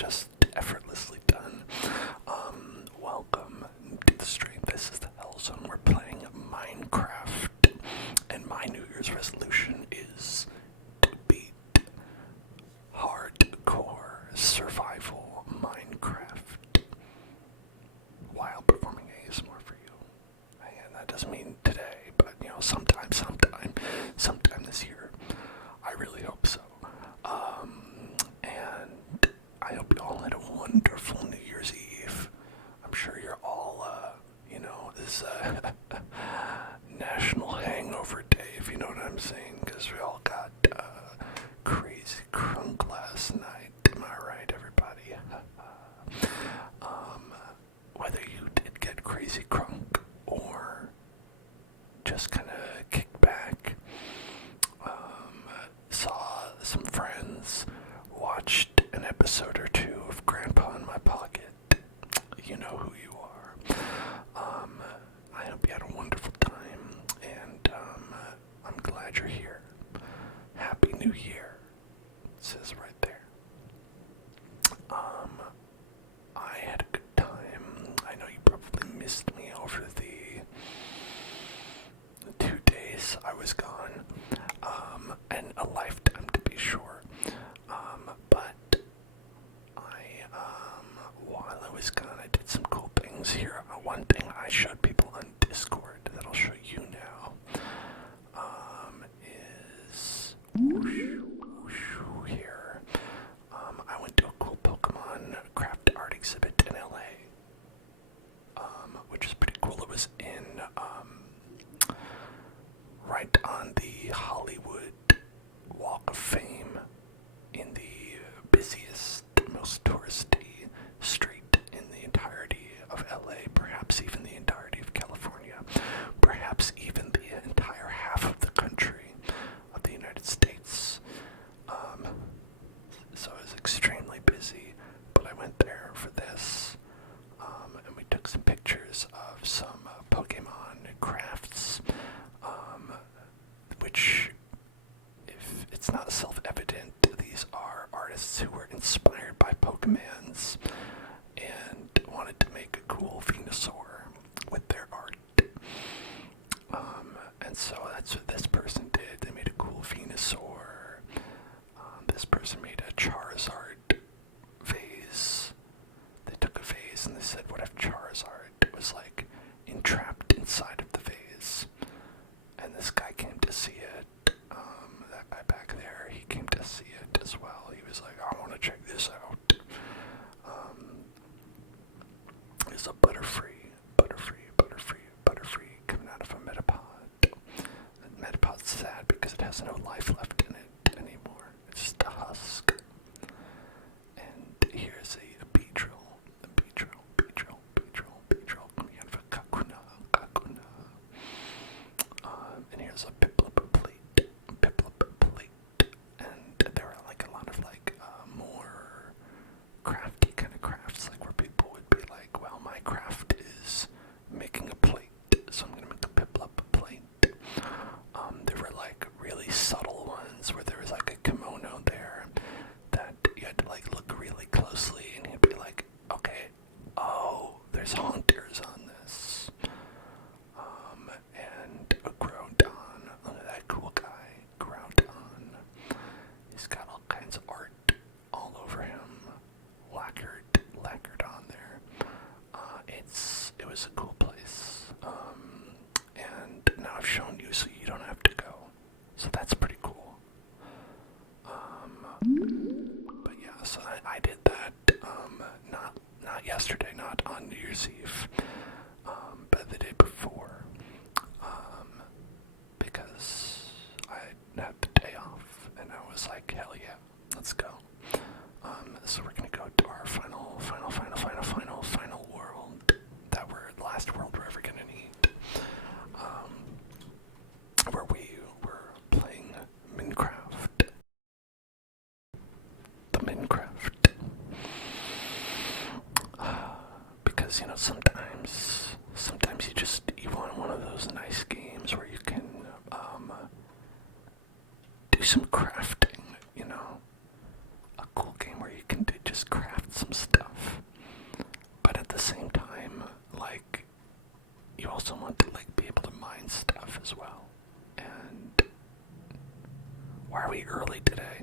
just effortlessly done. Welcome to the stream. This is the Hell Zone. We're playing Minecraft, and my New Year's resolution is to beat hardcore survival Minecraft while performing ASMR for you. And that doesn't mean today, but sometime this year. I really hope so. And I hope you all had a wonderful New Year's Eve. I'm sure you're all, this National Hangover Day, if you know what I'm saying, because we all got crazy crunk last night. Am I right, everybody? Whether you did get crazy crunk or just kind of kicked back, saw some friends, watched an episode or two of Grandpa in My Pocket, you know who you are. I hope you had a wonderful time, and I'm glad you're here. Happy New Year, it says right there. I had a good time. I know you probably missed me over the 2 days I was gone, and a lifetime to be sure. But while I was gone, I did some cool things here. One thing I showed people on Discord that I'll show you now, is here. I went to a cool Pokemon craft art exhibit in LA, which is pretty cool. It was in, right on the Hollywood Walk of Fame, in the busiest, most touristy street in the entirety of LA, perhaps even the entirety of California, perhaps even the entire half of the country of the United States. So it was extremely busy, but I went there for this, and we took some pictures of some Pokémon crafts, which, if it's not self-evident, these are artists who were inspired by Pokemons and wanted to make a cool Venusaur with their art. And so that's what this person did. They made a cool Venusaur. This person made a Charizard vase. They took a vase and they said, what if Charizard was like entrapped inside of the vase? And this guy came to see it. That guy back there, he came to see it as well. He was like, I want to check this out. It's a butterfree coming out of a Metapod. The Metapod's sad because it has no life left in it anymore. It's just a husk. And here's a Beedrill. Coming out of a Kakuna. And here's a Piplup plate. And there are like a lot of more crafty kind of crafts, like where people would be like, well, my craft is making a plate, so I'm gonna make a Piplup plate. There were like really subtle ones where there was like a kimono there that you had to like look really closely, and you'd be like, okay, oh, there's haunters on this. And a Groudon. Look at that cool guy, Groudon. He's got all kinds of art all over him, lacquered on there. It was a cool place. And now I've shown you, so you don't have to go. So that's pretty cool. But yeah, so I did that. Not yesterday, not on New Year's Eve, but the day before. Because I had the day off, and I was like, hell yeah, let's go. So we're gonna go to our final world, the last world we're ever gonna need, where we were playing Minecraft. The Minecraft. Because, sometimes you want one of those nice games where you can, do some crafting, a cool game where you can just craft with some stuff. But at the same time, like, you also want to, like, be able to mine stuff as well. And why are we early today?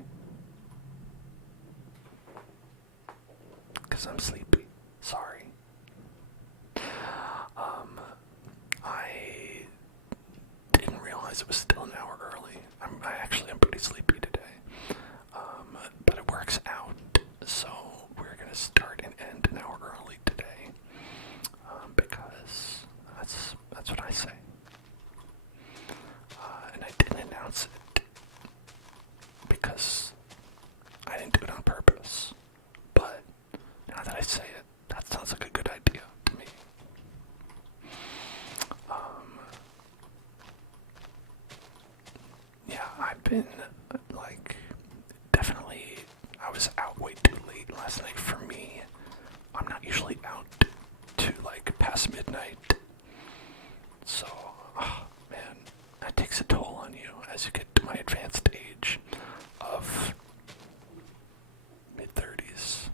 Because I'm sleepy. Sorry. I didn't realize it was still an hour early. I actually am pretty sleepy today. But it works out. So we're going to start and end an hour early today. Because that's what I say. And I didn't announce it because I didn't do it on purpose. But now that I say it, that sounds like a good idea to me. Yeah, I've been, like, definitely, I was out way too late last night for me. I'm not usually out to, like, past midnight. So, oh, man, that takes a toll on you as you get to my advanced age of mid-30s.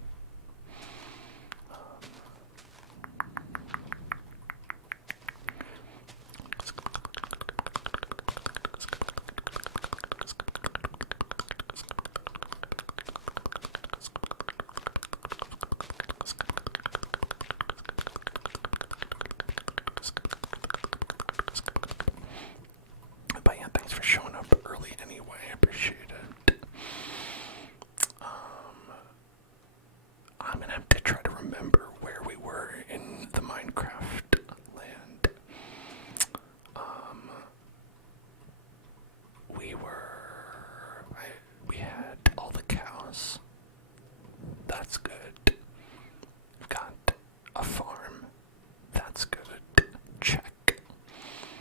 But yeah, thanks for showing up early anyway. I appreciate it. I'm gonna have to try to remember where we were in the Minecraft land. We had all the cows. That's good. We've got a farm. That's good. Check.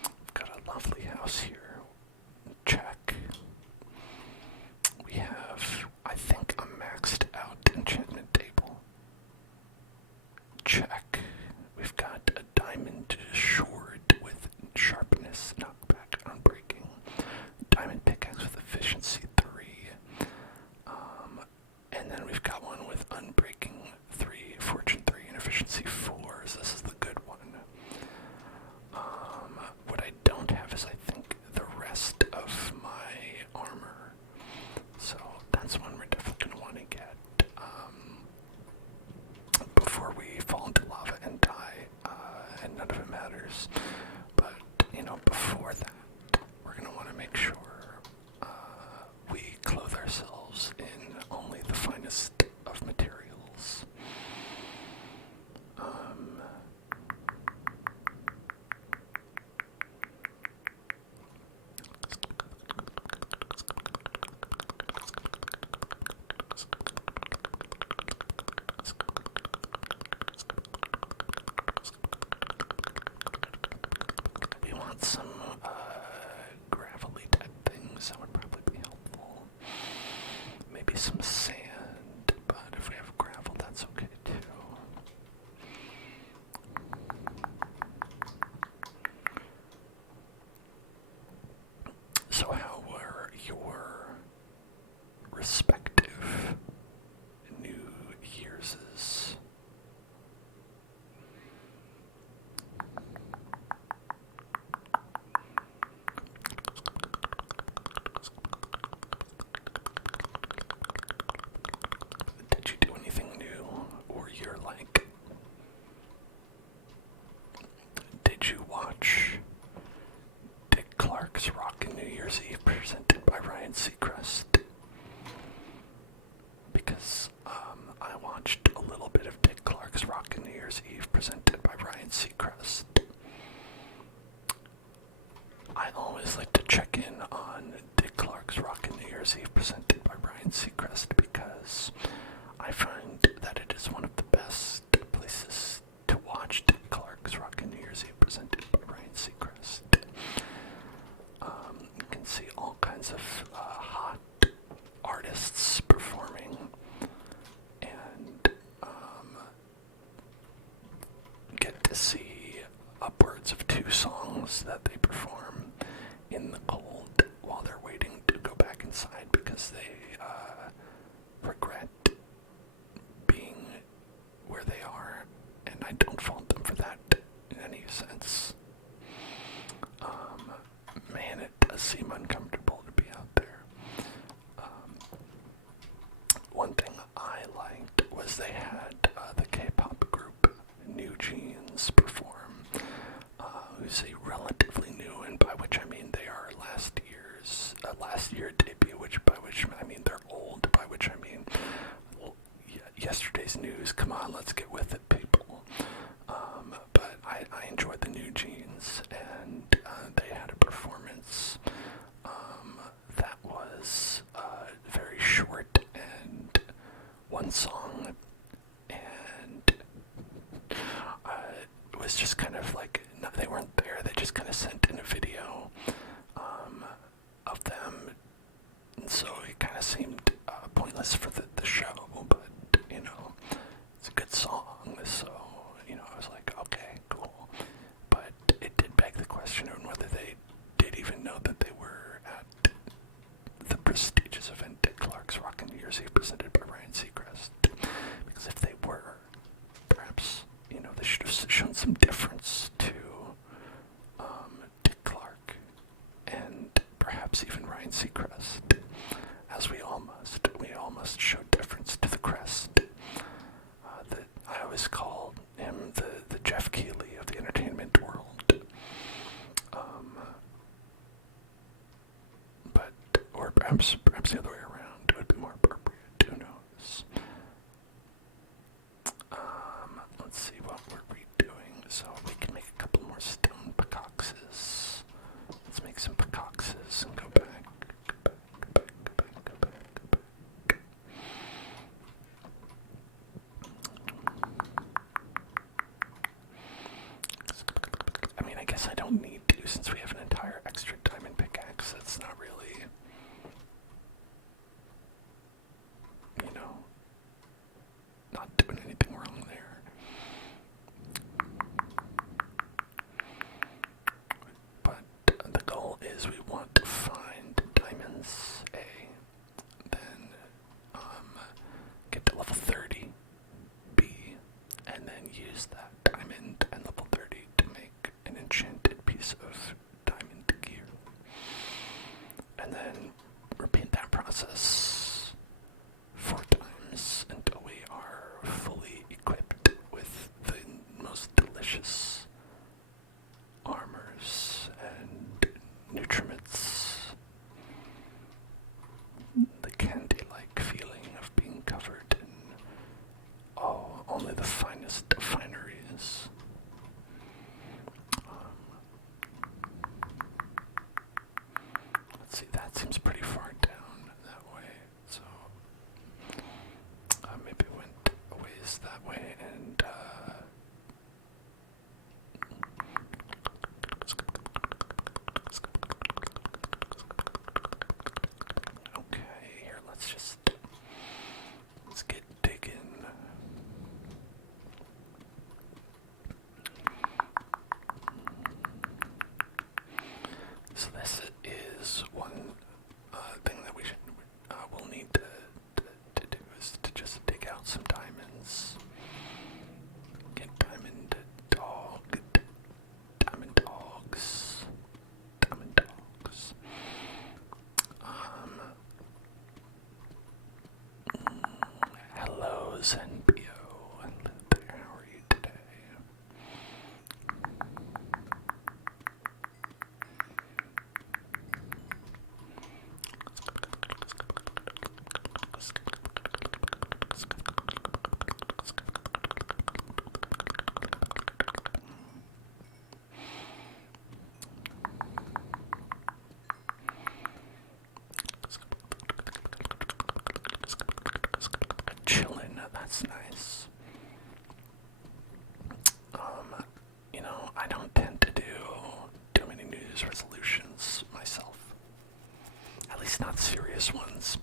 We've got a lovely house here. Check. We have, I think, a maxed out enchantment table. Check. We've got a diamond sword with sharpness, knockback, unbreaking. Diamond pickaxe with efficiency 3. And then we've got one with unbreaking 3, fortune 3, and efficiency 4. So this is the good one. What I don't have is, I think, the rest of my armor. So that's one we're definitely going to want to get before we fall into lava and die, and none of it matters. But, before that, we're going to want to make sure we clothe ourselves in only the finest of materials. We want some gravelly type things. That would probably be helpful. Maybe some sand, but if we have gravel, that's okay too. So how were your respective New Year's? Did you do anything new? Or you're like, did you watch Dick Clark's Rockin' New Year's Eve presented by Ryan Seacrest? Because I watched a little bit of Dick Clark's Rockin' New Year's Eve presented by Ryan Seacrest. I always like to check in on Dick Clark's Rockin' New Year's Eve presented by Ryan Seacrest because I find that it is one of the best places to watch Dick Clark's Rockin' New Year's Eve presented by Ryan Seacrest. You can see all kinds of hot artists performing, and get to see upwards of 2 songs that they perform in the cold while they're waiting to go back inside because they regret being so it kind of seemed pointless for the show, but, it's a good song, so, I was like, okay, cool. But it did beg the question on whether they did even know that they were at the prestigious event Dick Clark's Rockin' New Year's Eve presented by Ryan Seacrest. Because if they were, perhaps, they should have shown some deference to Dick Clark and perhaps even Ryan Seacrest, as we all must. We all must show deference to the crest. That I always called him the Jeff Keighley of the entertainment world. Or perhaps the other way around would be more appropriate. Who knows? Let's see, what were we doing? So we can make a couple more stone peacockses. Let's make some peacockses and go back. I mean, I guess I don't need to, since we have an entire extra diamond pickaxe. That's not really, not doing anything wrong there. But the goal is we want to find diamonds, then get to level 30, B, and then use that diamond and level 30 to make an enchanted piece of diamond gear. And then repeat that process 4 times until we are fully equipped with the most delicious armors and nutriments. The candy-like feeling of being covered in only the finest of fineries. Let's see, that seems pretty far down that way, so maybe we went a ways that way, and okay, here, let's get digging. So this is one thing that we'll need to do is to just dig out some diamonds. Get diamond dogs. Hello, Zenbio. Hello there, how are you today? Chillin', that's nice. I don't tend to do too many New Year's resolutions myself. At least not serious ones,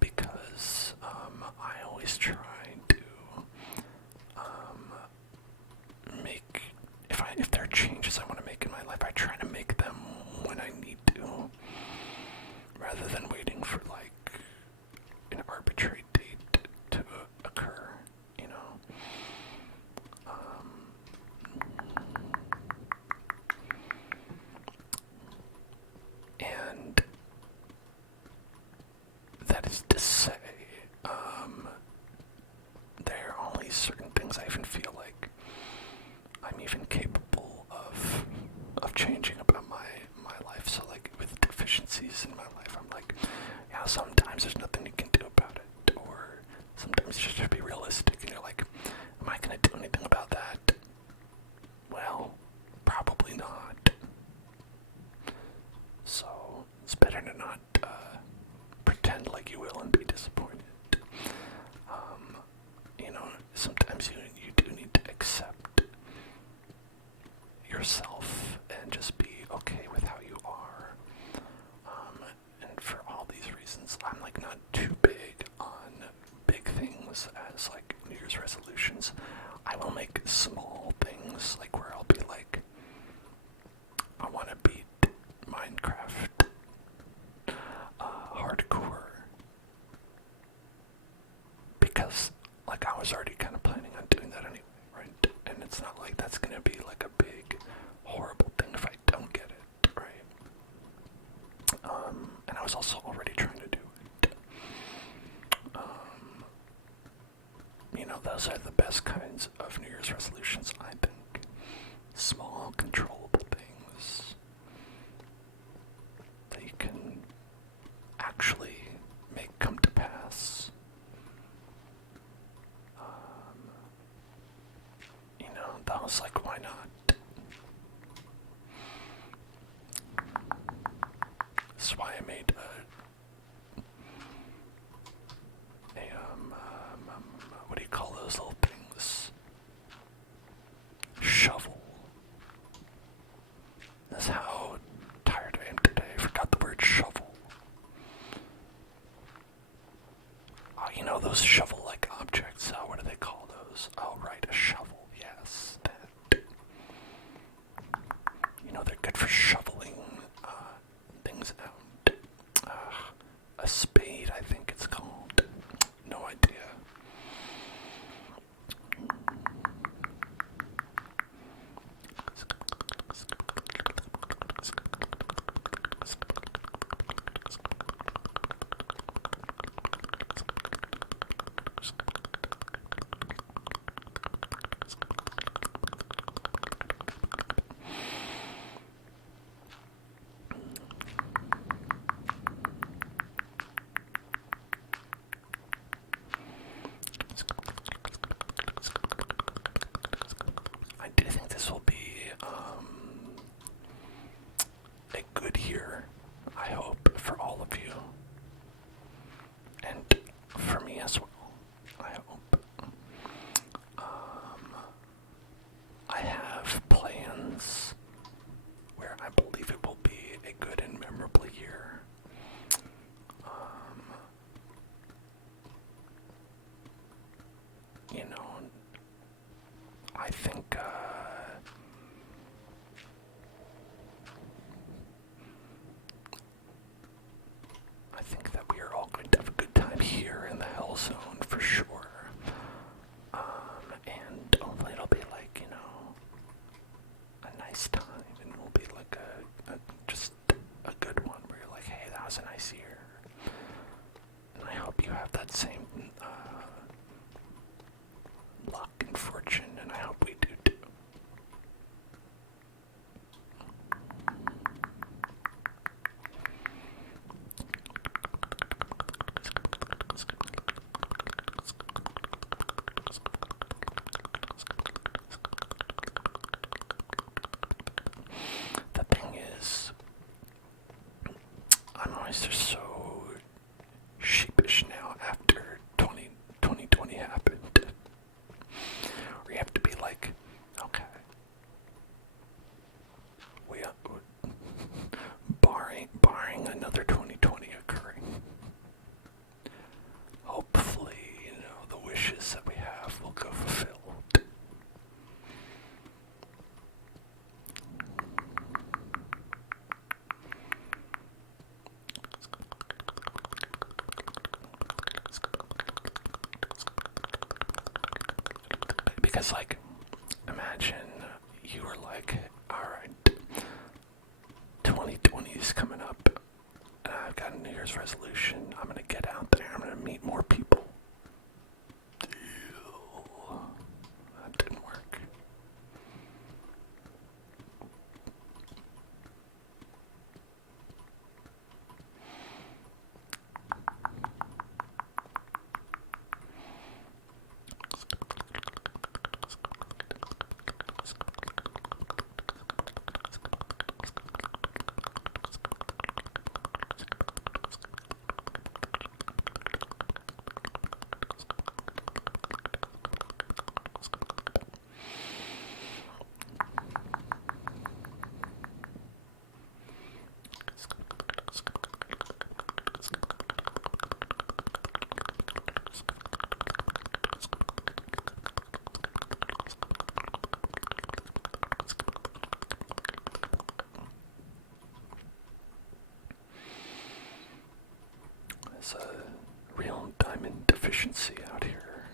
because I always try to make, if there are changes I want to make in my life, I try to make them when I need to, rather than waiting for an arbitrary date to occur, and that is to say, there are only certain things I even feel like I'm even capable of changing about my life. So with deficiencies in my life, I'm like, yeah, sometimes there's nothing you can do about it, or sometimes you just have to be realistic, and you're like, am I going to do anything about that? Well, probably not. So it's better to not pretend like you will and be disappointed. Sometimes you do need to accept yourself and just be okay with how you are. And for all these reasons, was already kind of planning on doing that anyway, right? And it's not like that's gonna be like a big, horrible thing if I don't get it, right? And I was also already trying to do it. Those are the best kinds of New Year's resolutions, I think. Small, controllable things that you can actually make come to pass. That was like, why not? That's why I made what do you call those little things? Shovel. That's how tired I am today. I forgot the word shovel. Those shovel-like objects. What do they call those? Oh, right, a shovel. Yes, that. They're good for shoveling things out. A spade, I think it's called. No idea. I do think this will be a good year, I hope, for all of you. And for me as well, I hope. I have plans where I believe it will be a good and memorable year. I think that we are all going to have a good time here in the Hell Zone for sure. And hopefully it'll be like, a nice time, and it'll be like just a good one where you're like, hey, that was a nice year. And I hope you have that same luck and fortune, and I hope we do too. The thing is, I'm always just so sheepish now after 2020 happened. We have to be like, okay, barring another 2020 occurring, hopefully, the wishes that we have will go fulfilled. Because, like, imagine you were like, alright, 2020 is coming up, and I've got a New Year's resolution. I'm gonna get out there, I'm gonna meet more people. Ew. That didn't work. There's a real diamond deficiency out here.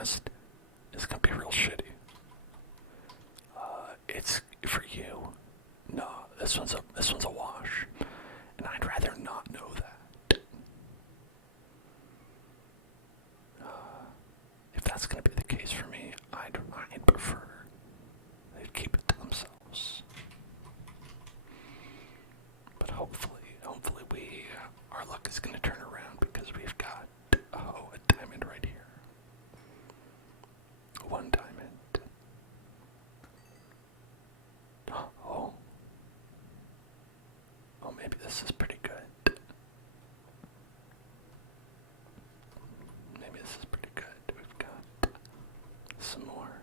honest, it's gonna be real shitty. It's for you. No, this one's a wash, and I'd rather not know that. If that's gonna be the case for me, I'd prefer they'd keep it to themselves. But hopefully our luck is gonna turn around because we've got a diamond right here. One diamond. Oh, maybe this is pretty good. Maybe this is pretty good. We've got some more.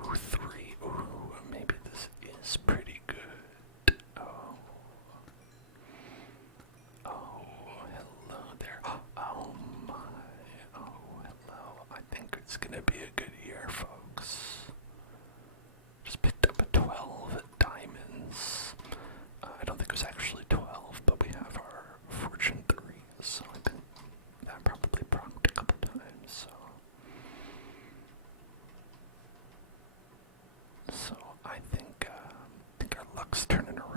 Ooh, 3. Ooh, maybe this is pretty good. Oh. Oh, hello there. Oh my. Oh, hello. I think it's gonna be a good year, folks. Just picked up a 12 diamonds. I don't think it was actually 12, but we have our fortune 3, so I think that probably prompted a couple times, so I think our luck's turning around.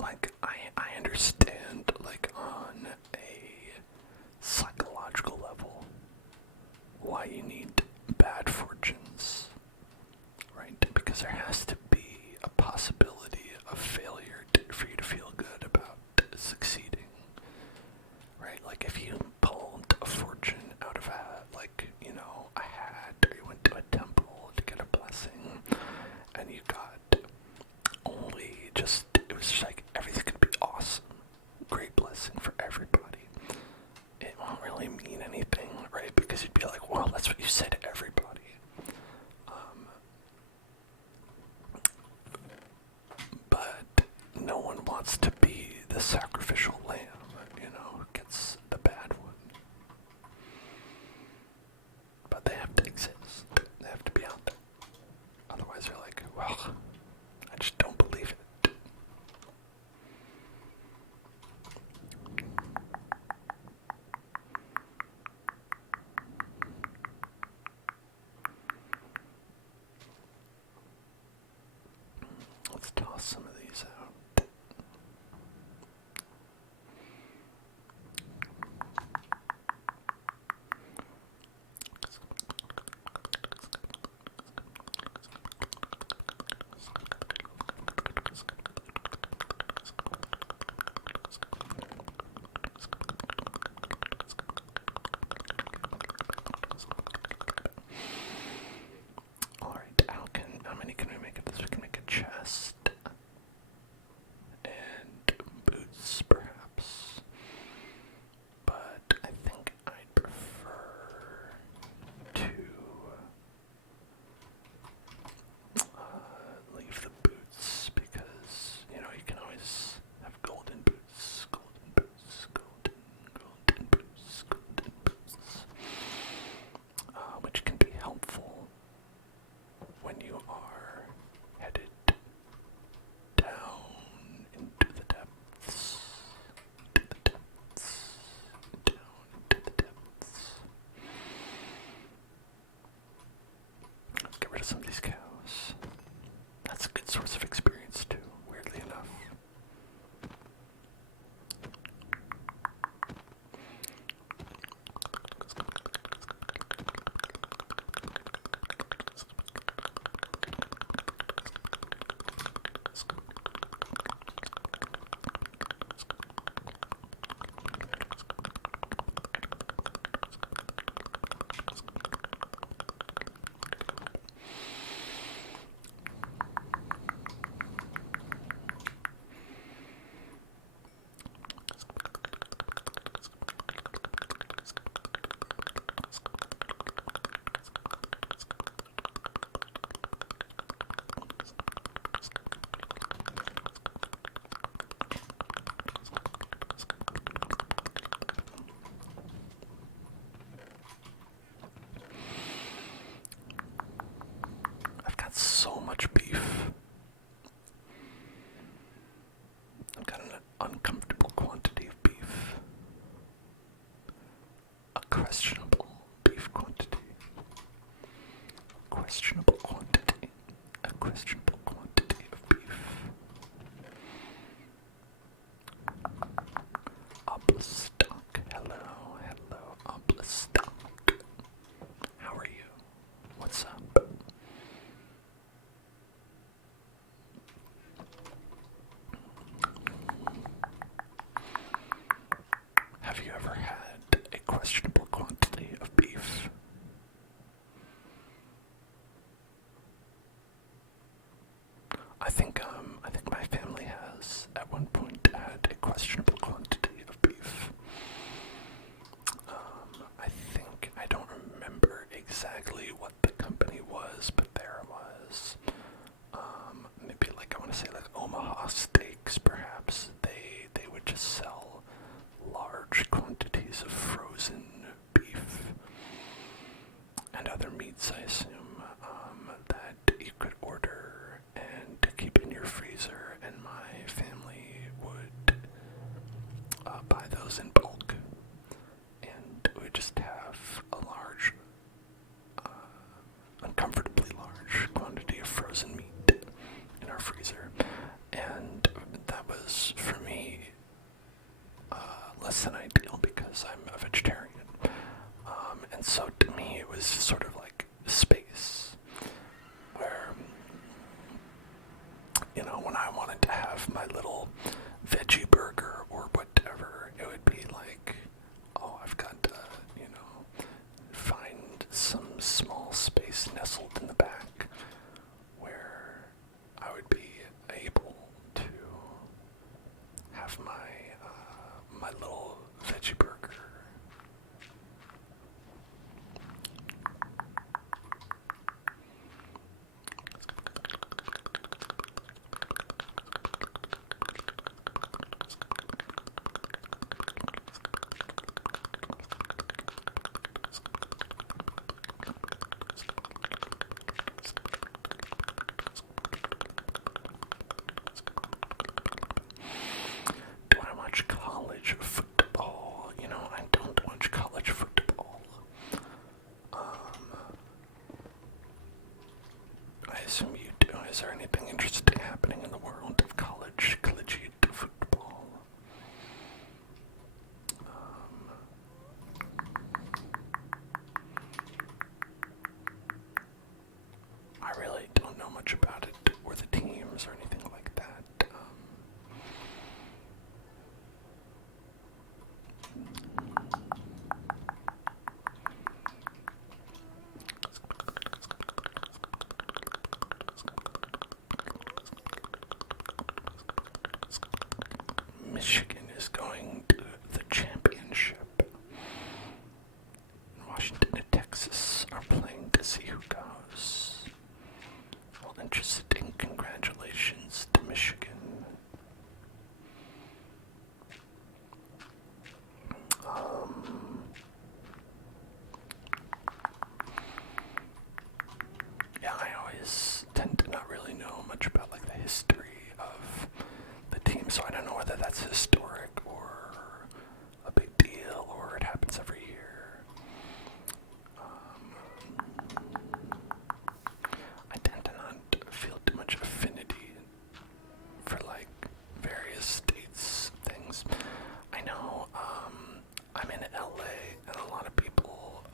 Like, I understand, like, on a psychological level, why you need bad fortunes, right? Because there has to be a possibility of failure for you to feel good about succeeding, right? Like, if you pulled a fortune out of a hat, or you went to a temple to get a blessing, and you got only just, it was just like everything could be awesome, great blessing for everybody. It won't really mean anything, right? Because you'd be like, well, that's what you said to everybody. But no one wants to be the sacrificial lamb, who gets the bad one. But they have to exist. They have to be out there. Otherwise, they're like, well, I just don't believe it. Let's toss some of these out. Alright, how many can we make of this? We can make a chest. And boots, perhaps. But I think I'd prefer to leave the boots because, you can always have golden boots, golden boots, golden boots, golden boots, which can be helpful when you are headed down into the depths, down into the depths. Let's get rid of some of these cows. That's a good source of experience too, weirdly enough. uncomfortable quantity of beef. A questionable beef quantity. Questionable quantity. A questionable quantity of beef. Oblastock. Hello, hello, Oblastock. How are you? What's up? Have you ever had a questionable quantity of beef? I think my family has at one point had a questionable quantity of beef. I don't remember exactly what the company was, but there was. Maybe like I want to say like Omaha Steaks, perhaps. They would just sell large quantities of frozen beef and other meats, I assume, that you could order and keep in your freezer, and my family would buy those in bulk, and we just have a large, uncomfortably large quantity of frozen meat in our freezer, and that was, for me, less than ideal because I'm a vegetarian. And so to me it was sort of like space where, when I wanted to have my little veggie burger or whatever, it would be like, oh, I've got to, find some small space nestled in the back where I would be able to have my little veggie burger. Do I watch college football? I don't watch college football. I assume you do. Is there anything interesting happening in the world of collegiate football? I really don't know much about it or the teams or anything like that. Michigan is going to the championship. Washington and Texas are playing to see who goes. Well, interesting. Congratulations to Michigan. Yeah, I always tend to not really know much about like the history of the team, so I don't know whether that's historic or a big deal or it happens every year. I tend to not feel too much affinity for like various states things. I know I'm in LA and a lot of people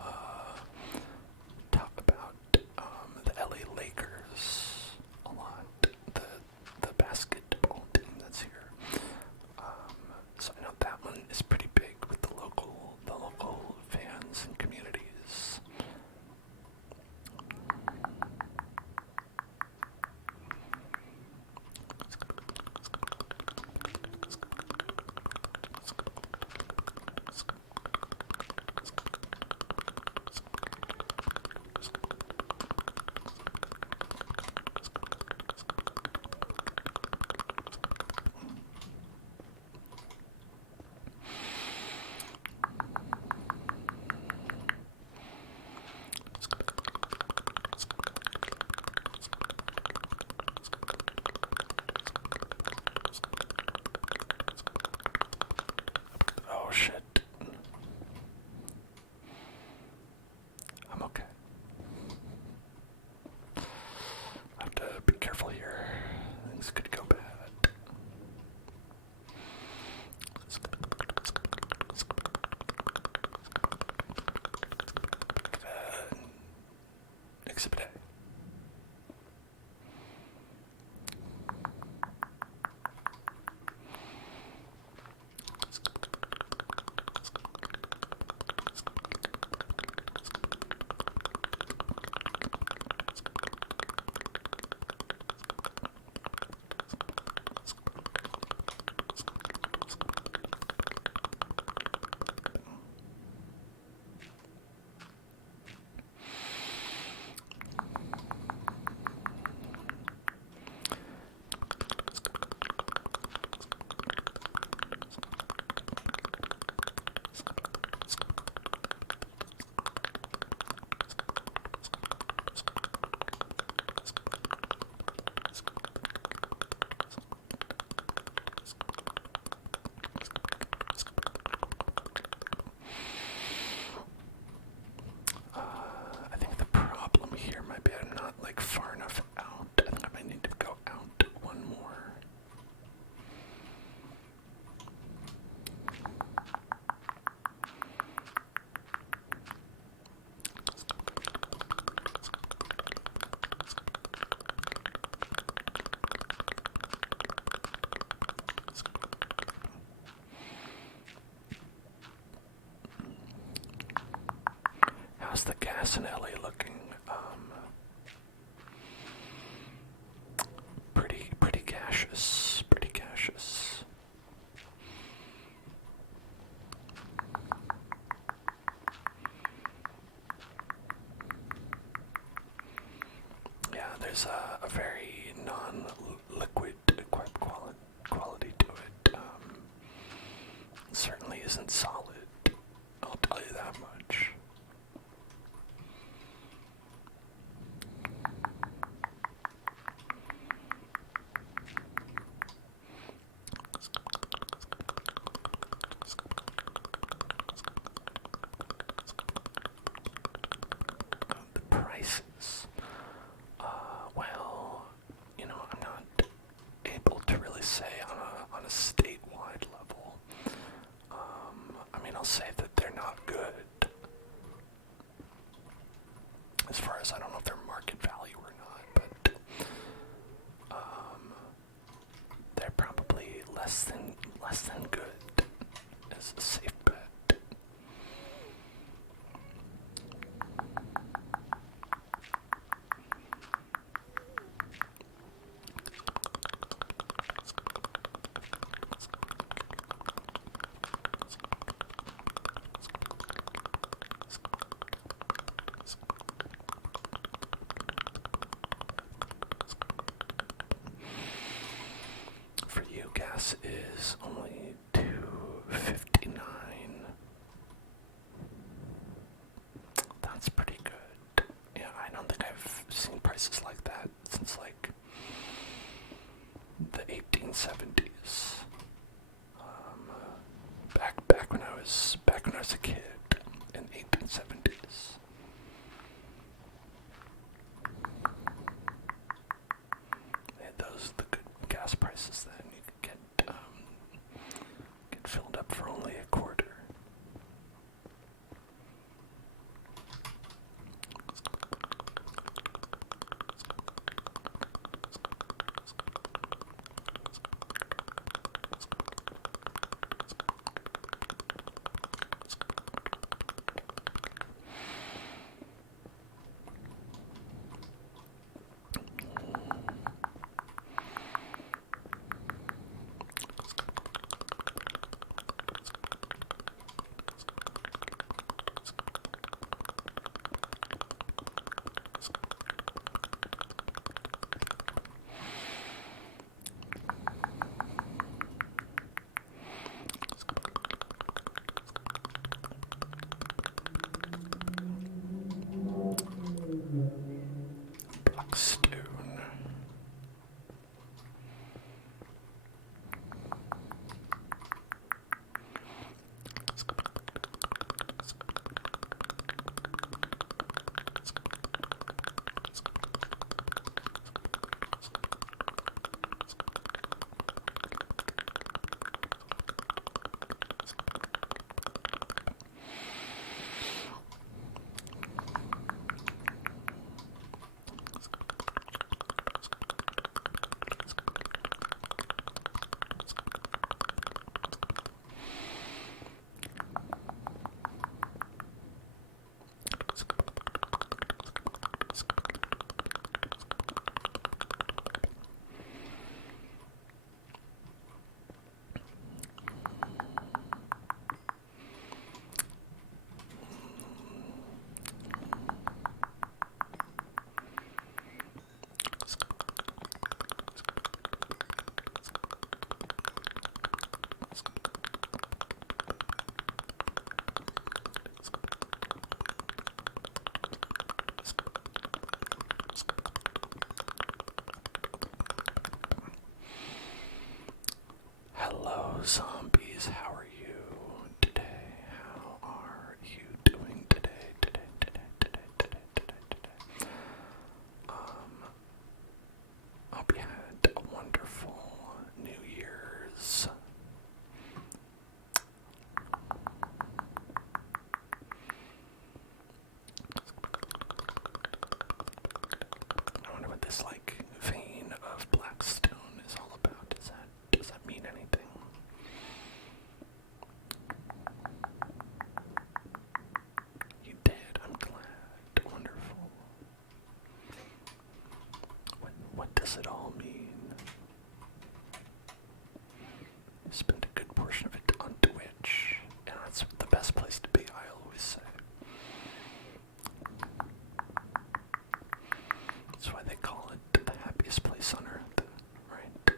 talk about the LA Lakers a lot, the basketball team that's here. So I know that one is pretty big with the local fans and communities. How's the gas in LA looking? Pretty gaseous. Pretty gaseous. Yeah, there's a very non-liquid quality to it. Certainly isn't solid. I'll tell you that much. The prices. Well, I'm not able to really say on a statewide level. I'll say that they're not good. As far as I don't know if they're market value or not, but they're probably less than good. Is a safe bet. For you, gas is only $2.59. That's pretty good. Yeah, I don't think I've seen prices like that since like the 1870s. Back when I was a kid in the 1870s. They had the good gas prices then. You could get filled up for only a quarter. spend a good portion of it on Twitch. And that's the best place to be, I always say. That's why they call it the happiest place on earth, right?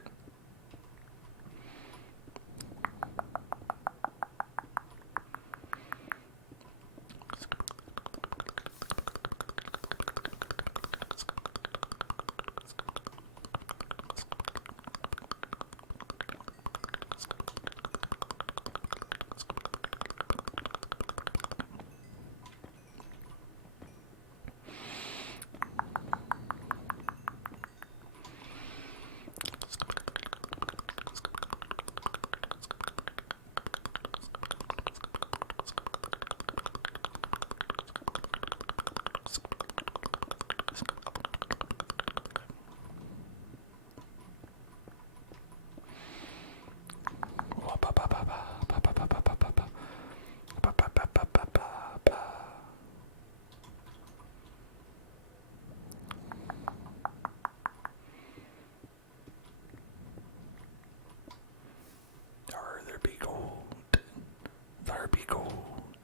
There be gold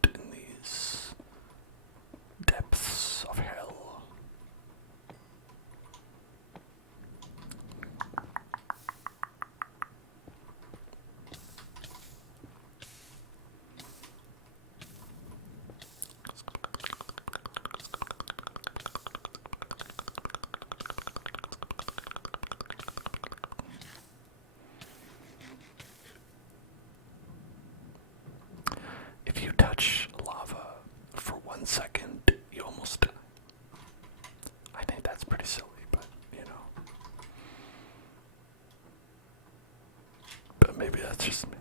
in these depths of hell. If you touch lava for 1 second, you almost die. I think that's pretty silly, but you know. But maybe that's just me.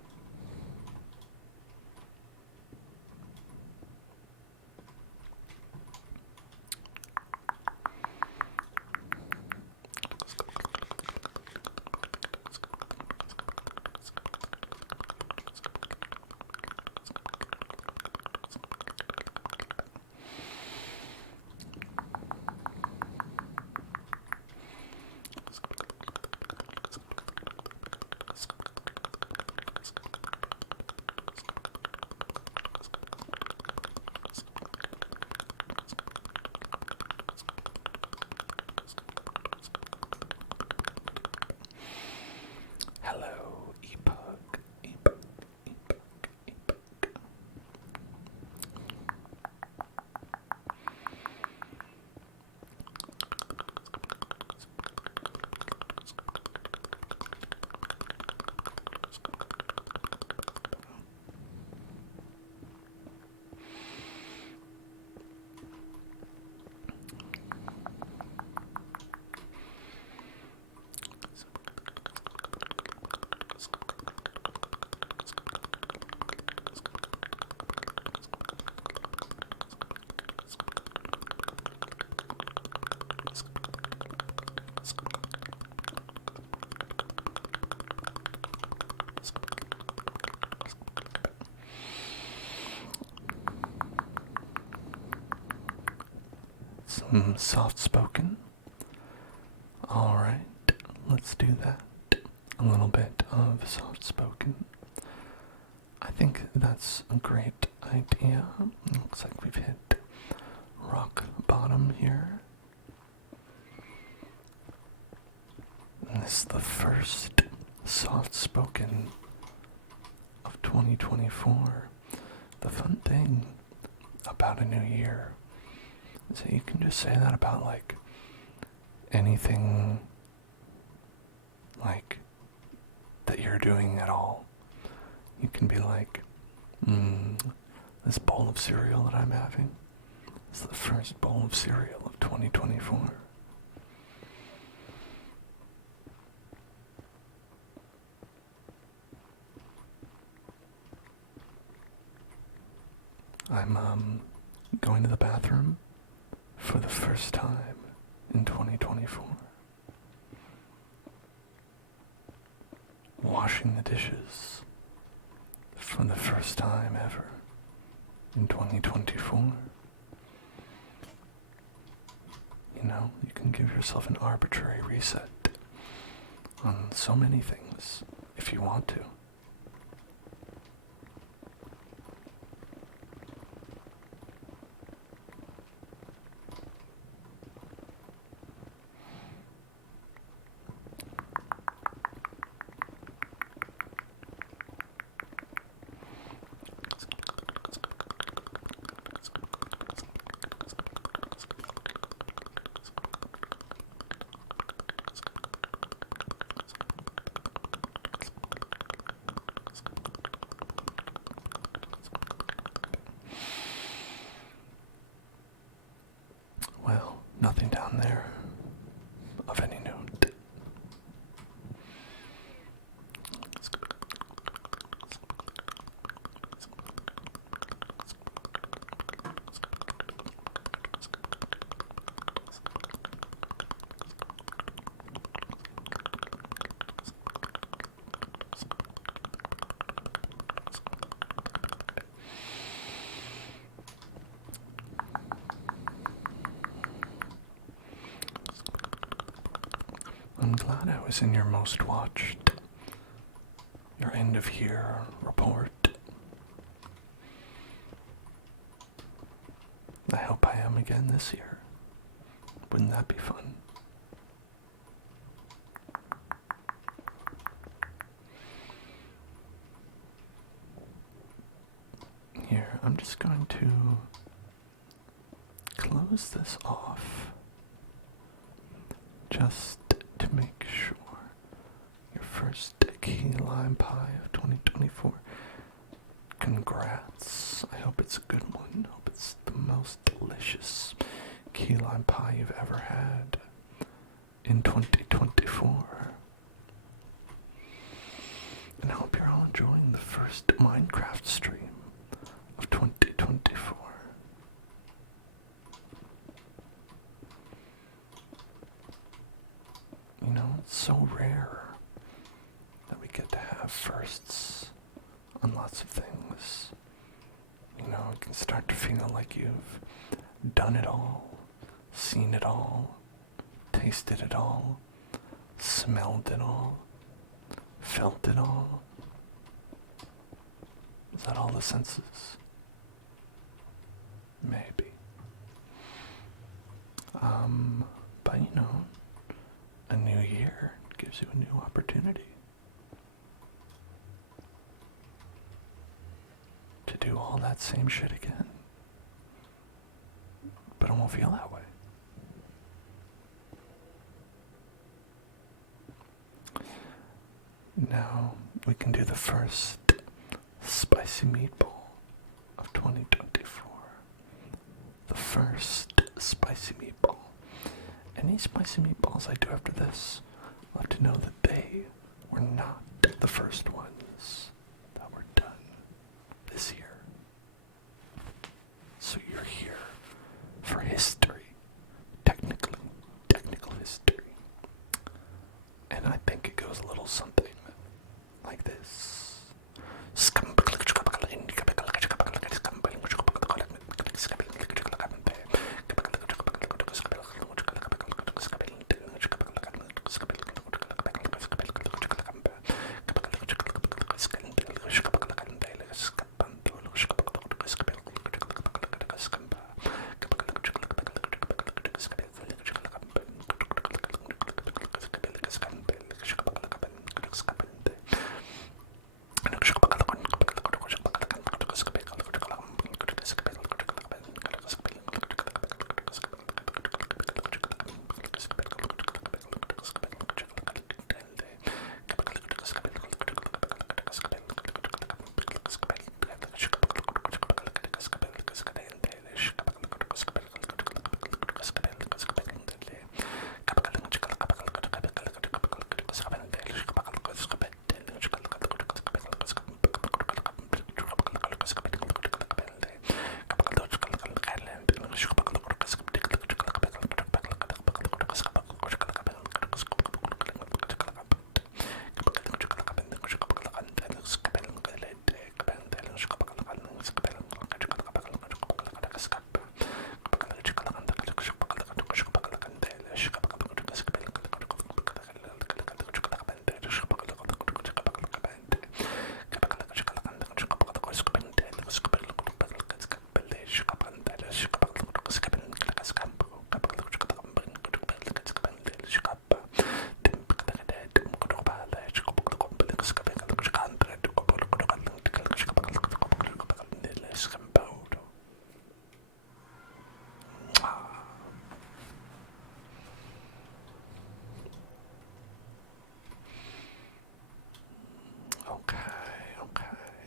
Hello, Epug, Epug, Epug, Epug. Some soft-spoken. Alright, let's do that. A little bit of soft-spoken. I think that's a great idea. Looks like we've hit rock bottom here. And this is the first soft-spoken of 2024. The fun thing about a new year is that you can just say that about like anything like that you're doing at all. You can be like, this bowl of cereal that I'm having is the first bowl of cereal of 2024. I'm going to the bathroom for the first time in 2024. Washing the dishes for the first time ever in 2024. You know, you can give yourself an arbitrary reset on so many things if you want to. on there of any note. I'm glad I was in your most watched, your end of year report. I hope I am again this year. Wouldn't that be fun? Here, I'm just going to close this off just to make sure. Your first key lime pie of 2024. Congrats. I hope it's a good one. I hope it's the most delicious key lime pie you've ever had in 2024. And I hope you're all enjoying the first Minecraft stream of 2024. You know, it's so rare that we get to have firsts on lots of things. You know, it can start to feel like you've done it all, seen it all, tasted it all, smelled it all, felt it all. Is that all the senses? Maybe. But you know, a new year gives you a new opportunity to do all that same shit again. But it won't feel that way. Now we can do the first spicy meatball of 2024. The first spicy meatball. Any spicy meatballs I do after this, I'll have to know that they were not the first ones that were done this year. So you're here for history, technical history. And I think it goes a little something like this.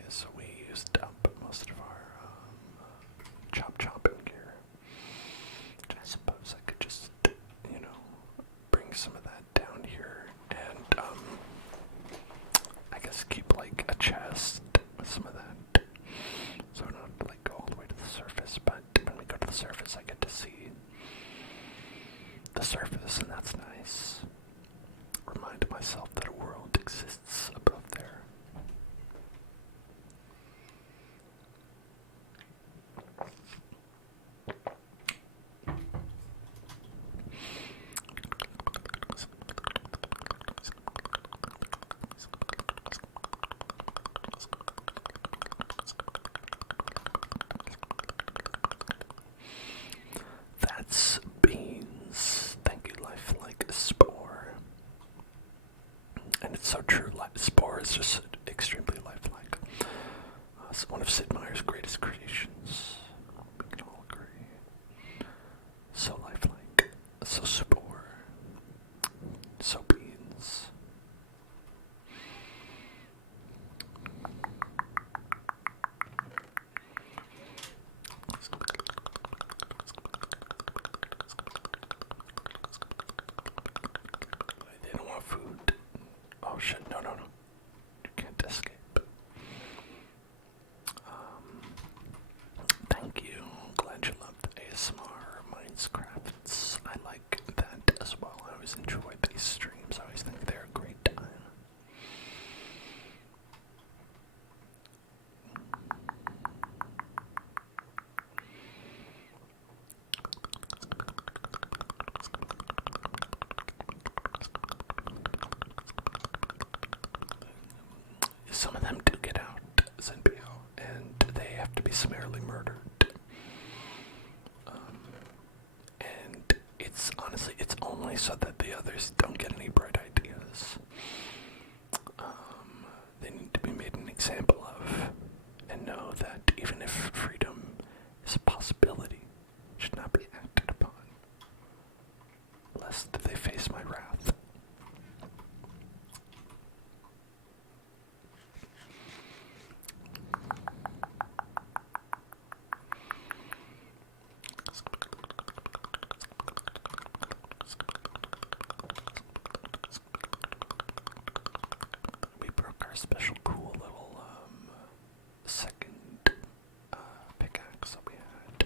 So we used up most of our chopping gear. I suppose I could just is just extremely lifelike. It's one of Sid Meier's greatest creations. We can all agree. So lifelike, so spore, so beans. They don't want food. Oh shit, no. You can't escape. Thank you. Glad you loved ASMR Minecraft. I like that as well. I always enjoy these streams. I always think they're a great time. Some of them do get out, Zenbio, and they have to be summarily murdered. And it's honestly, it's only so that the others don't get any bright ideas. They need to be made an example of, and know that even if freedom is a possibility, it should not be acted upon, lest they face my wrath. We broke our special cool little second pickaxe that we had,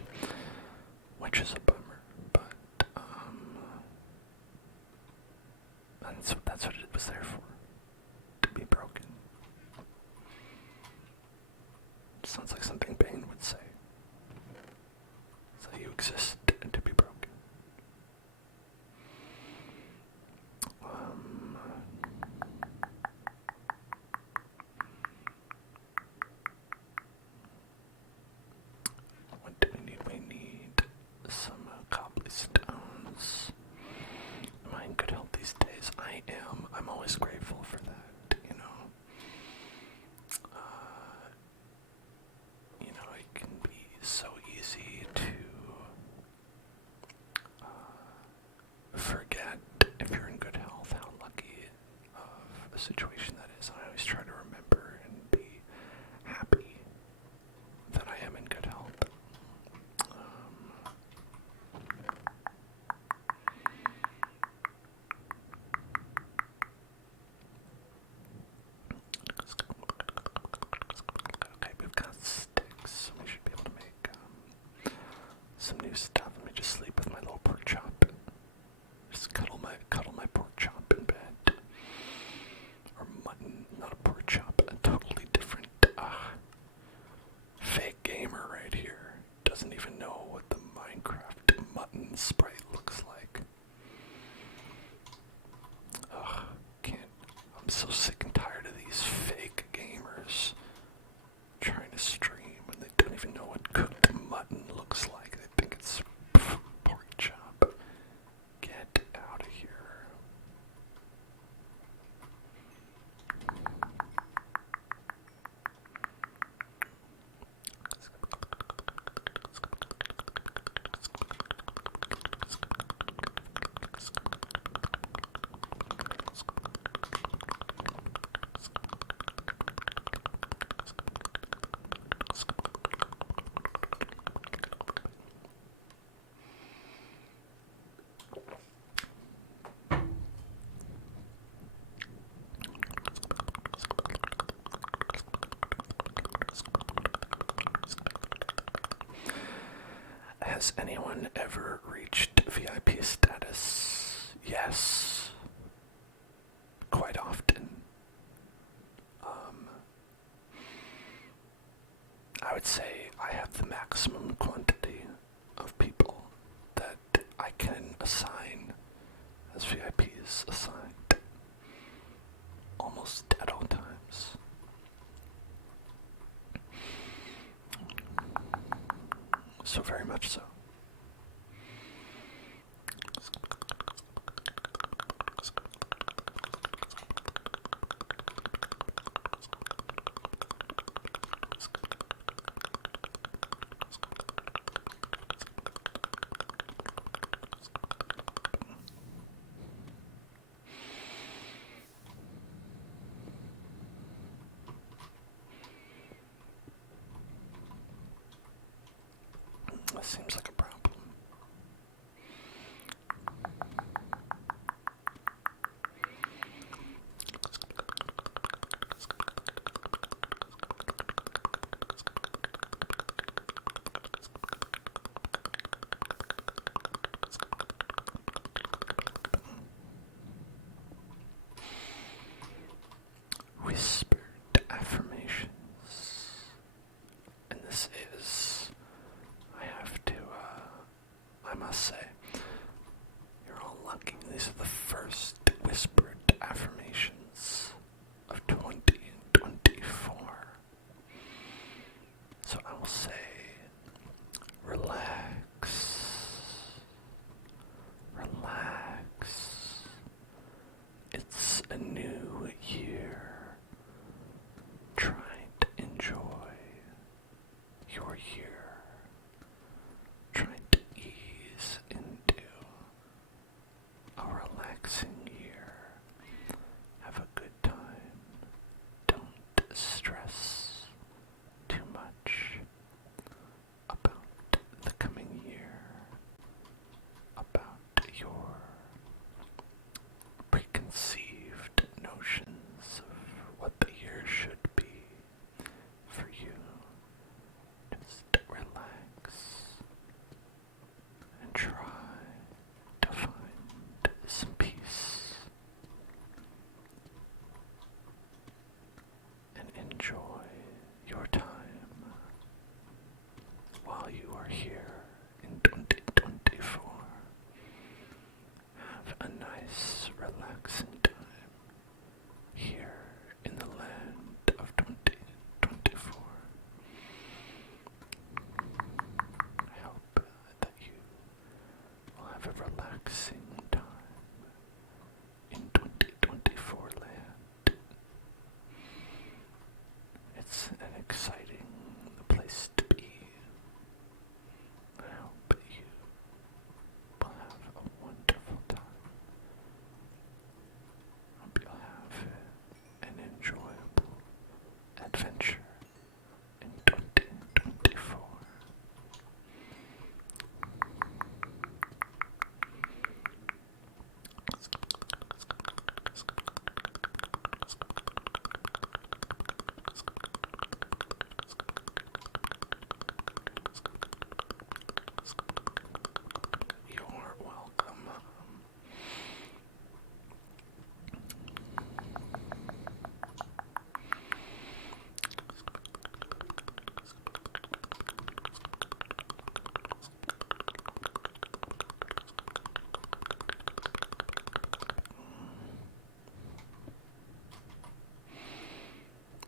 which is a bummer, but that's what it was there for, to be broken. Sounds like something Bane would say. So you exist to be broken. What do we need? We need some cobblestones. Am I in good health these days? I am. I'm always grateful for that, you know. It can be so easy to forget, if you're in good health, how lucky of a situation that is. I always try to remember and be happy that I am in good health. Okay, we've got sticks. We should be able to make some new stuff. Let me just sleep with my little pork chop. Just cuddle my pork chop in bed. Or mutton, not a pork chop, a totally different fake gamer right here. Doesn't even know what the Minecraft mutton sprite looks like. Ugh, can't. I'm so sick and tired of these fake gamers trying to stream when they don't even know what cooked mutton looks like. They think it's pork chop. Get out of here. Has anyone ever reached VIP status? Yes. Quite often. I would say I have the maximum quantity of people that I can assign as VIPs assigned almost at all times. So very much so. seems like a problem. Whispered affirmations. And this is, I must say, you're all lucky. These are the first whispered affirmations of 2024. So I will say, relax, relax. It's a new year. Try to enjoy your year. Try to ease into a relaxing year. Have a good time. Don't stress too much about the coming year, about your preconceived notions of what the year should be for you. Just relax and try to find some peace and enjoy your time while you are here in 2024. Have a nice, relaxing time here in the land of 2024. I hope that you will have a relaxing time in 2024 land. It's an exciting place to be. I hope you will have a wonderful time. I hope you'll have an enjoyable adventure in 2024. You're welcome.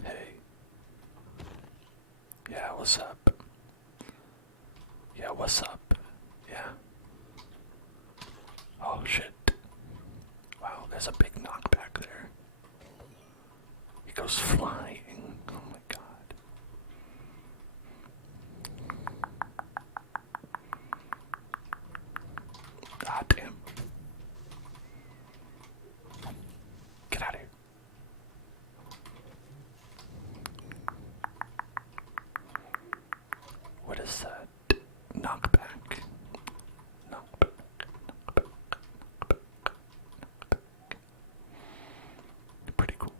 Hey. Yeah, what's up? Yeah, what's up? Yeah. Oh shit. Wow, there's a big knockback there. He goes flying. Oh my god. Ah, damn. Get out of here. What is that? Knockback. Knockback. Pretty cool.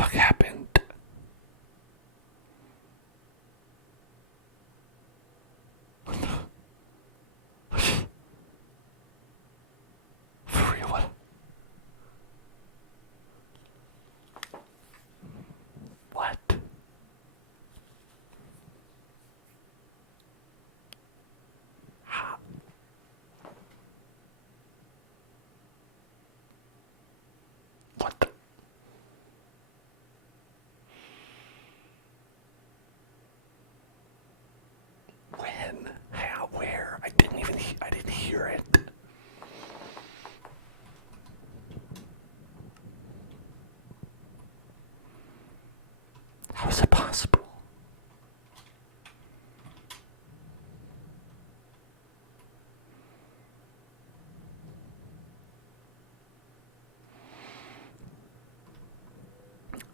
fuck happened? For real, what? What? How? What the? When? How? Where? I didn't hear it. How is it possible?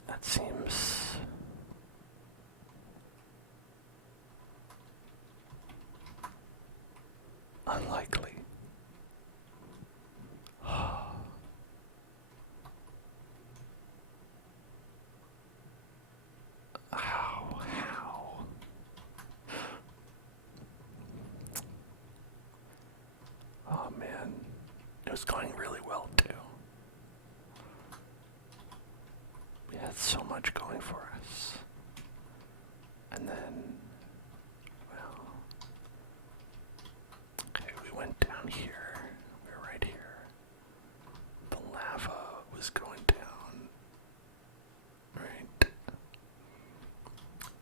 That seems unlikely. How? Oh man, it was going really well too. We had so much going for us. And then, well, okay, we went down here. We were right here. The lava was going down, right?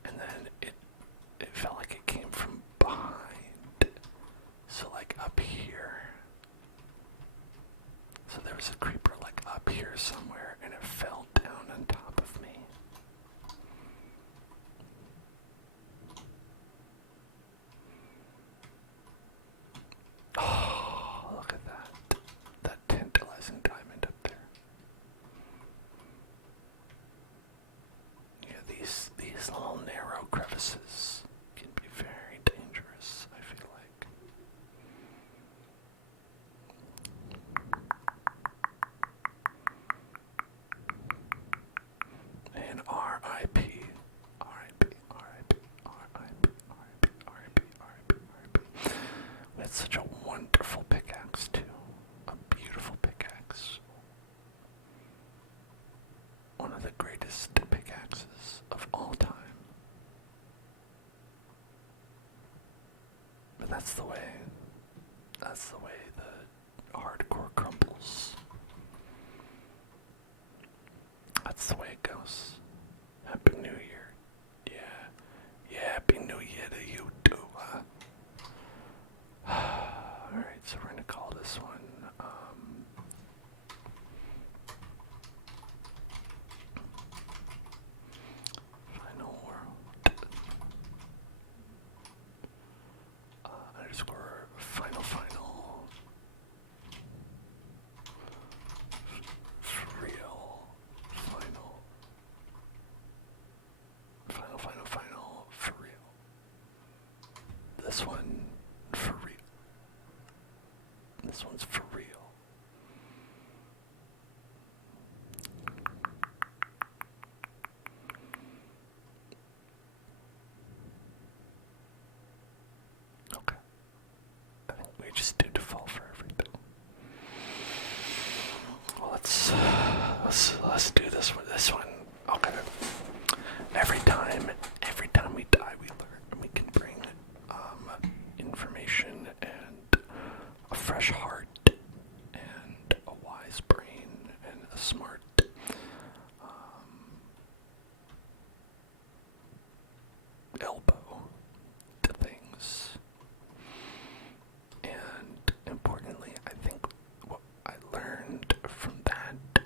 And then it felt like it came from behind. So like up here. So there was a creeper like up here somewhere, and it fell down on top of me. Oh, look at that. That tantalizing diamond up there. Yeah, these little narrow crevices can be very dangerous, I feel like. And R.I.P. R.I.P. R.I.P. R.I.P. R.I.P. R.I.P. R.I.P. R.I.P. We had such a wonderful pickaxe, too. A beautiful pickaxe. One of the greatest pickaxes of all time. But that's the way the hardcore crumbles. That's the way it goes. Happy New Year. Yeah, Happy New Year to you too, huh? Alright, so we're gonna call this one, Final World. Underscore Final real final for real. This one for real. This one's for real. Okay. I think we just do default for everything. Well, let's do this one. This one. Okay. Every time we die, we learn. We can bring information and a fresh heart and a wise brain and a smart elbow to things. And importantly, I think what I learned from that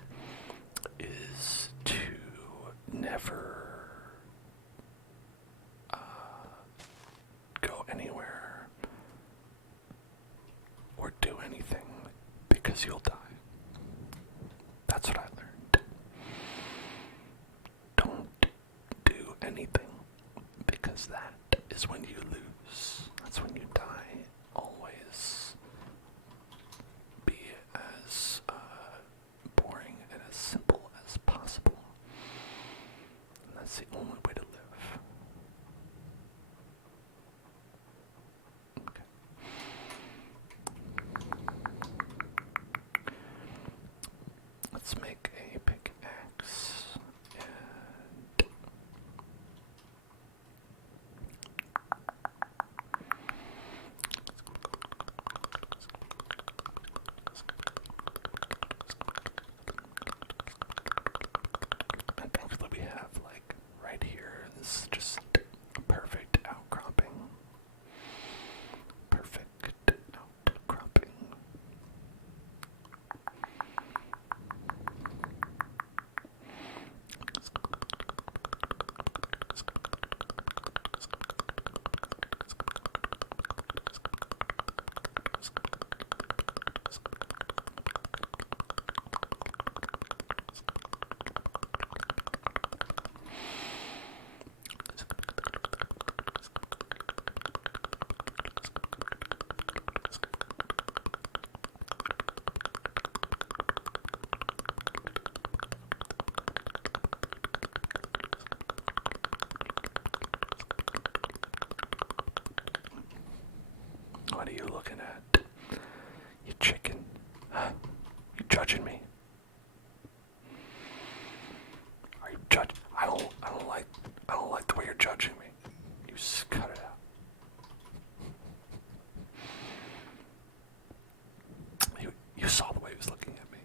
is to never go anywhere or do anything because you'll die. That's what I learned. Don't do anything because that is when you lose. That's when you die. Always be as boring and as simple as possible. That's the only way to live. Okay. Let's make a pickaxe and thankfully we have like right here, this is just a perfect outcropping. Perfect outcropping. What are you looking at? You chicken. Huh? You judging me? Are you judging? I don't like the way you're judging me. You just cut it out. You saw the way he was looking at me.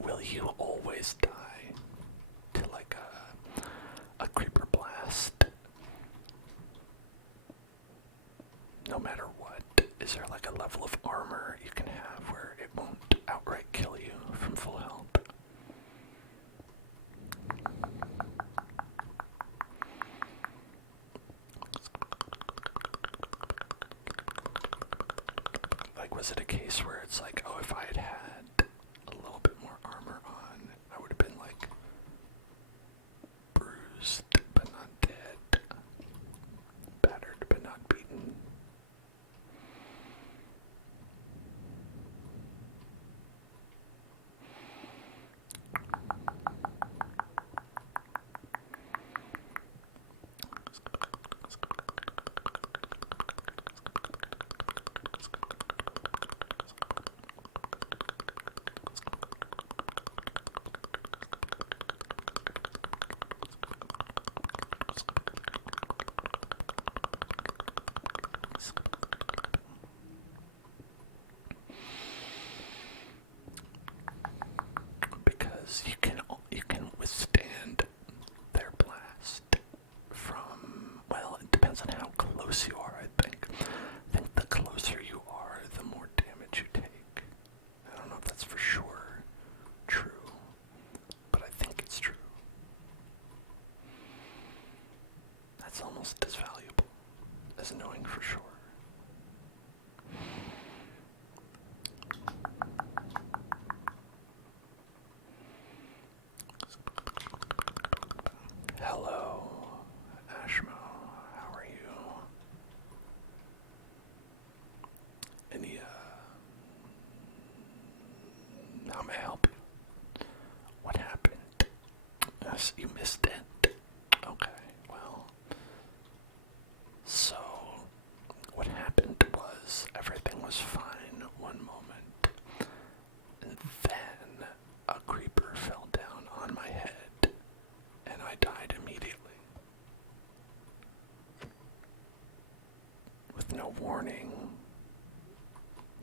Will you always die to like a creeper blast? No matter what, is there like a level of armor you can have where it won't outright kill you from full health? Like, was it a case where it's like, oh, if I had had a little bit more armor on, I would have been like bruised but not dead, battered but not beaten? Because you can withstand their blast from, well, it depends on how close you are, I think. I think the closer you are, the more damage you take. I don't know if that's for sure true, but I think it's true. That's almost as valuable as knowing for sure. Hello, Ashmo. How are you? Any, how may I help you? What happened? Yes, you missed it. Okay, well. So, what happened was everything was fine one moment, and then a creeper fell down on my head, and I died immediately. no warning,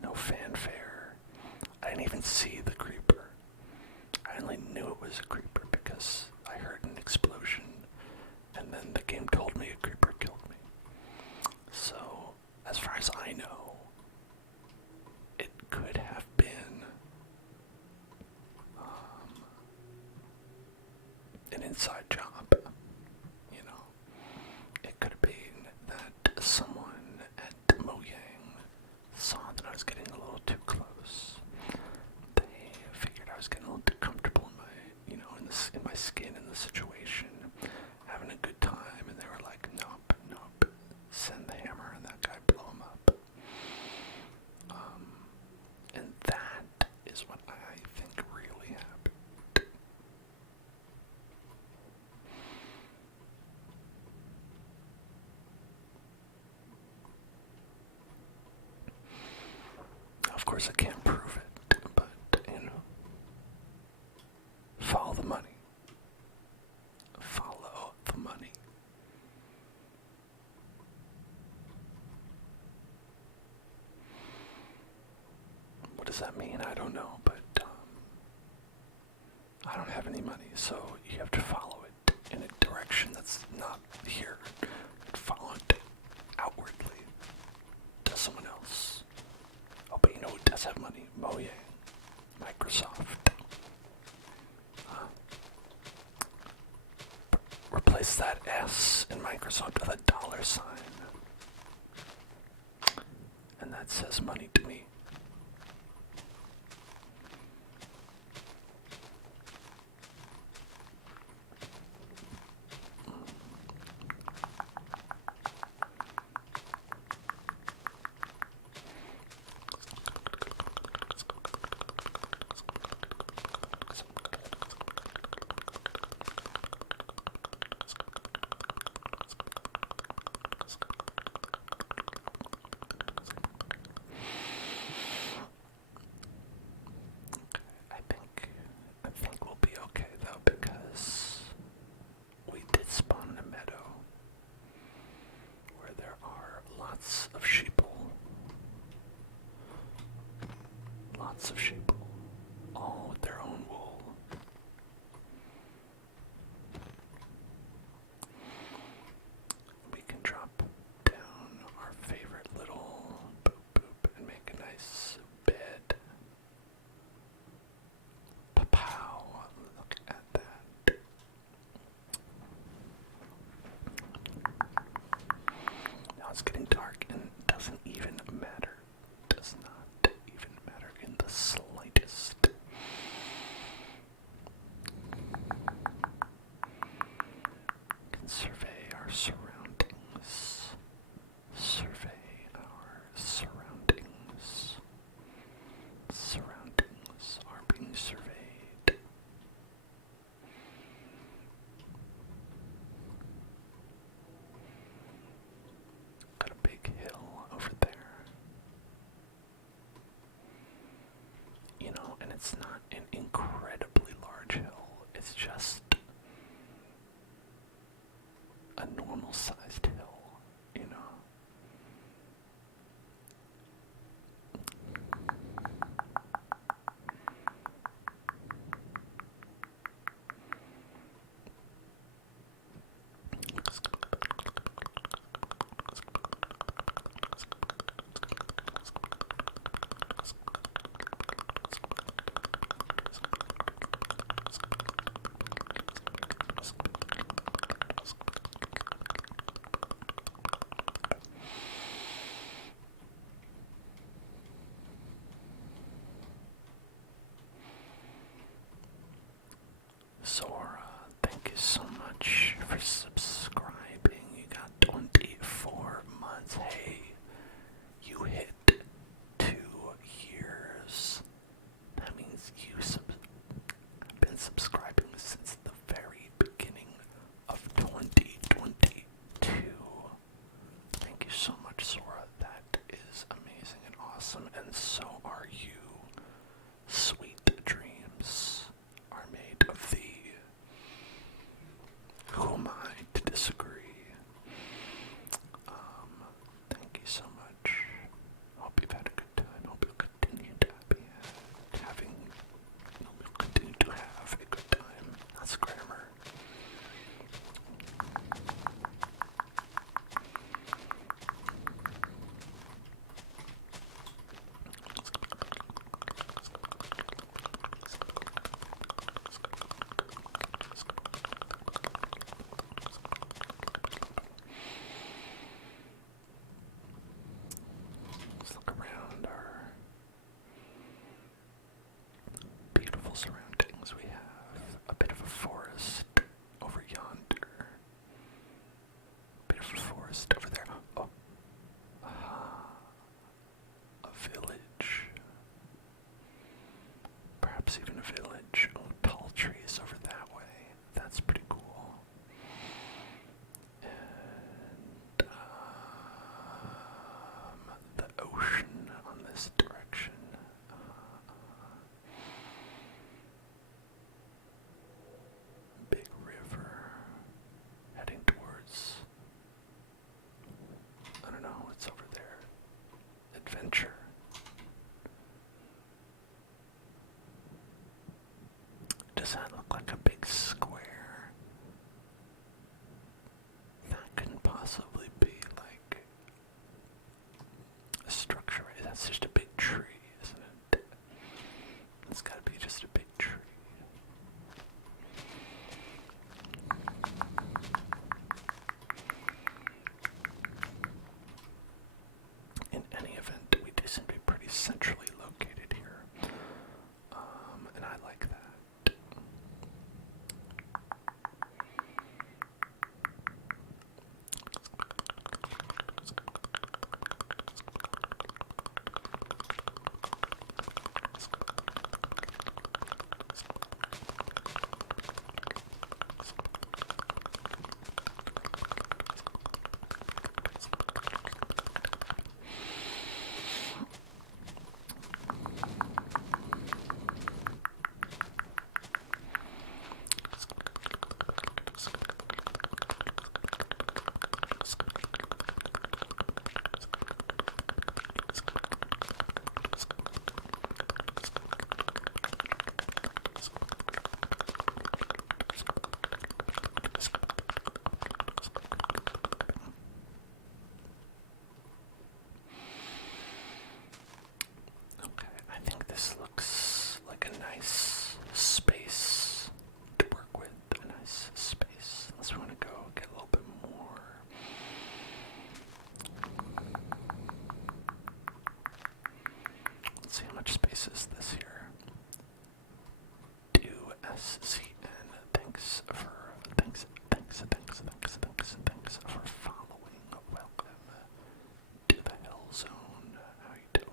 no fanfare. I didn't even see the creeper. I only knew it was a creeper because I heard an explosion, and then the game told me a creeper killed me. So, as far as I know, it could have been an inside job. You know, it could have been that someone at Mojang saw that I was getting a little too close. They figured I was getting a little too comfortable in my, in my skin, in the situation, having a good time, and they were like, nope, nope, send the hammer and that guy blow him up. And that is what I think really happened. Of course, I can't prove it, but, follow the money. Follow the money. What does that mean? I don't know, but I don't have any money, so you have to follow it in a direction that's not here. Follow it outwardly to someone else. Oh, but you know who does have money? Mojang. Microsoft. Replace that S in Microsoft with a $sign. And that says money to me. I think we'll be okay though, because we did spawn in a meadow where there are lots of sheeple. Lots of sheeple, all with their own wool. We can drop down our favorite little boop boop and make a nice bed. Pow! Look at that. Now it's getting dark and it doesn't even matter. Does not even matter in the slightest. We can survey our surroundings. Survey our surroundings. Surroundings are being surveyed. Got a big hill over there. And it's not an incredibly large hill. It's just a normal-sized hill, there's even a village. Oh, tall trees over that way. That's pretty cool. And the ocean on this direction. Big river heading towards, I don't know what's over there. Adventure. Does that look like a big square? That couldn't possibly be like a structure, right? That's just a big tree, isn't it? It's gotta be just a big tree. In any event, we do seem to be pretty centrally located here. And I like that. Okay, I think this looks like a nice space to work with, a nice space. Unless we want to go get a little bit more. Let's see how much space is this here. 2SCN. Thanks for following. Welcome to the Hell Zone. How you doing?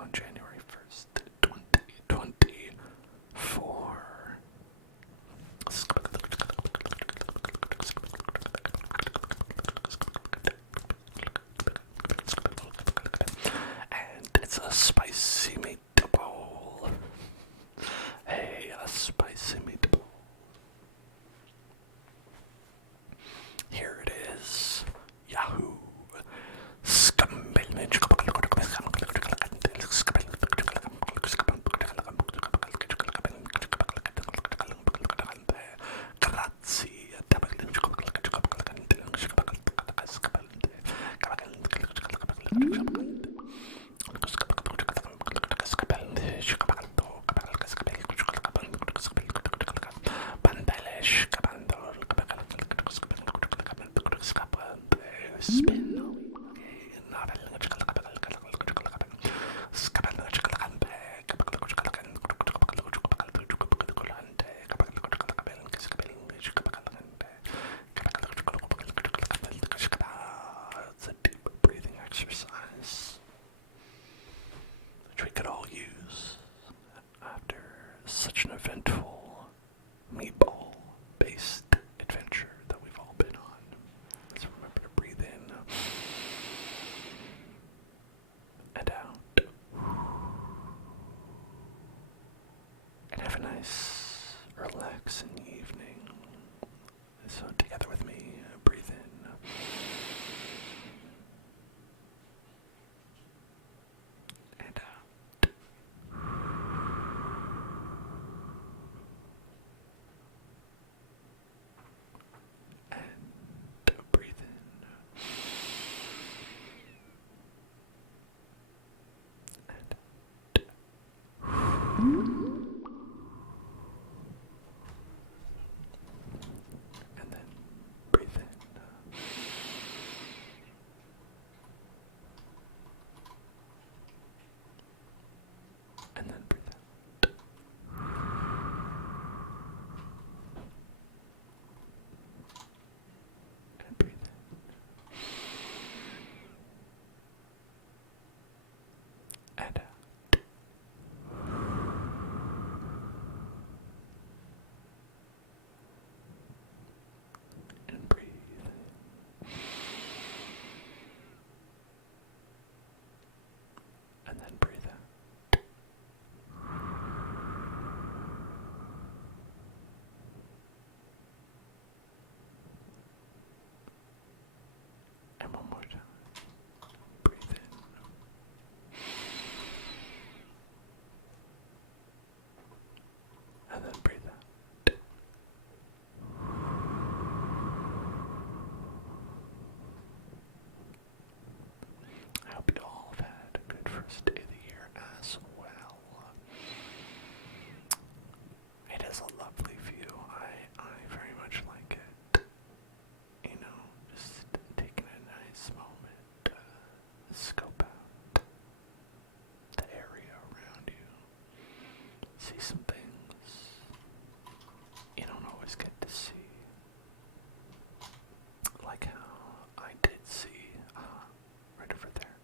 on January 1st, 2024. And it's a spicy meatball. Hey, a spicy meatball. Here it is. Yahoo. Spin. It's a deep breathing exercise which we could all use after such an eventful meatball-based adventure that we've all been on. Let's remember to breathe in and out. And have a nice, relaxing evening. So together with me, breathe in. And out. And breathe in. And and then breathe in. And then breathe out. And breathe in. And out. And breathe. And then breathe out. And one more time. Breathe in. And then breathe out. I hope you all have had a good first day of the year as well. It is a lovely view. I very much like it. You know, just taking a nice moment to scope out the area around you. See some things you don't always get to see. Like how I did see, right over there.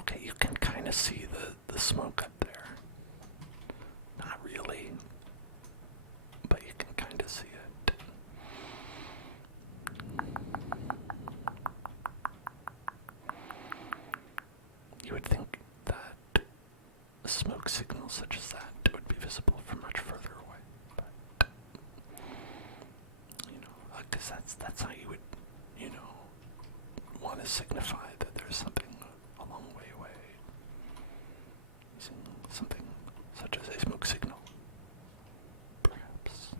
Okay, you can kind of see the smoke up there. Not really, but you can kind of see it. You would think that a smoke signal such as that would be visible from much further away, but because that's how you would, want to signify that there's something a long way away. Using something such as a smoke signal, perhaps,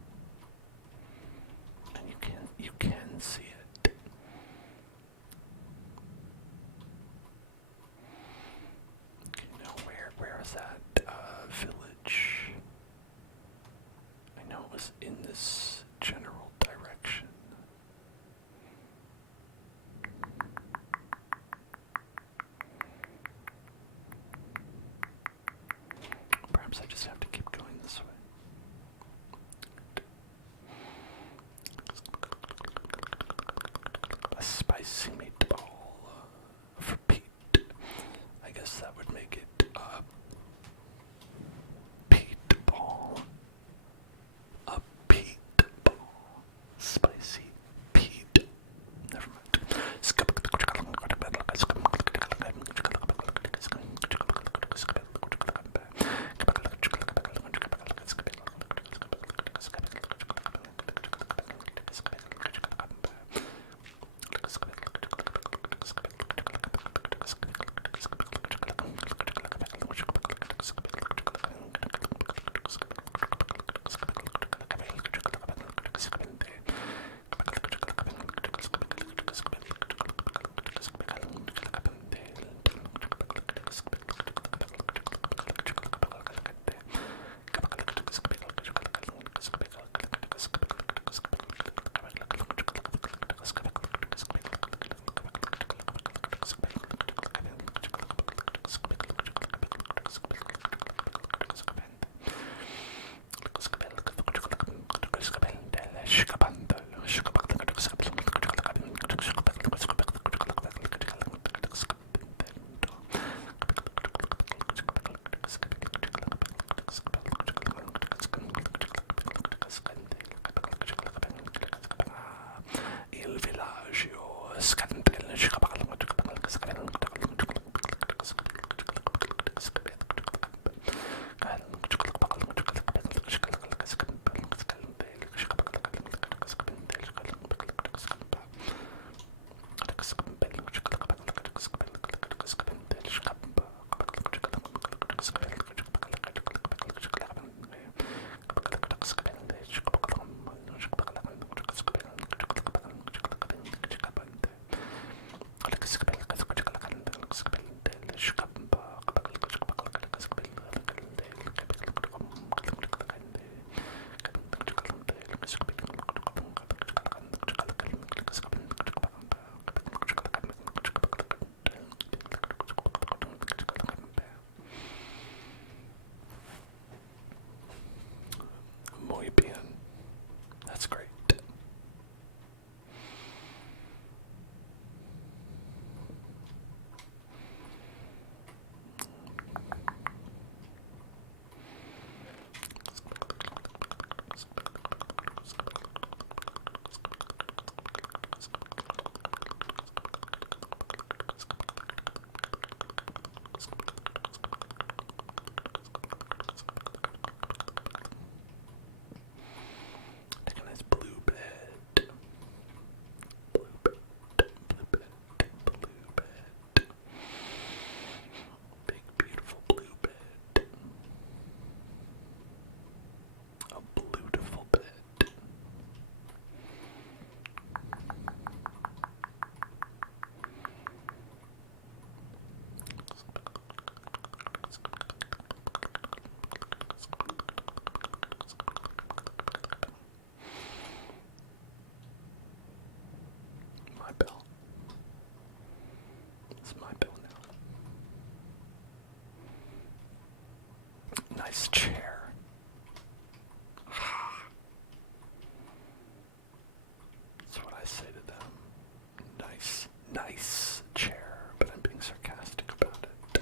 and you can see it. Okay, now where is that village? I know it was in this general direction. Perhaps I just have to keep going this way. A spicy meatball for Pete. I guess that would make it Pete ball. A Pete ball. Spicy Pete. Never mind. Muy bien. That's great. Take a nice blue bed. Blue bed. Blue bed. Blue bed. Big, beautiful blue bed. A beautiful bed. My bell. It's my bell now. Nice chair. That's what I say to them. Nice chair, but I'm being sarcastic about it.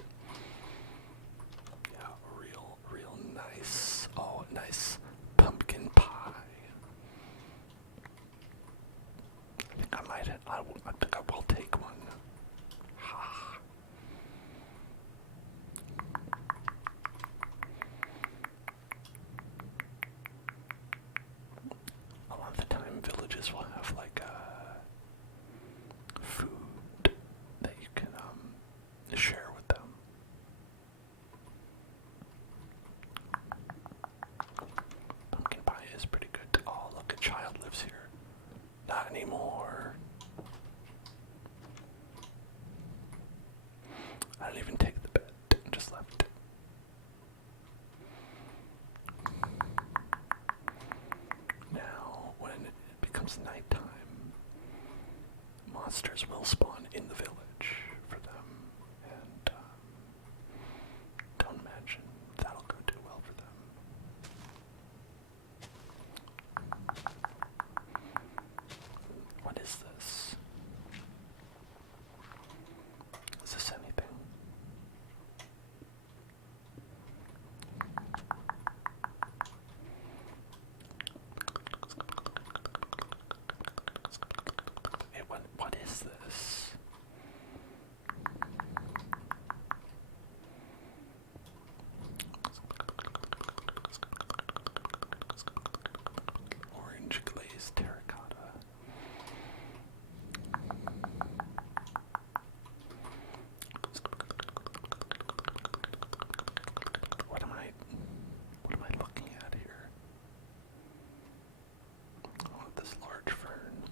monsters will spawn in the village for them, and don't imagine that'll go too well for them. What is this? Is this anything? Hey, what is this? Orange glazed terracotta. What am I looking at here? Oh, this large fern.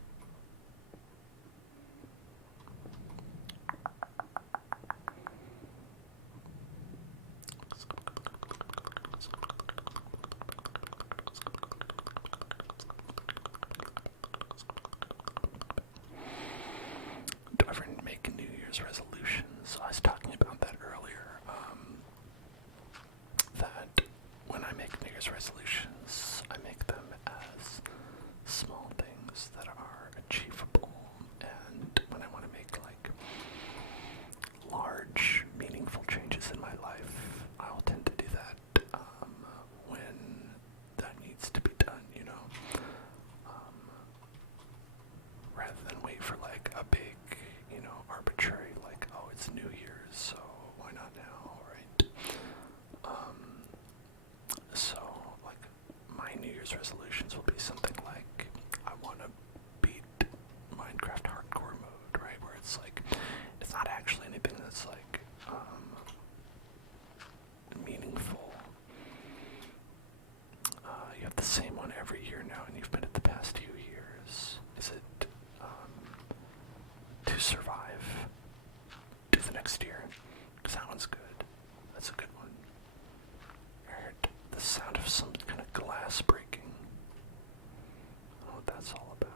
Do I ever make New Year's resolutions? I was talking about that earlier. That when I make New Year's resolutions, I make them as small things that are achievable. And when I want to make like large, meaningful changes in my life, I'll tend to do that when that needs to be done, you know? Rather than wait for like a big, arbitrary, like, oh, it's New Year's, so why not now, right? So, like, my New Year's resolutions will be something like, I want to beat Minecraft hardcore mode, right? Where it's like, it's not actually anything that's like, meaningful. You have the same one every year now, and you've been it the past few years. Is it, to survive to the next year? Because that one's good. That's a good one. I heard the sound of some kind of glass breaking. I don't know what that's all about.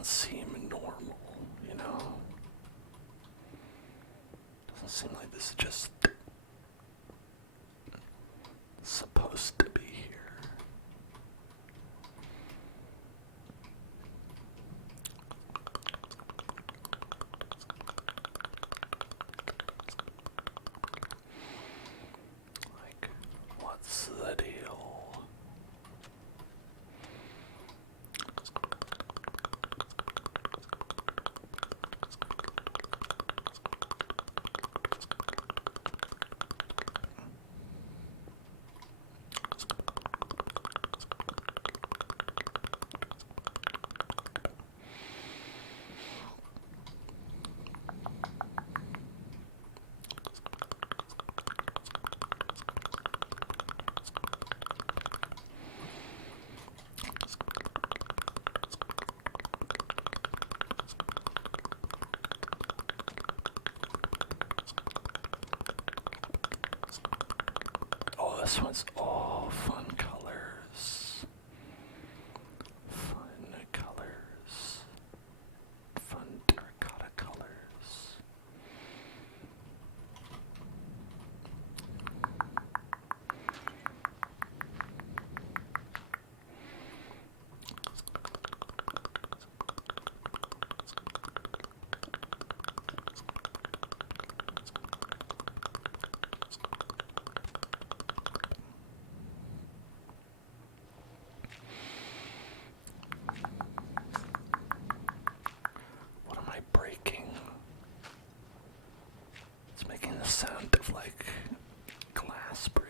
doesn't seem normal, you know? Doesn't seem like this is just supposed to be here. Like, what's the deal? Oh, this one's all fun colors. Fun colors. Fun terracotta colors. What am I breaking? It's making the sound of like glass breaking.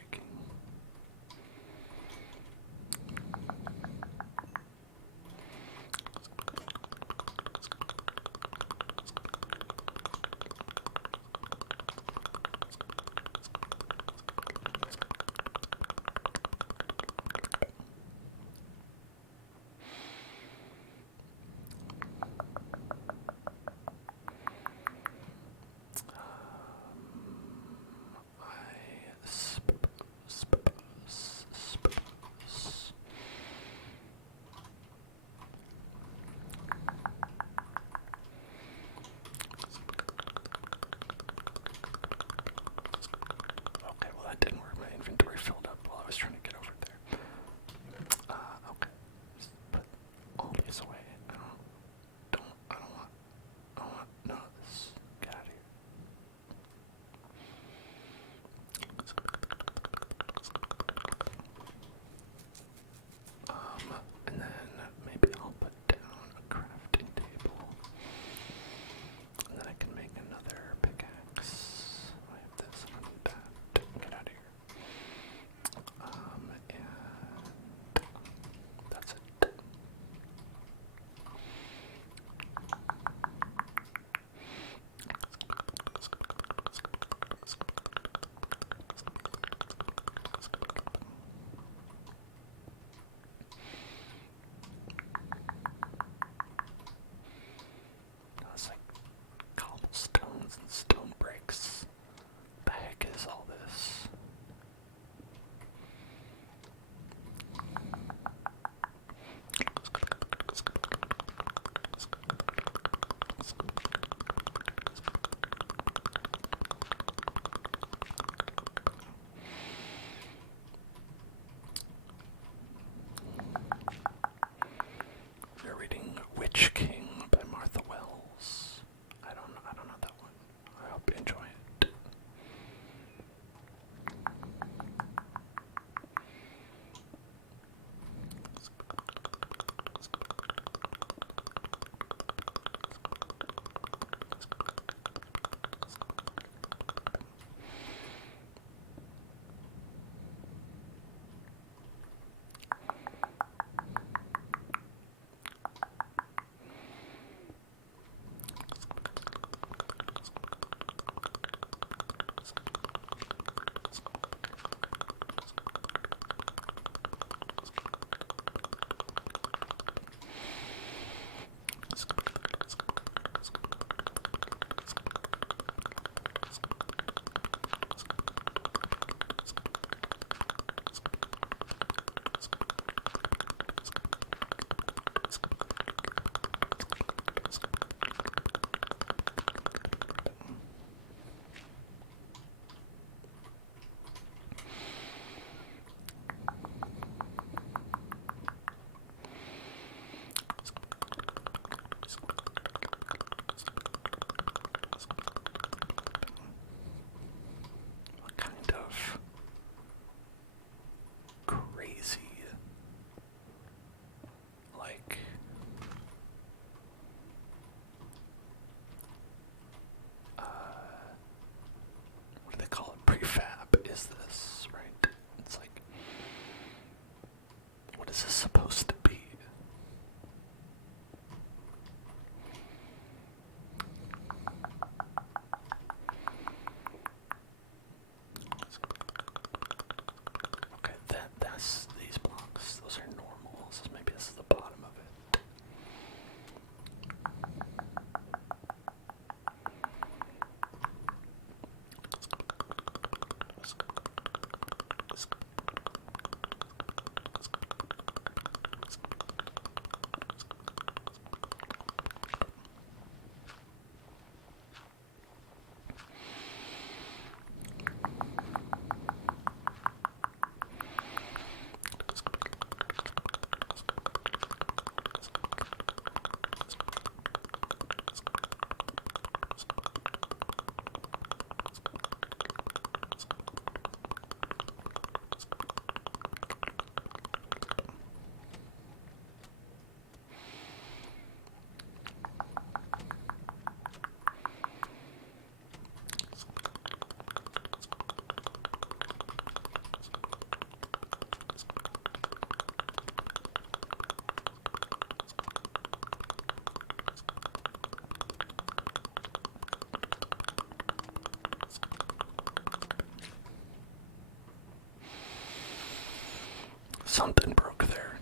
Something broke there.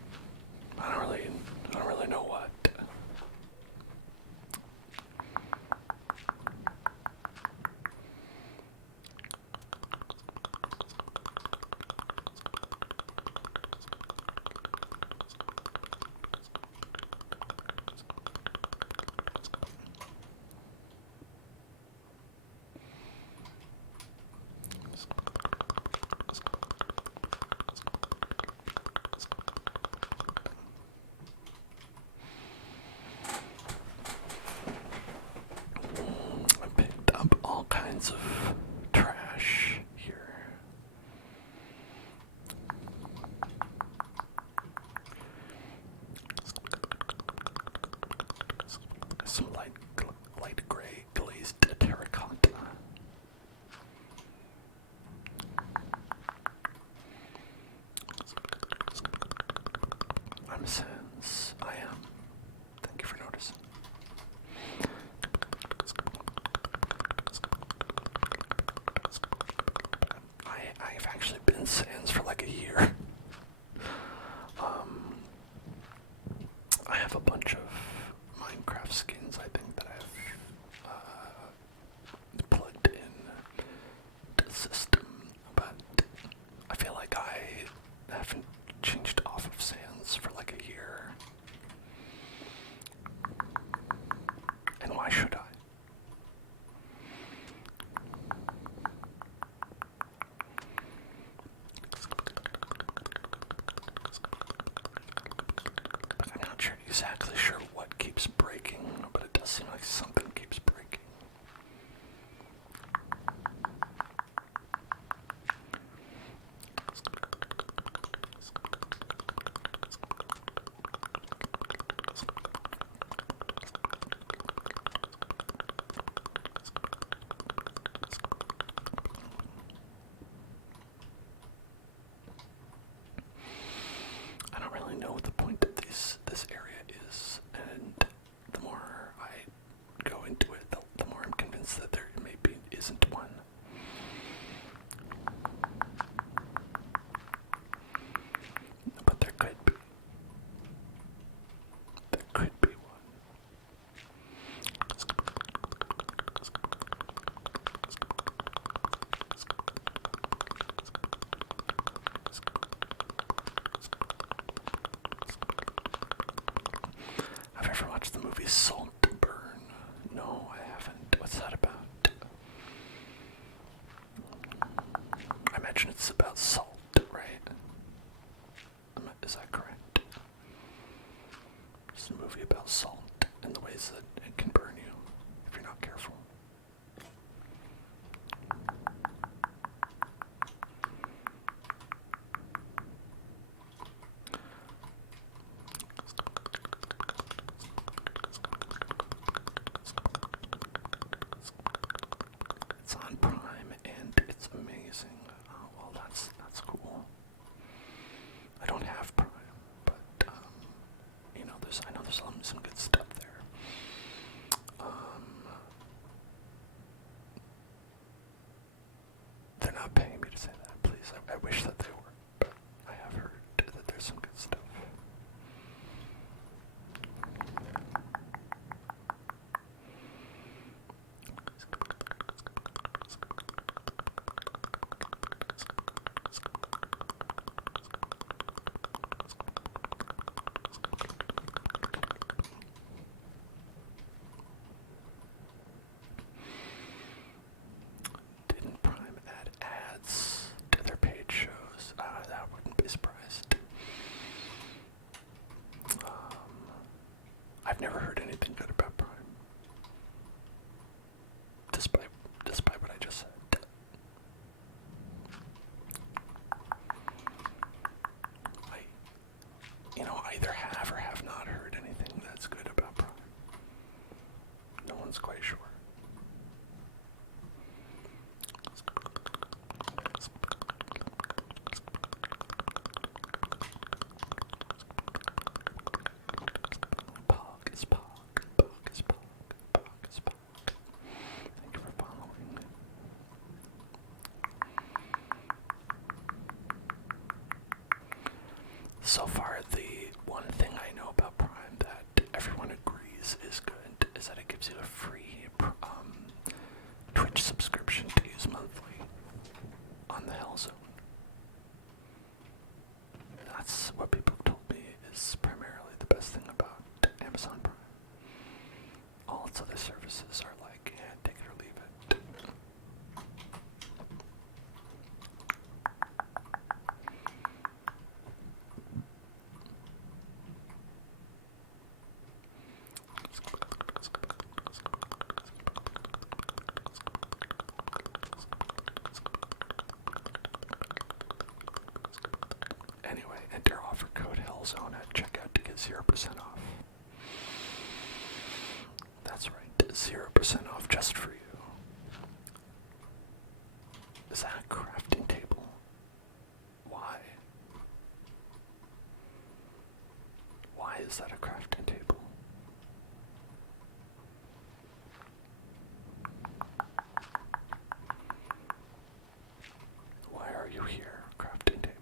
I don't really know what. I picked up all kinds of trash here. Some light gray glazed terracotta. I'm Sans. I am. Thank you for noticing. I've actually been Sans for like a year. I have a bunch of Minecraft skins, I think, that I've plugged in to the system, but I feel like I haven't changed off of Sans for like a year. And why should I? I'm not exactly sure what keeps breaking, but it does seem like something keeps breaking. I don't really know what the point of this area is, and the more I go into it, the more I'm convinced that there maybe isn't one. But there could be. There could be one. Have you ever watched the movie Saltburn? No, I haven't. What's that about? I imagine it's about salt, right? Is that correct? It's a movie about salt and the ways that it can burn you if you're not careful. It's on Prime and it's amazing. Oh, well, that's cool. I don't have Prime, but you know, I know there's some good stuff there. They're not paying me to say that, please. I wish that they were, but I have heard that there's some good stuff. Didn't Prime add ads to their paid shows? That wouldn't be surprised. I've never heard anything good about Prime, despite what I just said. I either have or have not heard anything that's good about Prime. No one's quite sure. Pog is Pog. Pog is Pog. Pog is Pog. Thank you for following. is good is that it gives you a free Twitch subscription to use monthly on the Hell Zone. That's what people have told me is primarily the best thing about Amazon Prime. All its other services are like, yeah, take it or leave it. Anyway, enter offer code HELLZONE at checkout to get 0% off. That's right, 0% off just for you. Is that a crafting table? Why? Why is that a crafting table? Why are you here, crafting table?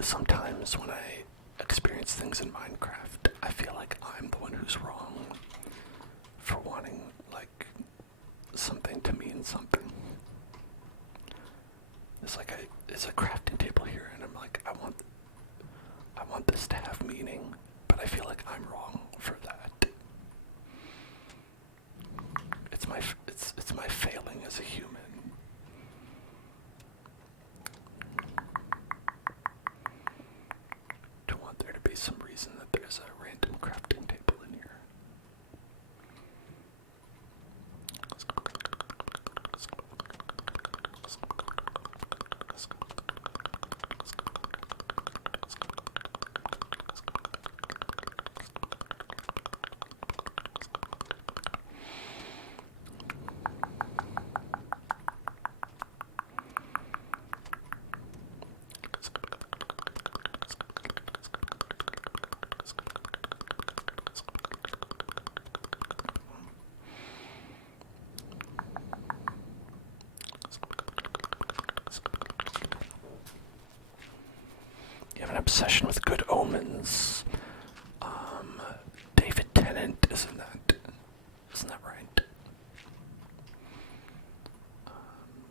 Sometimes when I experience things in Minecraft, I feel like I'm the one who's wrong for wanting, like, something to mean something. It's like it's a crafting table here, and I'm like, I want this to have meaning, but I feel like I'm wrong for that. It's my failing as a human. To want there to be some reason that there's a random crafting table in here. You have an obsession with good omens. David Tennant, isn't that right?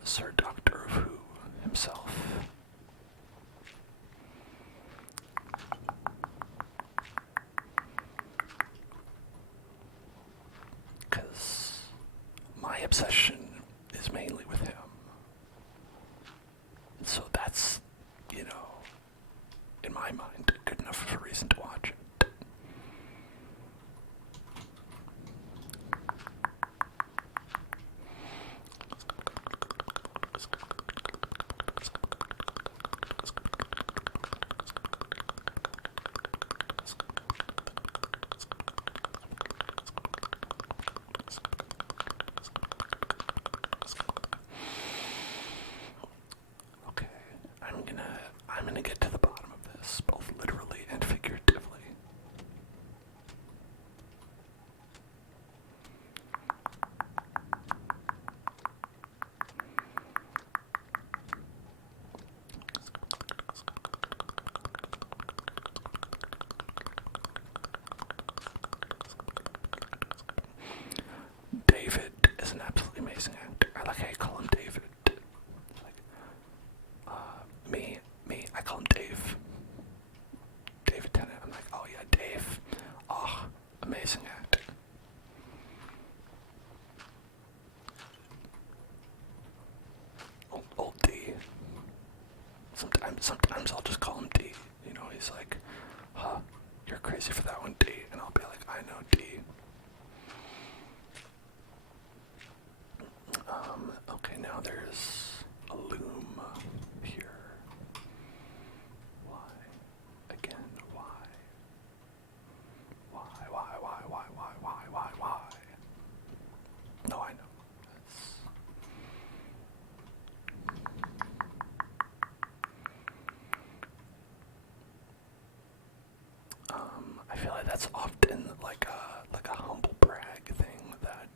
Sir Doctor of Who himself. Because my obsession is mainly with him. So that's, in my mind, good enough of a reason to watch it. Okay, I'm gonna get to the bottom of this, both literally and figuratively. David is an absolutely amazing actor. I like how you call him David. I call him Dave. David Tennant. I'm like, oh yeah, Dave. Oh, amazing actor. Old D. Sometimes I'll just call him D. He's like, huh, you're crazy for that one, D. And I'll be like, I know, D. Okay, now there's a loom here. Why? Again, why? Why? No, I know. that's often like a humble brag thing that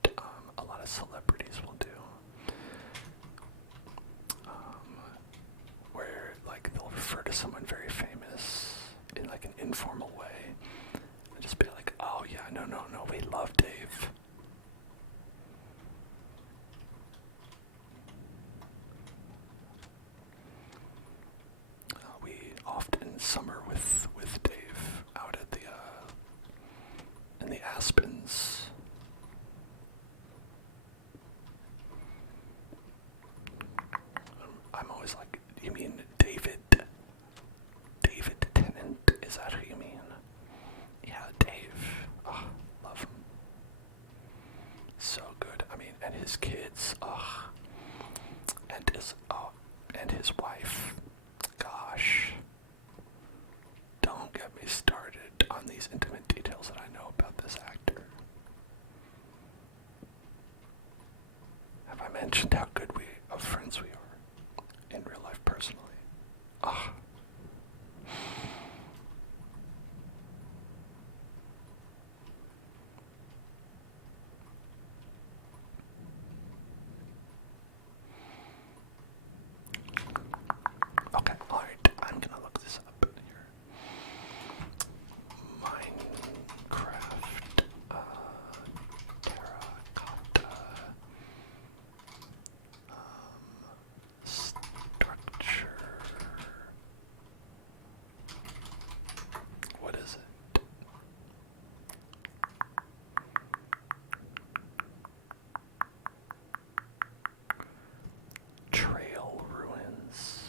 a lot of celebrities will do. Where like they'll refer to someone very famous in like an informal way and just be like, oh yeah, no, we love Dave. We often summer with Dave out at the in the Aspens. I'm always like, you mean David? David Tennant? Is that who you mean? Yeah, Dave. Oh, love him. So good. I mean, and his kids. And his wife. Gosh. Don't get me started on these intimate details that I know about this actor. Have I mentioned how good of friends we are in real life personally? Ah. Okay, alright, I'm gonna look this up here. Minecraft, terracotta, structure. What is it? Trail ruins.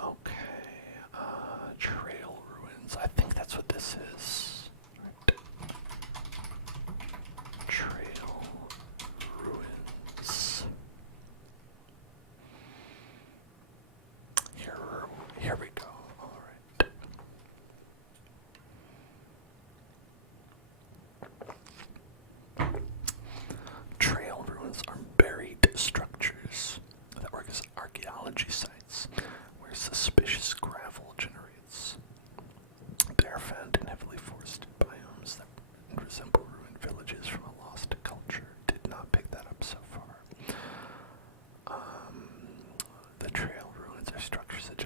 Okay, trail ruins. I think that's what this is. Right. Trail ruins. Here we go. All right. Trail ruins are buried structures that work as archaeology sites where suspicious gravel generates. They are found in heavily forested biomes that resemble ruined villages from a lost culture. Did not pick that up so far. The trail ruins are structures that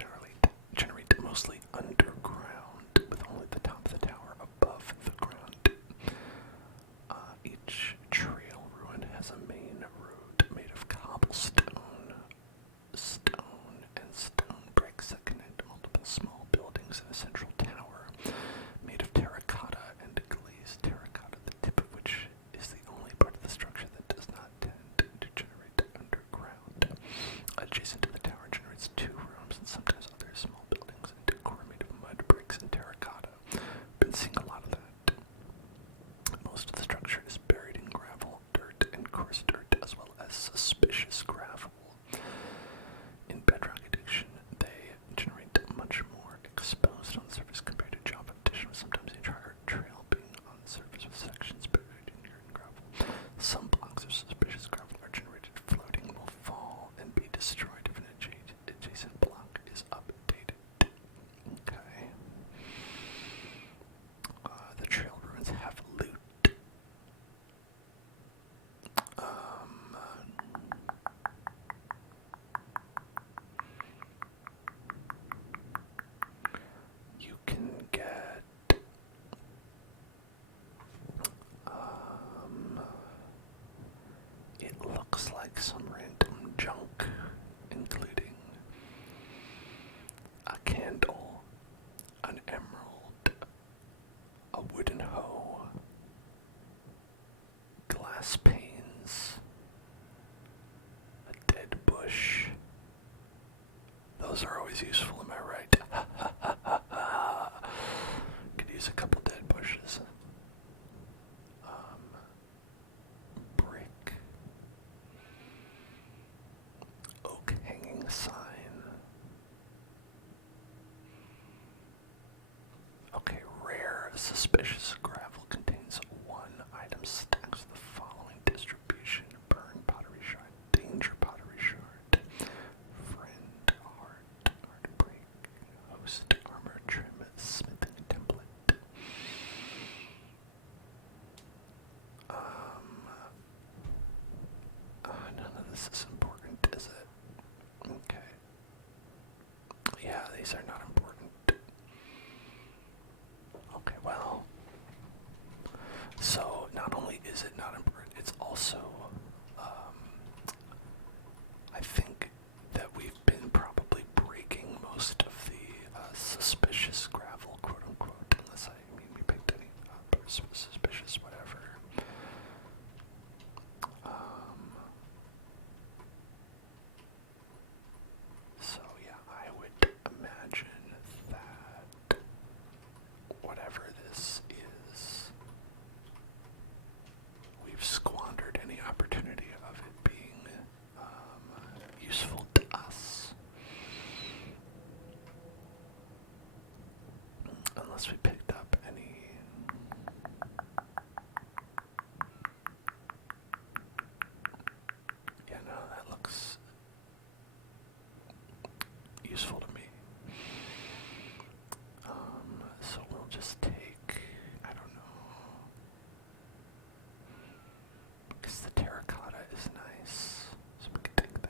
generate mostly underground, with only the top of the tower above the ground. Each trail ruin has a main road made of cobblestone, stone, and stone bricks that connect multiple small buildings in a central tower made of terracotta and glazed terracotta, the tip of which is the only part of the structure that does not tend to generate underground. Adjacent to the tower generates 2 rooms and sometimes other small buildings and decor made of mud bricks and terracotta. Been seeing a lot of that. Most of the structure is buried in gravel, dirt, and coarse dirt, as well as suspicious gravel. In bedrock addiction, they generate much more exposed on the surface compared to Java addition, with sometimes the entire trail being on the surface with sections buried in dirt and gravel. Some blocks of suspicious gravel are generated floating, will fall and be destroyed if an adjacent block is updated. Okay. The trail ruins have loot. You can get it looks like some random junk, including a candle, an emerald, a wooden hoe, glass panes, a dead bush. Those are always useful, am I right? Could use a couple dead bushes. Brick. Oak hanging sign. suspicious gravel contains one item stacks of the following distribution: burn, pottery shard, danger, pottery shard, friend, heart, heartbreak, host, armor, trim, smithing template. None of this is important, is it? Okay. Yeah, these are not important. Okay, well. So, not only is it not important, it's also, I think that we've been probably breaking most of the suspicious gravel, quote unquote, unless we picked any suspicious whatever. So yeah, I would imagine that whatever this is, we've squandered any opportunity of it being useful to us. Unless we picked up any. Yeah, no, that looks useful to me. So we'll just take, I don't know, because the terracotta is nice, so we can take that.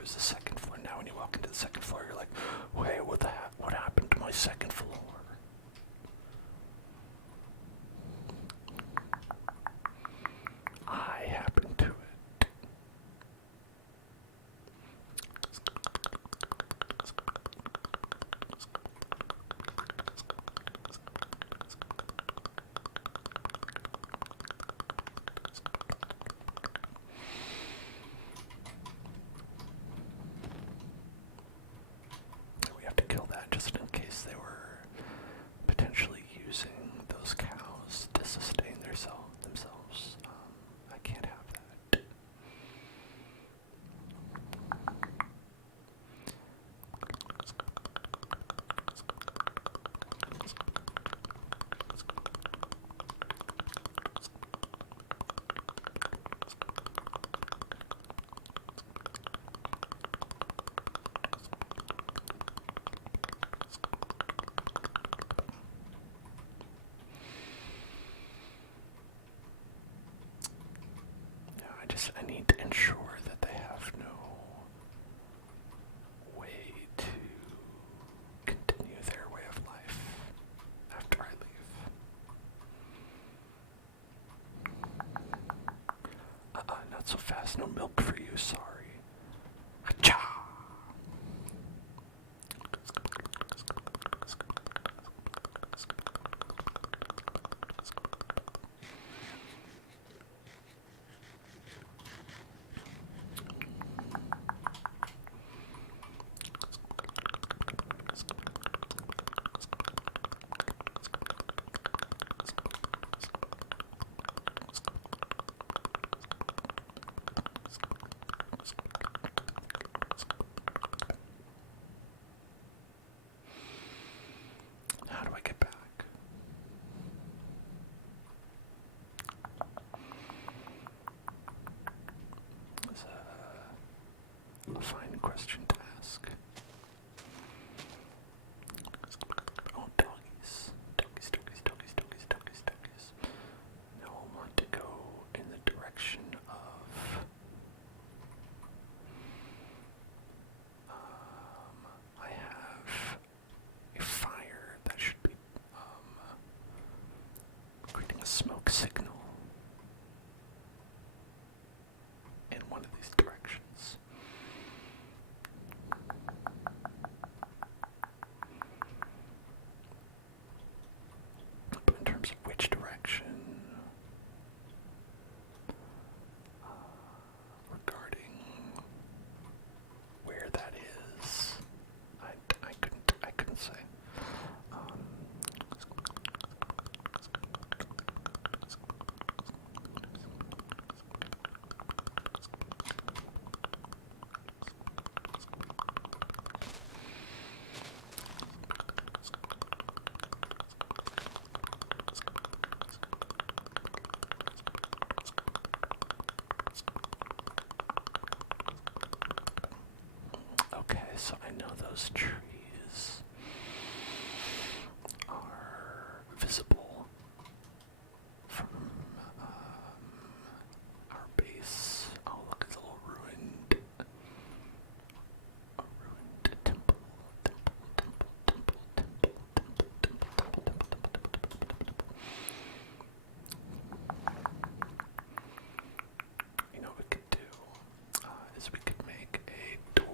it was the second floor. Now when you walk into the second floor, you're like, wait, what happened to my second floor? I happened to it. We have to kill that just in case they were potentially using those cows to sustain themselves. I can't have that. I need to ensure that they have no way to continue their way of life after I leave. Not so fast. No milk for you, sorry. Achoo! How do I get back? That's a fine question to ask. Oh, doggies. Doggies, doggies, doggies, doggies, doggies, doggies. Now I want to go in the direction of I have a fire that should be creating a smoke signal in one of these directions. But in terms of which direction, regarding where that is, I couldn't say. Okay, so I know those trees are visible from our base. Oh, look, it's a little ruined. A ruined temple. You know what we could do is we could make a door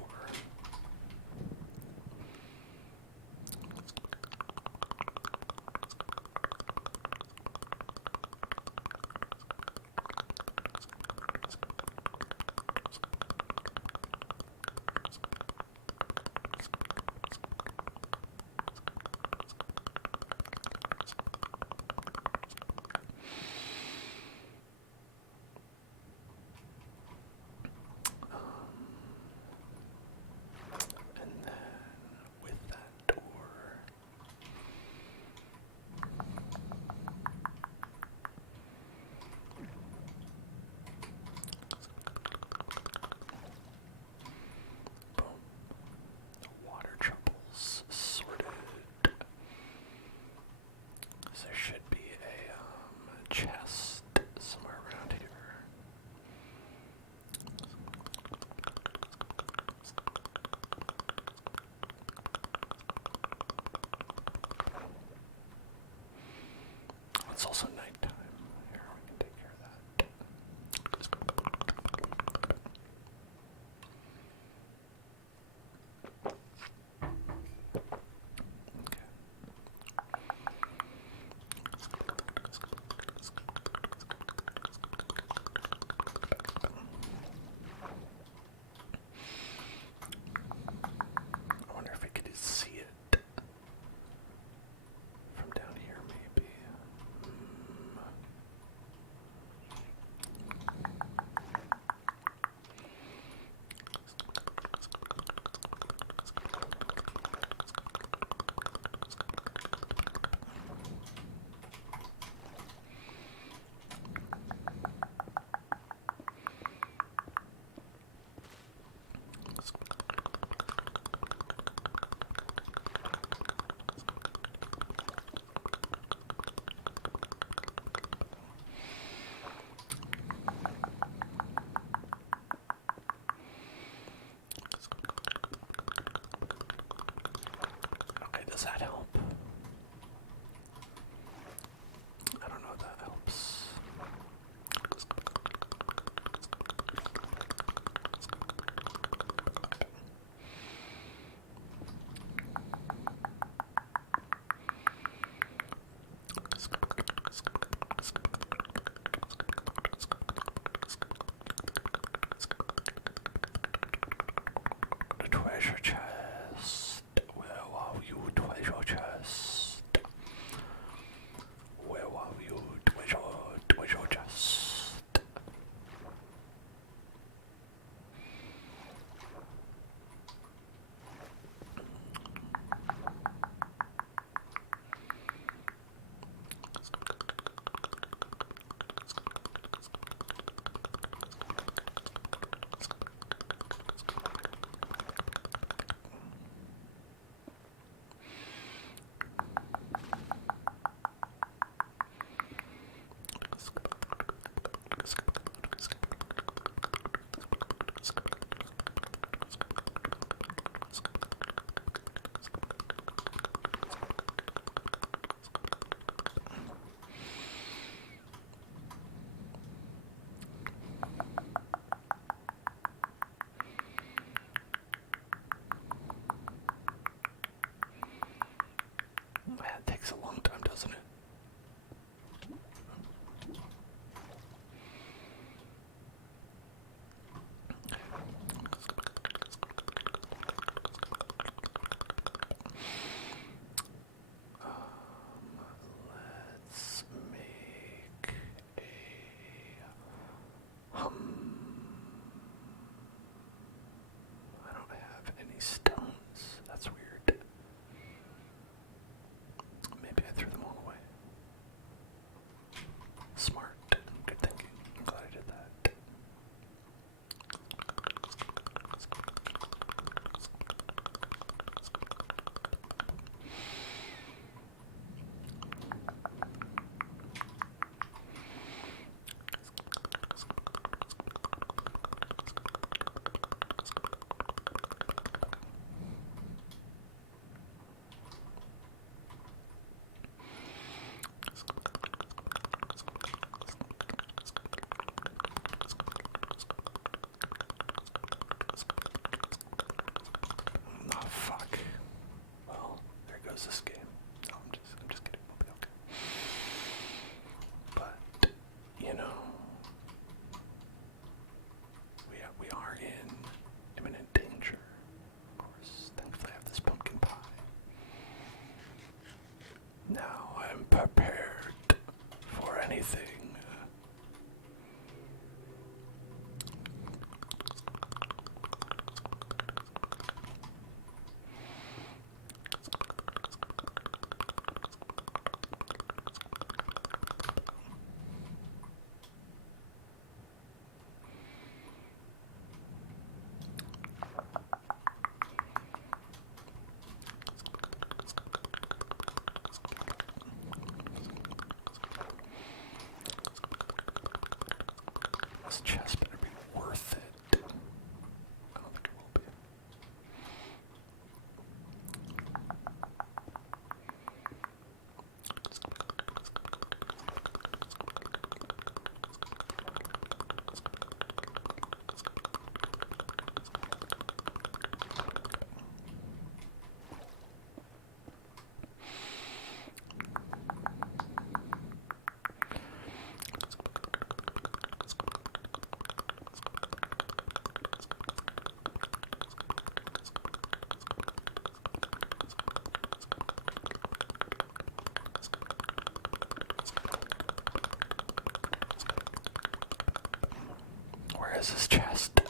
is his chest.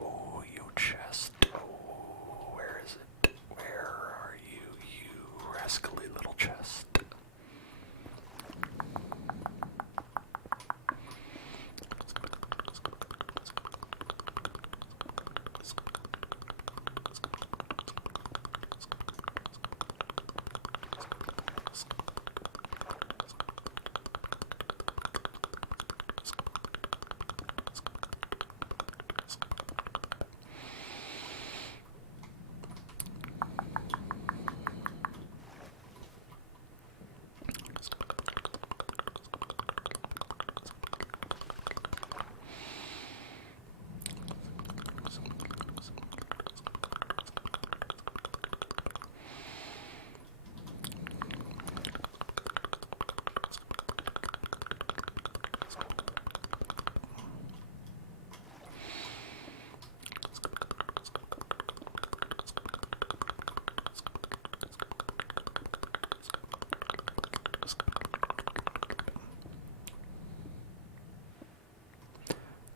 Oh, you chest. Oh, where is it? Where are you, you rascally little chest?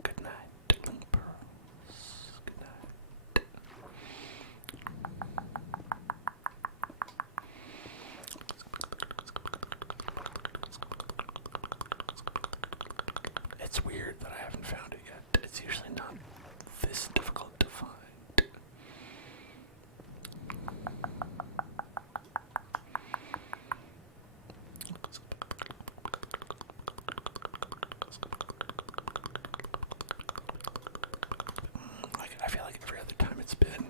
Good night, tickling pearls. Good night. It's weird that I haven't found it yet. It's usually not this difficult to find. I feel like every other time it's been,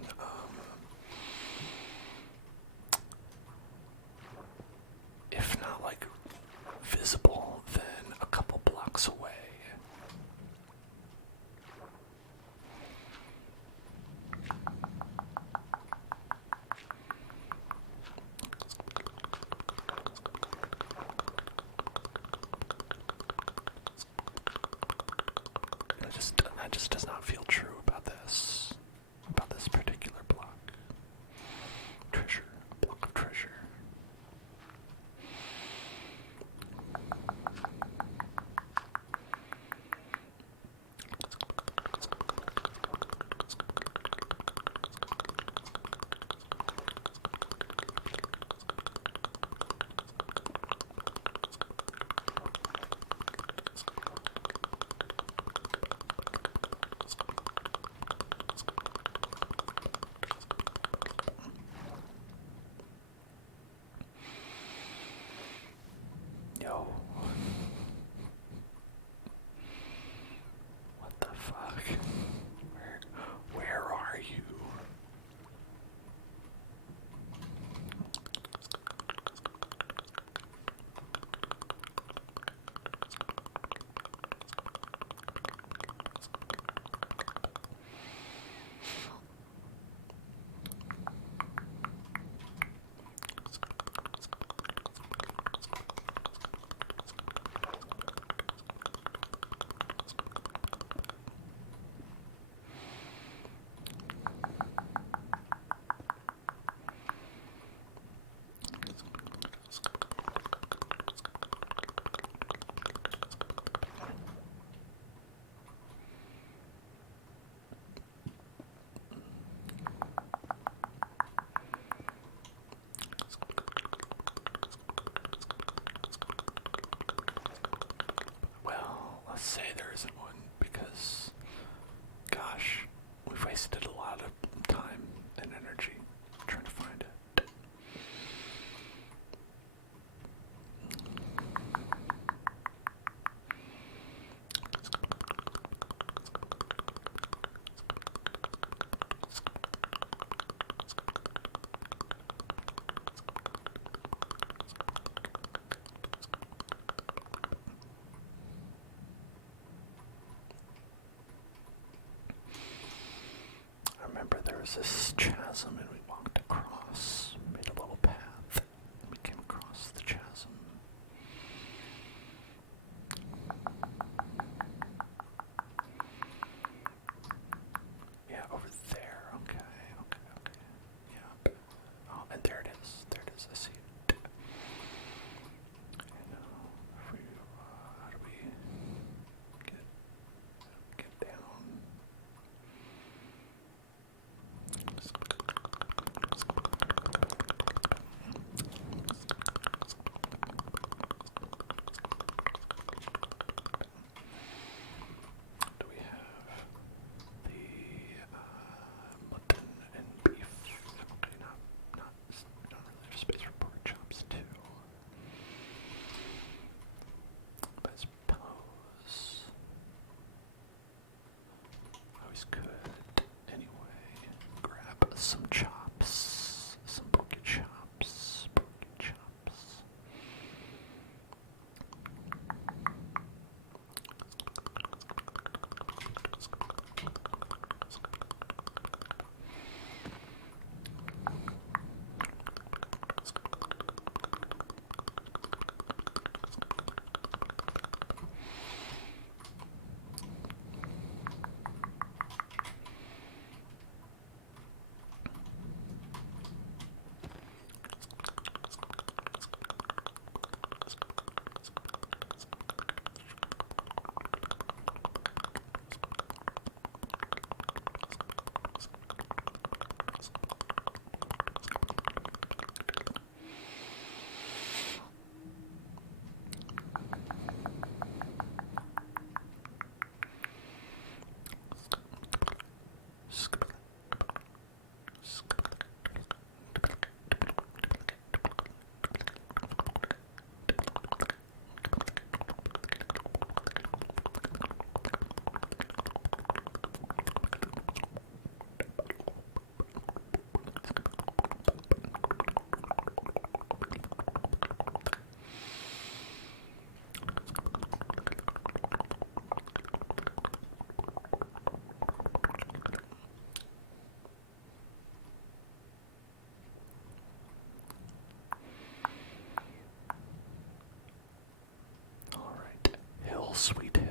if not like visible, then a couple blocks away. That just does not feel true about this particular block. Treasure, a block of treasure. Yo. What the fuck? Where are you? Well, let's say there isn't one because, gosh, we've wasted a lot of time and energy trying to find it. I remember there was this chasm and we walked across, made a little path, and we came across the chasm. Yeah, over there. Okay. Yeah. Oh, and there it is. I see it. some chops, some poke chops, poke chops. Sweet Hill.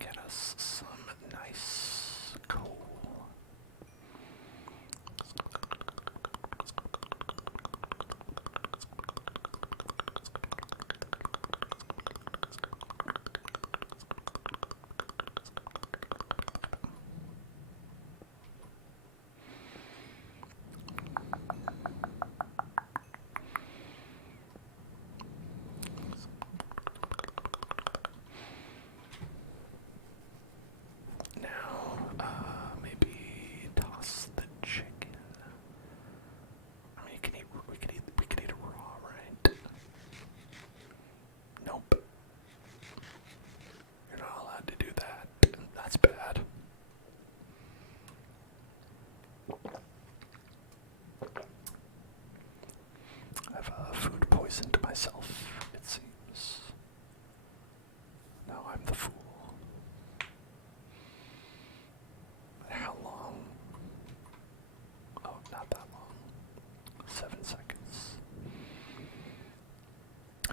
Get us some nice coal. Poisoned myself, it seems. Now I'm the fool. How long? Oh, not that long. 7 seconds.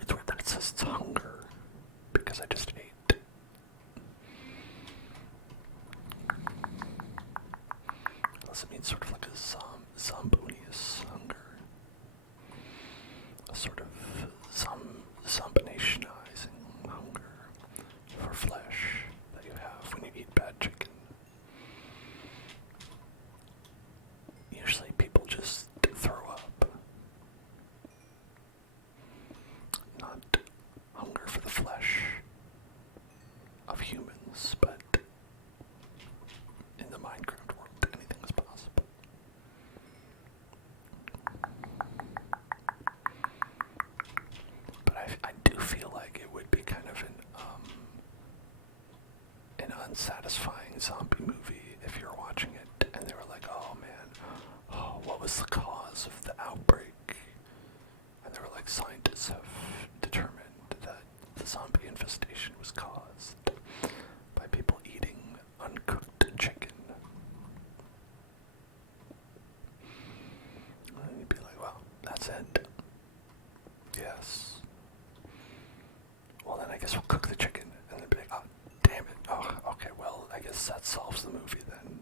It's weird that it says it's hunger, because I just ate. Unless it means sort of like a zombonious hunger. A sort of zombinationizing hunger for flesh that you have when you eat bad chicken. Usually people just throw up. Not hunger for the flesh of humans, but in the Minecraft world, anything is possible. I do feel like it would be kind of an unsatisfying zombie movie if you're watching it and they were like, oh man, what was the cause of the outbreak? And they were like, scientists have determined that the zombie infestation was caused by people eating uncooked chicken. And you'd be like, well, that's it. Yes. Well, then I guess we'll cook the chicken. And they'd be like, oh, damn it. Oh, okay, well, I guess that solves the movie then.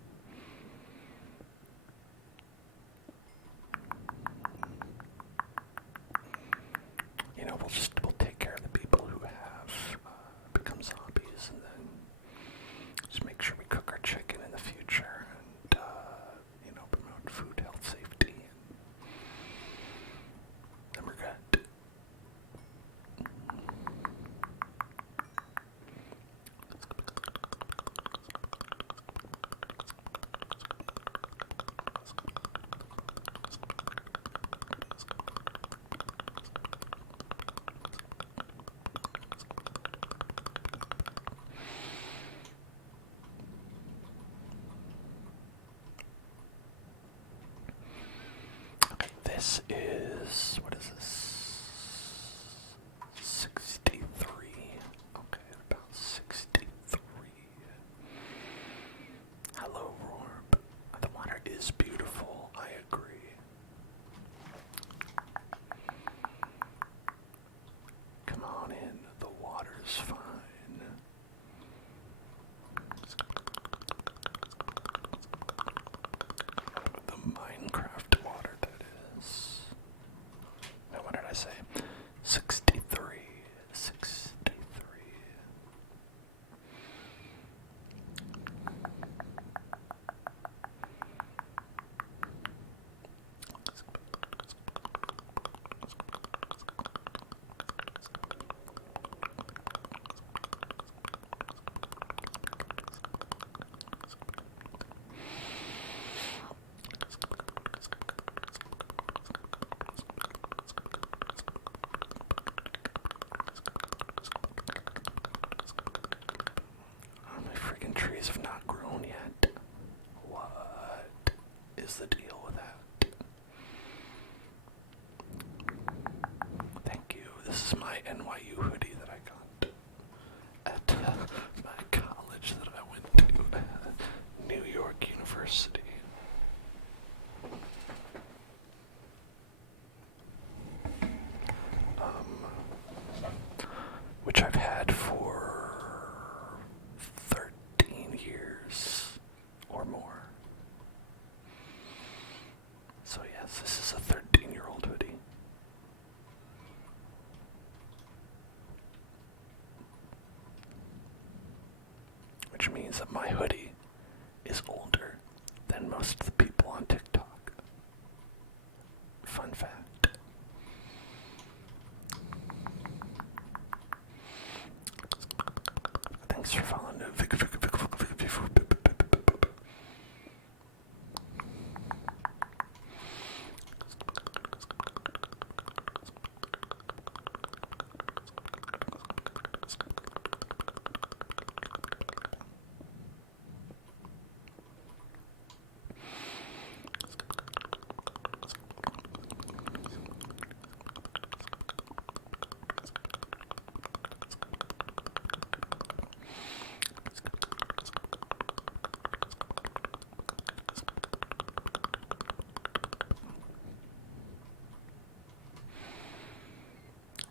freaking trees have not grown yet. What is the deal with that? Thank you. This is my NYU hoodie that I got at my college that I went to, New York University. Which I've had for 13 years or more. So yes, this is a 13-year-old hoodie. Which means that my hoodie is older than most of the people on TikTok. Fun fact. Thanks for following.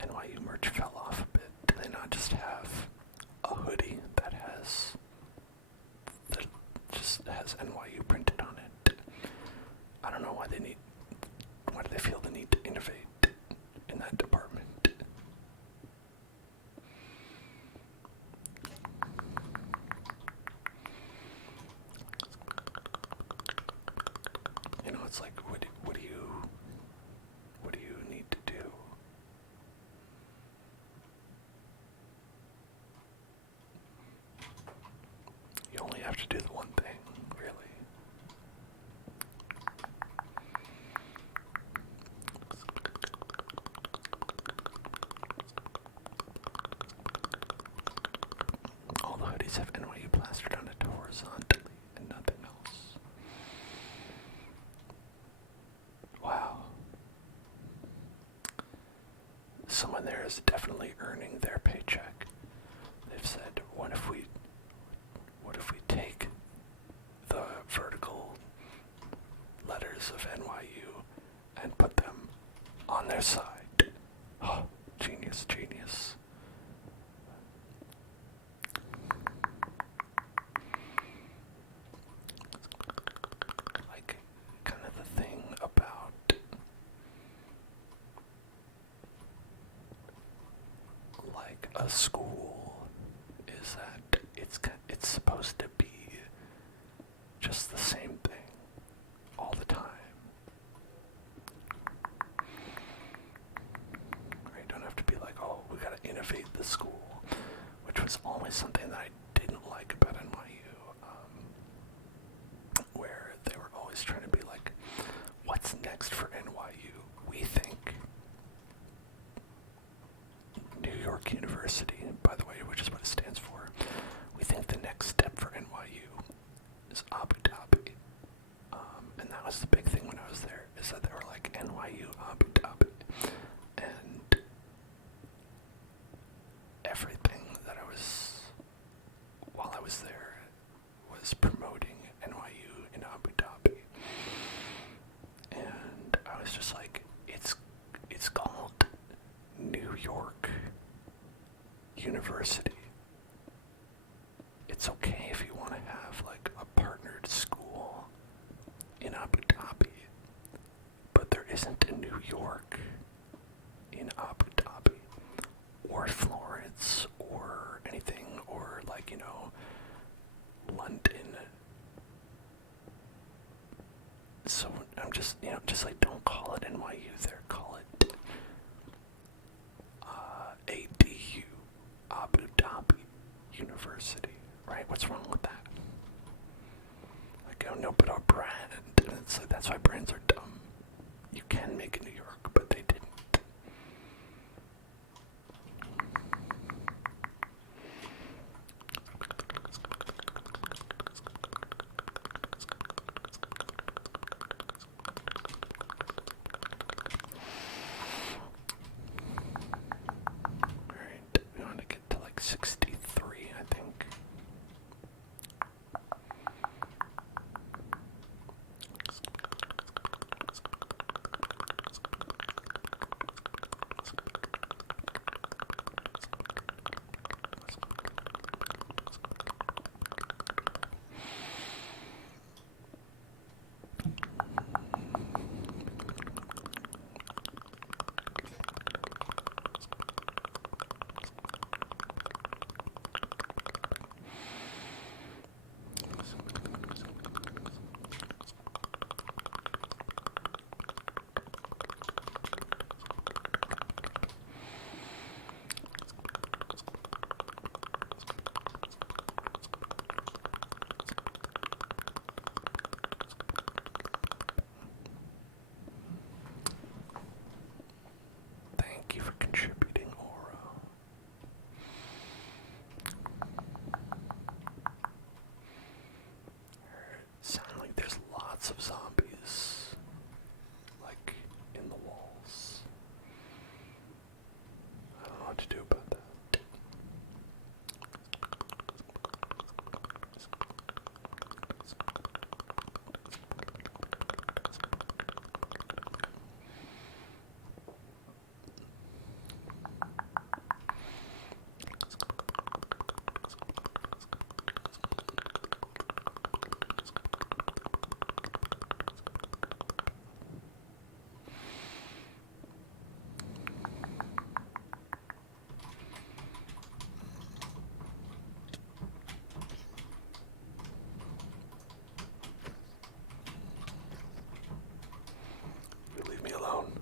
NYU merch fell off a bit. Do they not just have a hoodie that just has NYU printed on it? I don't know why do they feel the need to innovate in that department? You know, it's like, what do you need to do? You only have to do the one thing, really. All the hoodies have NYU plastered on it horizontally and nothing else. Wow. Someone there is definitely earning their paycheck. They've said, what if we take the vertical letters of NYU and put them on their side? Oh, genius, genius. Like, kind of the thing about like a school is that it's supposed to be just the same thing all the time. Right? You don't have to be like, oh, we gotta innovate the school, which was always something that I didn't like about NYU, where they were always trying to be like, what's next for NYU? We think New York University, by the way, which is what it stands for, we think the next step for NYU is Abu Dhabi. And that was the big thing when I was there, is that they were like, NYU Abu Dhabi. And everything that while I was there, was promoting NYU in Abu Dhabi. And I was just like, it's called New York University. It's okay if you want to have like a partnered school in Abu Dhabi, but there isn't a New York in Abu Dhabi or Florence or anything, or like, you know, London. So I'm just, you know, just like, don't call it NYU there, call it ADU, Abu Dhabi University, right? What's wrong with that? Like, oh no, but our brand, and it's like, that's why brands are dumb. You can make it New York, but they didn't. 63, I think. Thank you for contributing, Aura. Sound like there's lots of zombies, like, in the walls. I don't know what to do about that. You leave me alone.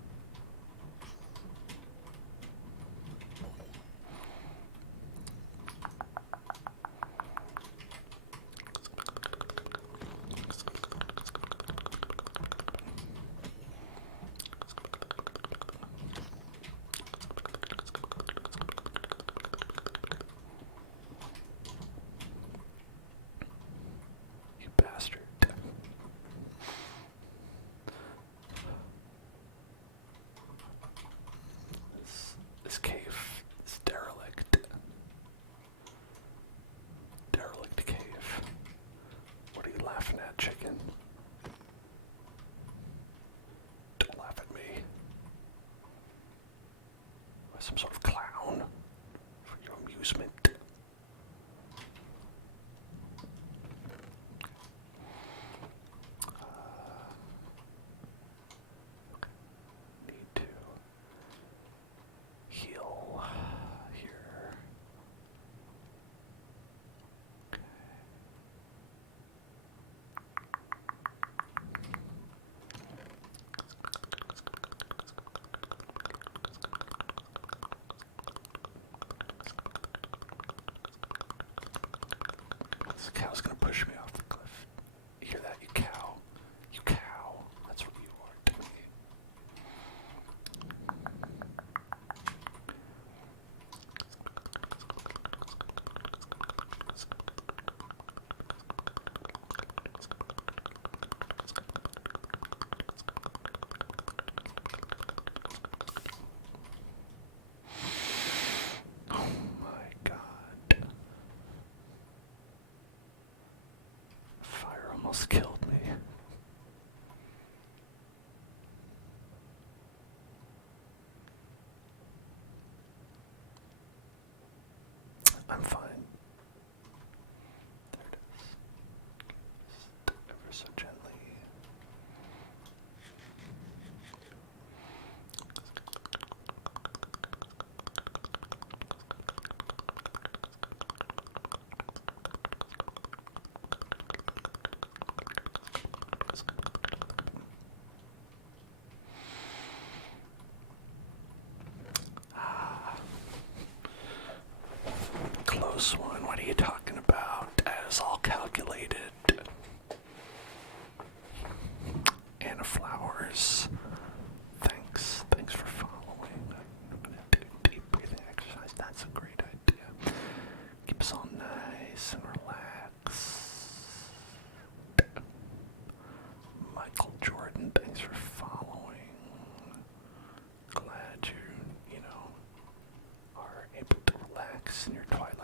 You bastard. This cave is derelict. Derelict cave. What are you laughing at, chicken? Don't laugh at me. Am I some sort of clown for your amusement? Need to heal here. This cow's gonna push me off the cliff. You hear that, you cow? You cow. That's what you are to me. Oh my god. Fire almost killed me. I'm fine. There it is. Just ever so gently. Close one. What are you talking about? That is all calculated. Anna Flowers. Thanks. Thanks for following. I'm gonna do deep breathing exercise. That's a great idea. Keep us all nice and relaxed. Michael Jordan, thanks for following. Glad you are able to relax in your twilight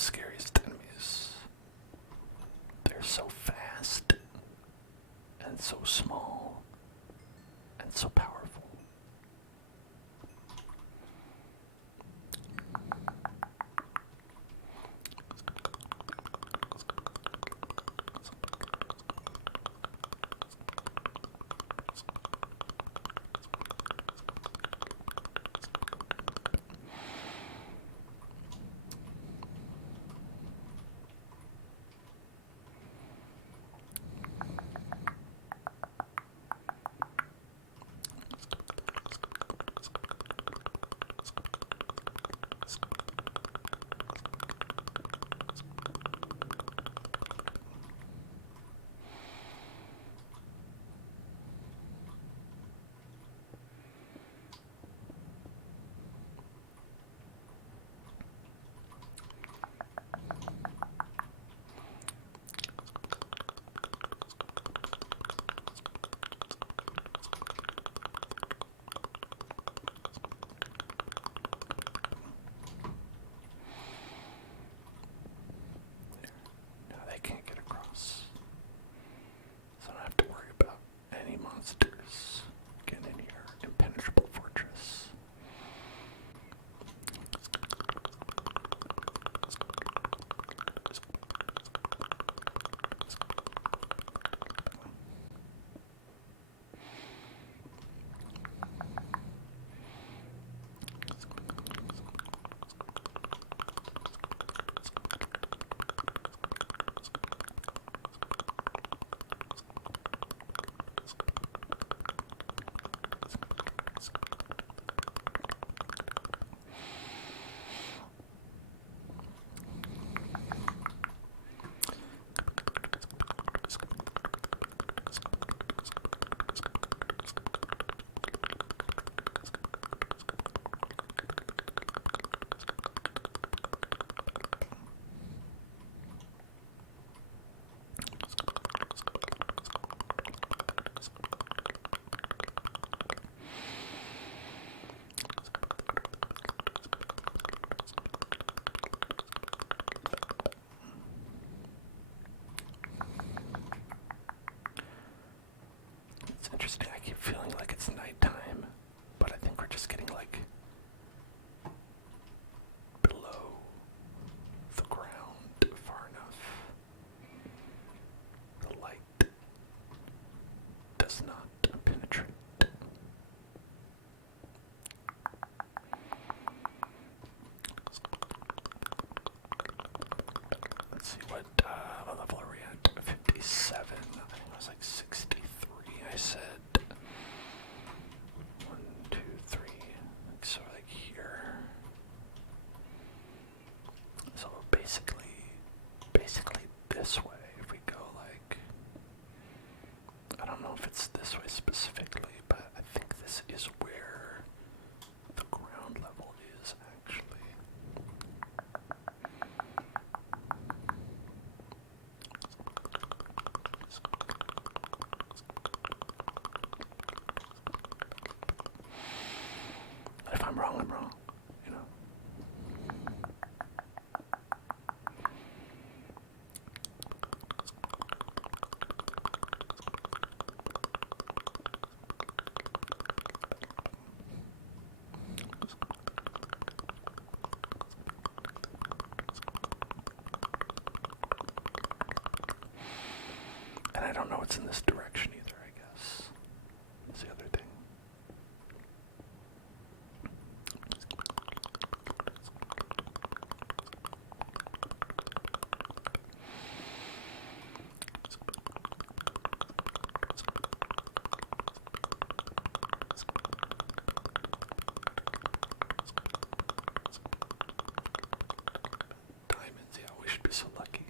scariest enemies. They're so fast and so small and so powerful. Can't get across, so I don't have to worry about any monsters getting in here. Impenetrable fortress. It's interesting, I keep feeling like it's nighttime, but I think we're just getting like below the ground far enough. The light does not penetrate. Let's see, what level are we at? 57. I think it was like 63. I said 1, 2, 3. So like here. So basically this way. If we go like, I don't know if it's this way specifically, but I think this is where the ground level is actually. If I'm wrong, I'm wrong, you know. And I don't know what's in this direction either, I guess. That's the other thing. Diamonds, yeah, we should be so lucky.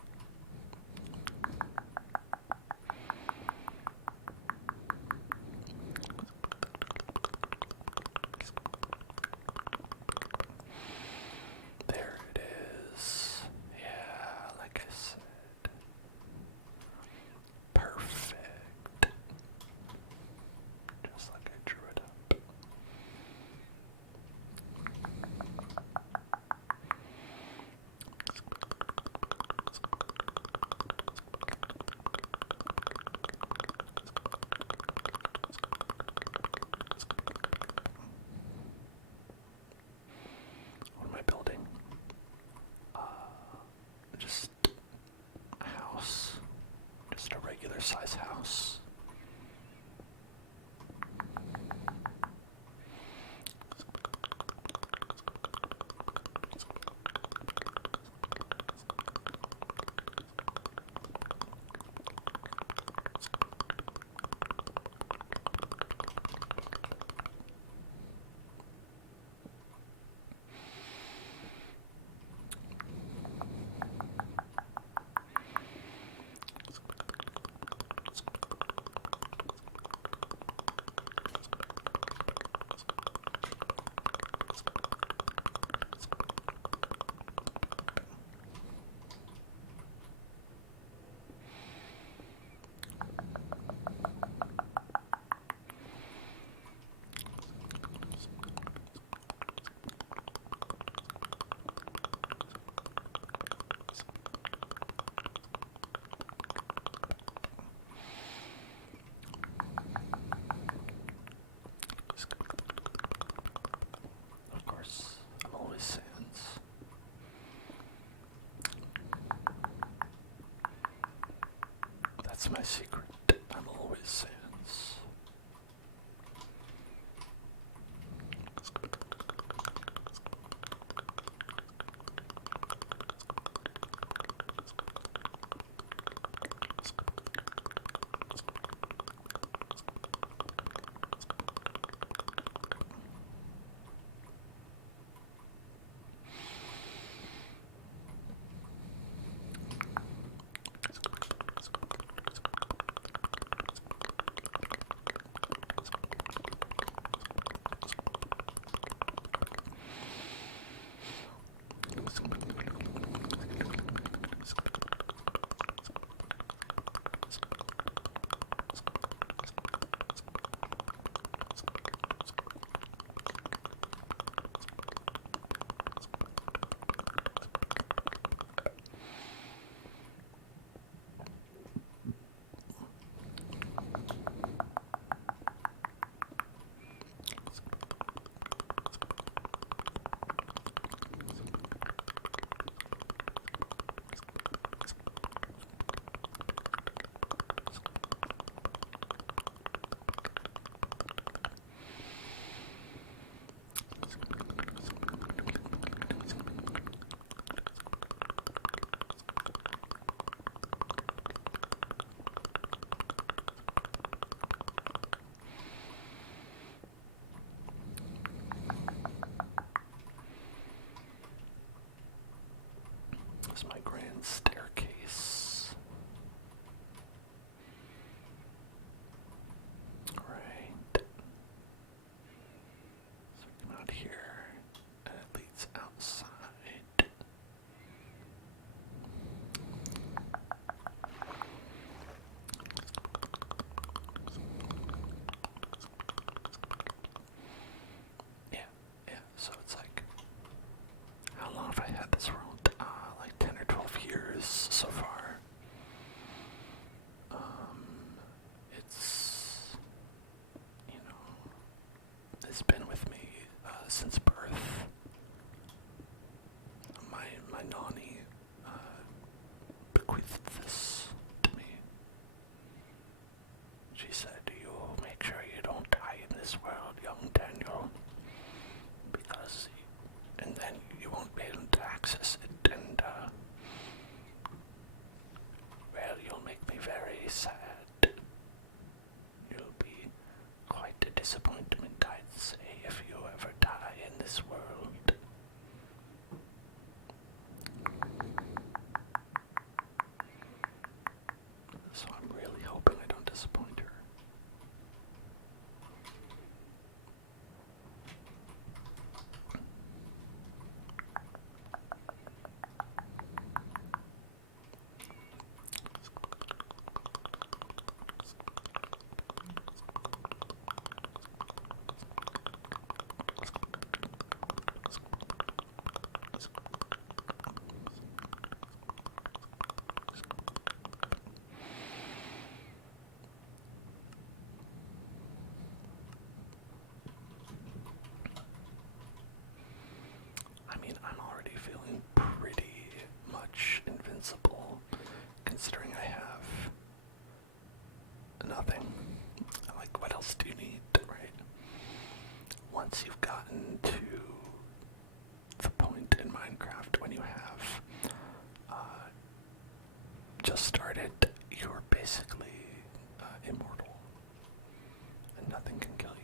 regular size house. Of course, I'm always sans. That's my secret. I'm always sans. This is my grand staircase. Alright. So we come out here, and it leads outside. Yeah, so it's like, how long have I had this road? Like 10 or 12 years so far. It's, it's been with me since birth. My nanny bequeathed this to me. She said, "You make sure you don't die in this world, young Daniel, because, and then you won't be able to access it, and well, you'll make me very sad. You'll be quite a disappointment, I'd say, if you ever die in this world." So I'm really hoping I don't disappoint her. once you've gotten to the point in Minecraft when you have just started, you're basically immortal, and nothing can kill you.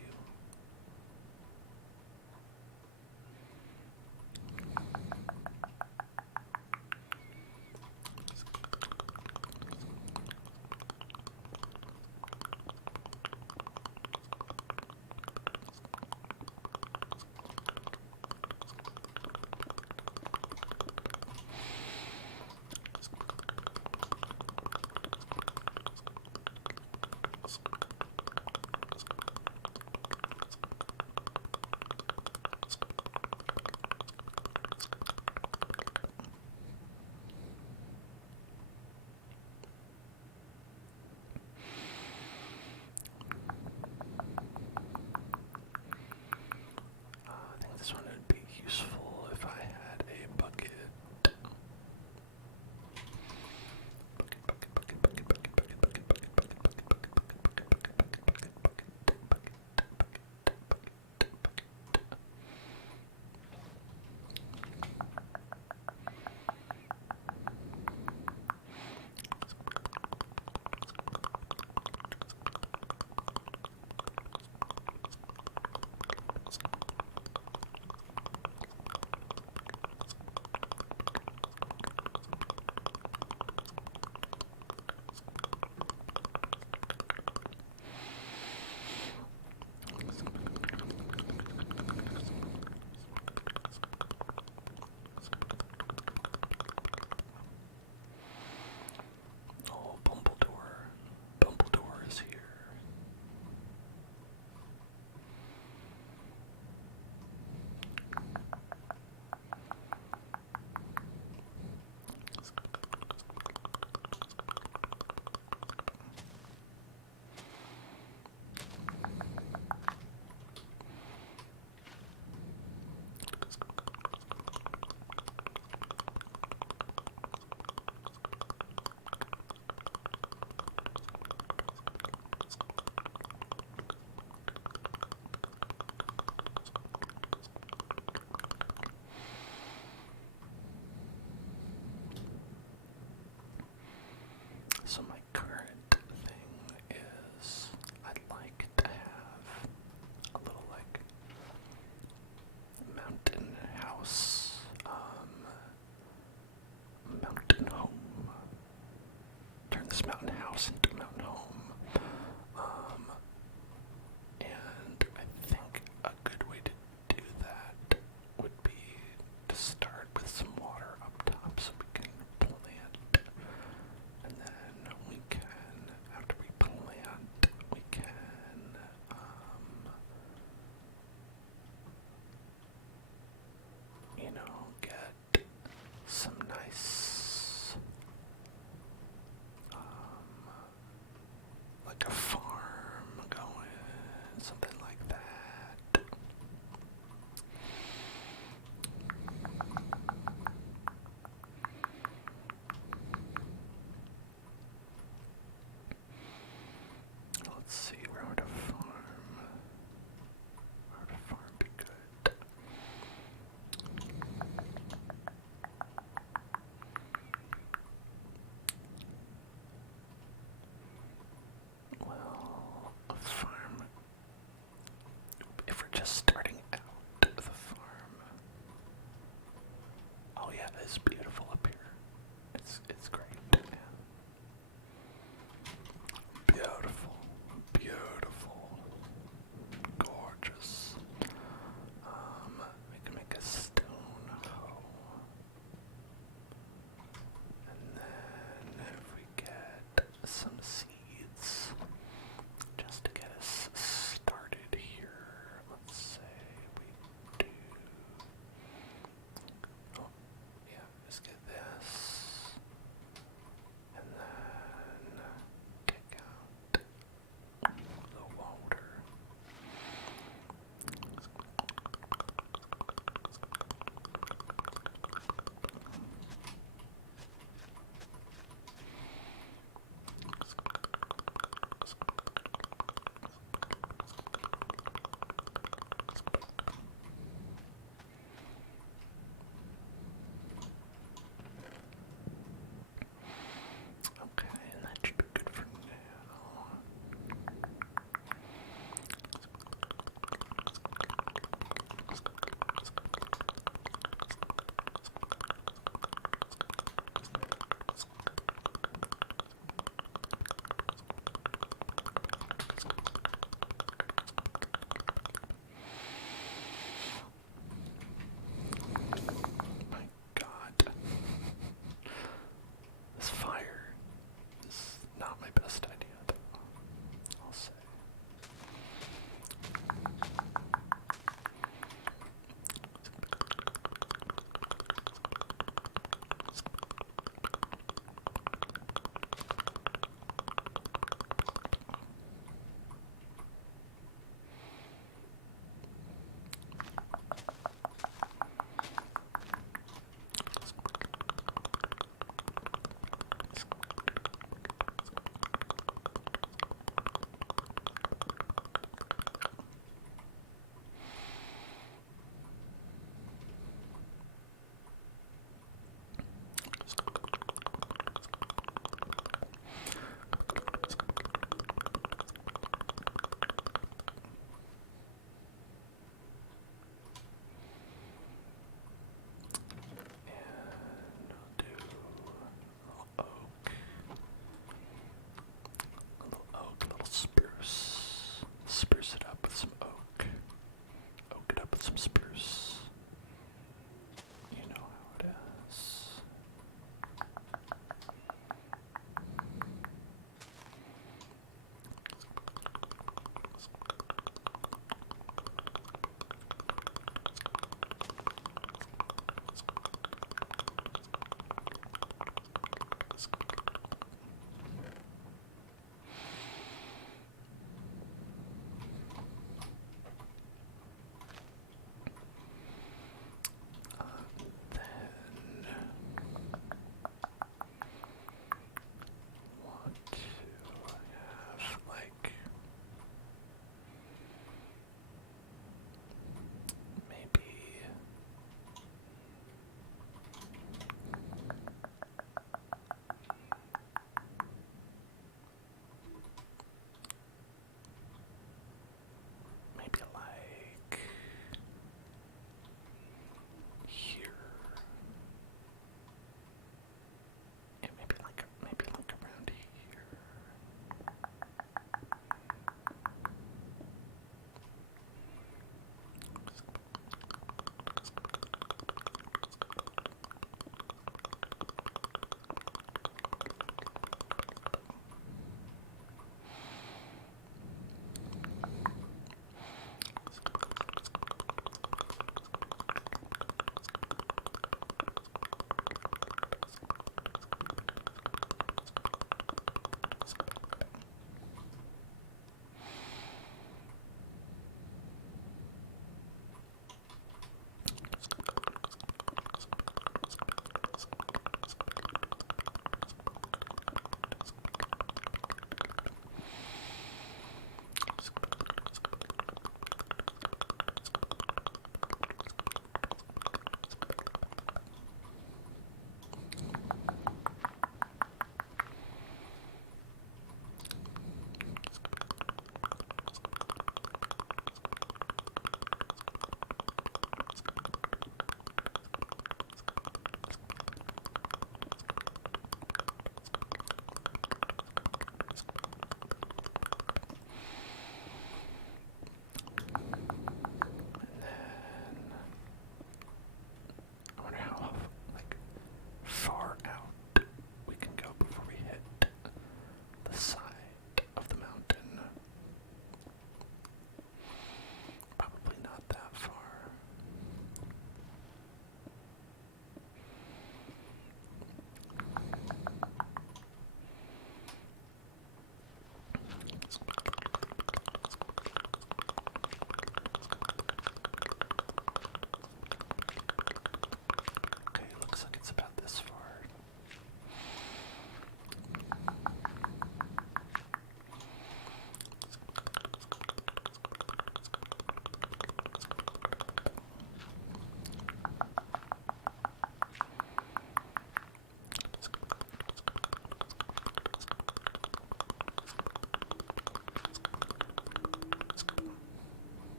I think this one would be useful if I had a bucket. Oh, Bumbledore is here. So my current thing is I'd like to have a little like mountain house, mountain home. Turn this mountain house into a mountain home. And I think a good way to do that would be to start with some water up top so we can plant. And then we can, after we plant, we can, get some nice, like a farm going, something like that. Let's see, where would a farm be good? Well,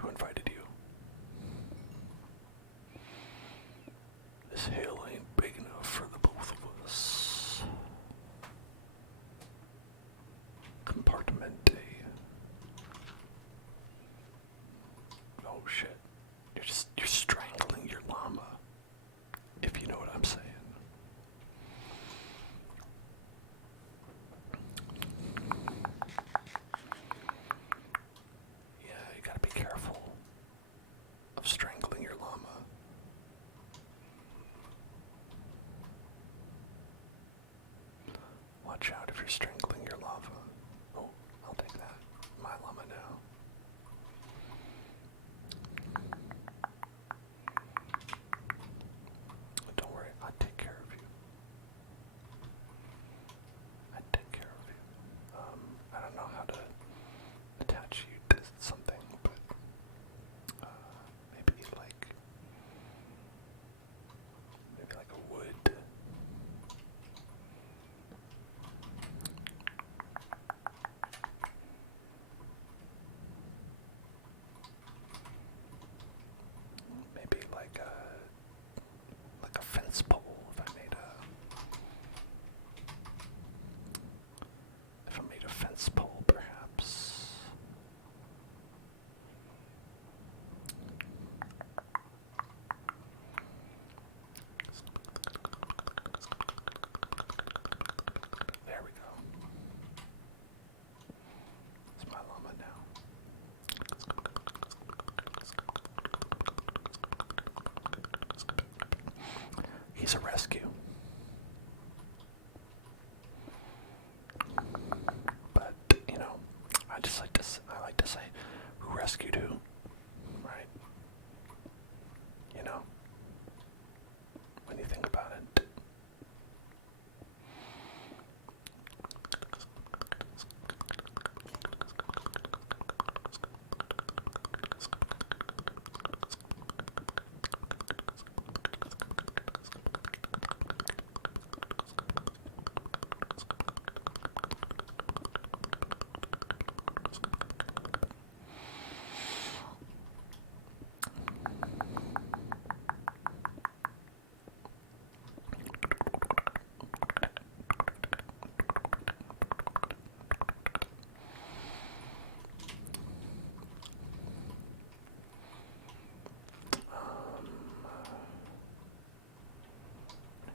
Who invited you? This hill ain't big enough for the both of us. Compartmente. Oh shit. You're strangling your llama. If you know what I'm saying. Yeah, you gotta be careful of strangling your llama. Watch out if you're strangling your lava. Oh, I'll take that. My llama now. Don't worry, I'll take care of you. I take care of you. I don't know how to attach you to something, but maybe like a wood. Maybe like a fence pole. If I made a fence pole, perhaps. There we go. It's my llama now. He's a rescue. But, I like to say, who rescued who? Right? When you think about it.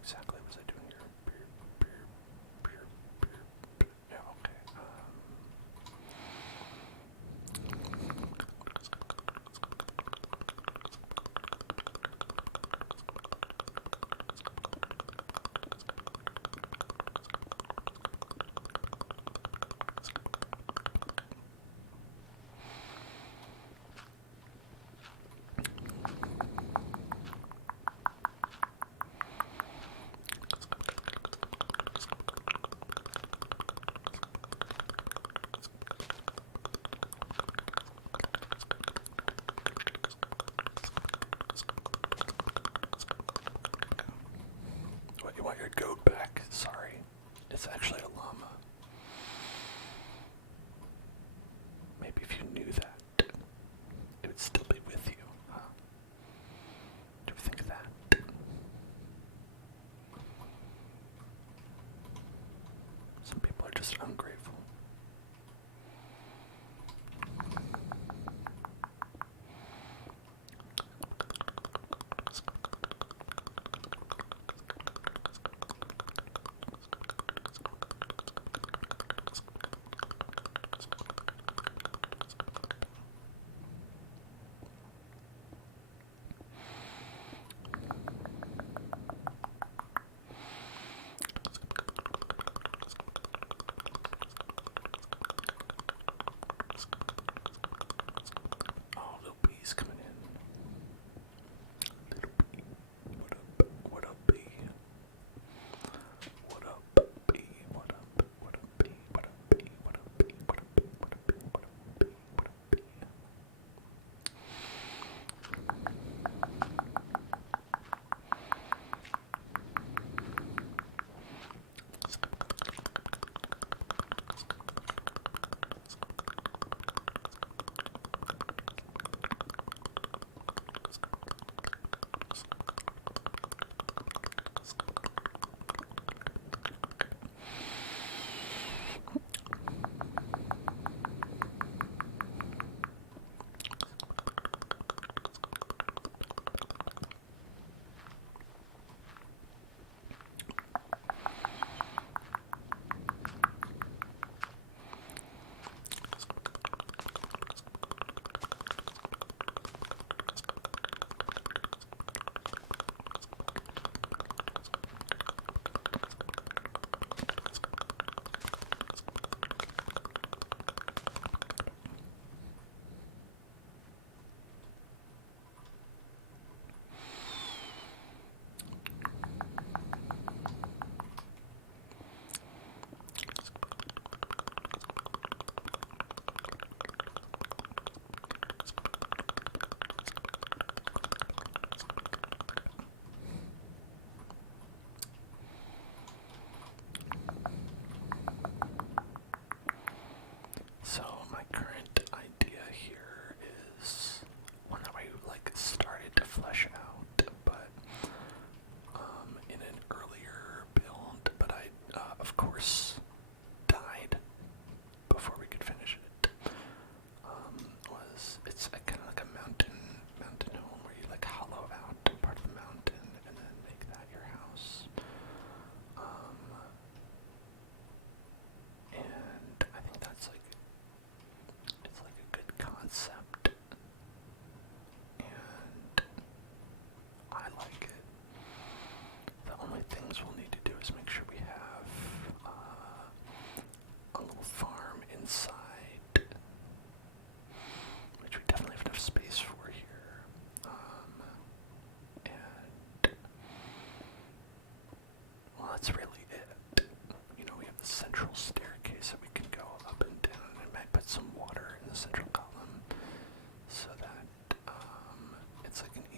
Exactly was I doing here? Yeah, okay. What, you want your goat back? Sorry. It's actually a llama. Maybe if you knew that, it would still be with you, huh? Do you think of that? Some people are just ungrateful.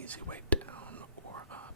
easy way down or up.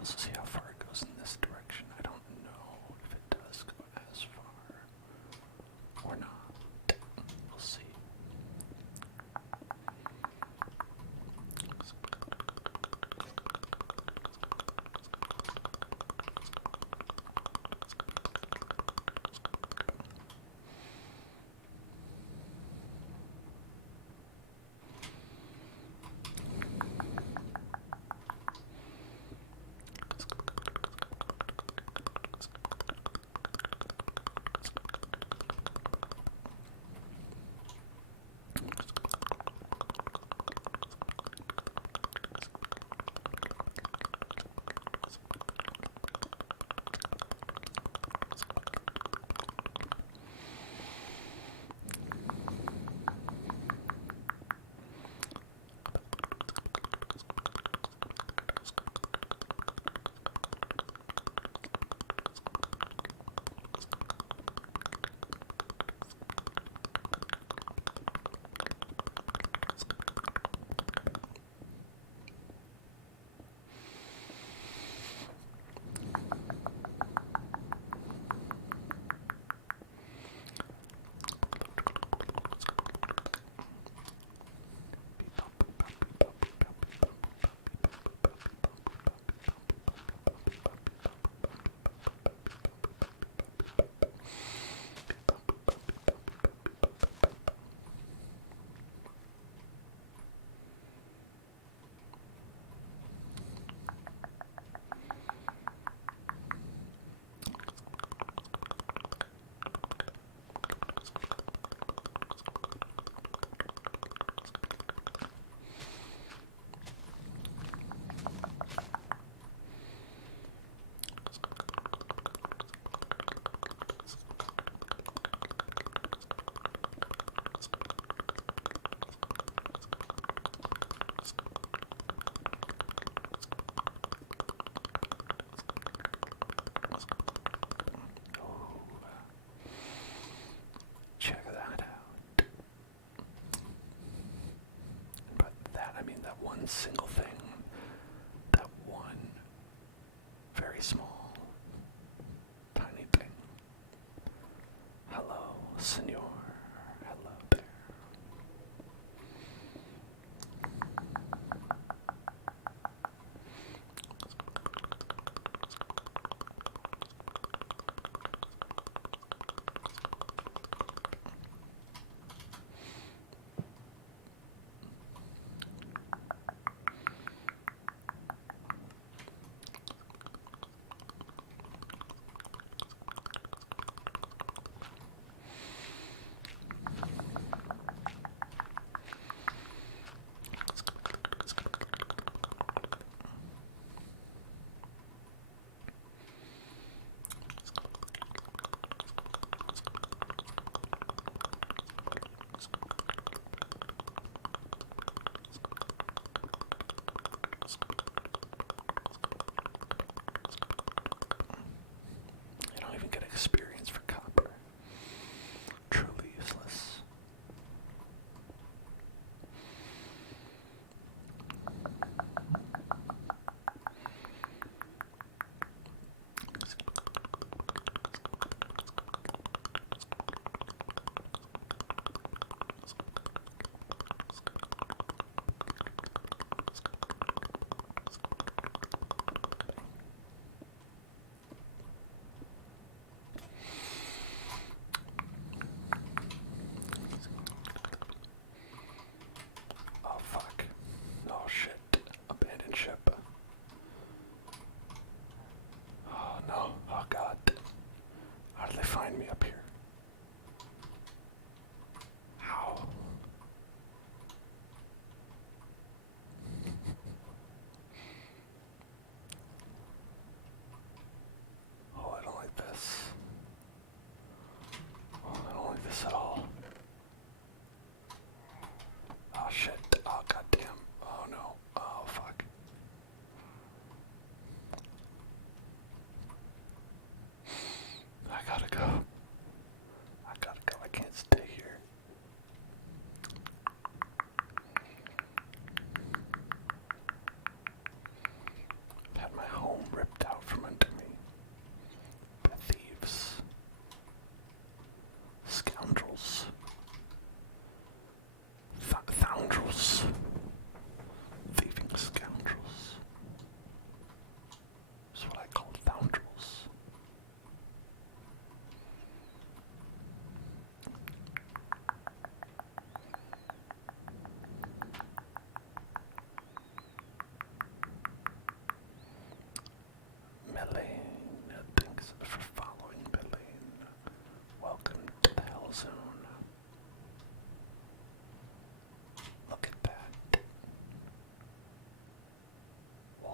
also see how far it goes in this direction. I don't know if it does go as far or not. We'll see. Check that out. And by that, I mean that one single thing, that one very small, tiny thing. Hello, senor. Hello there.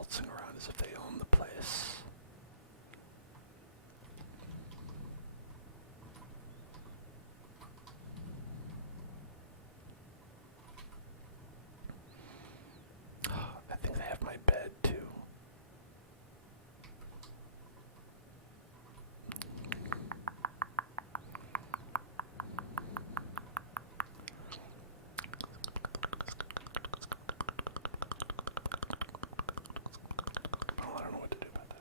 waltzing around as if they own the place. I think they have my bed too. Oh, I don't know what to do about that.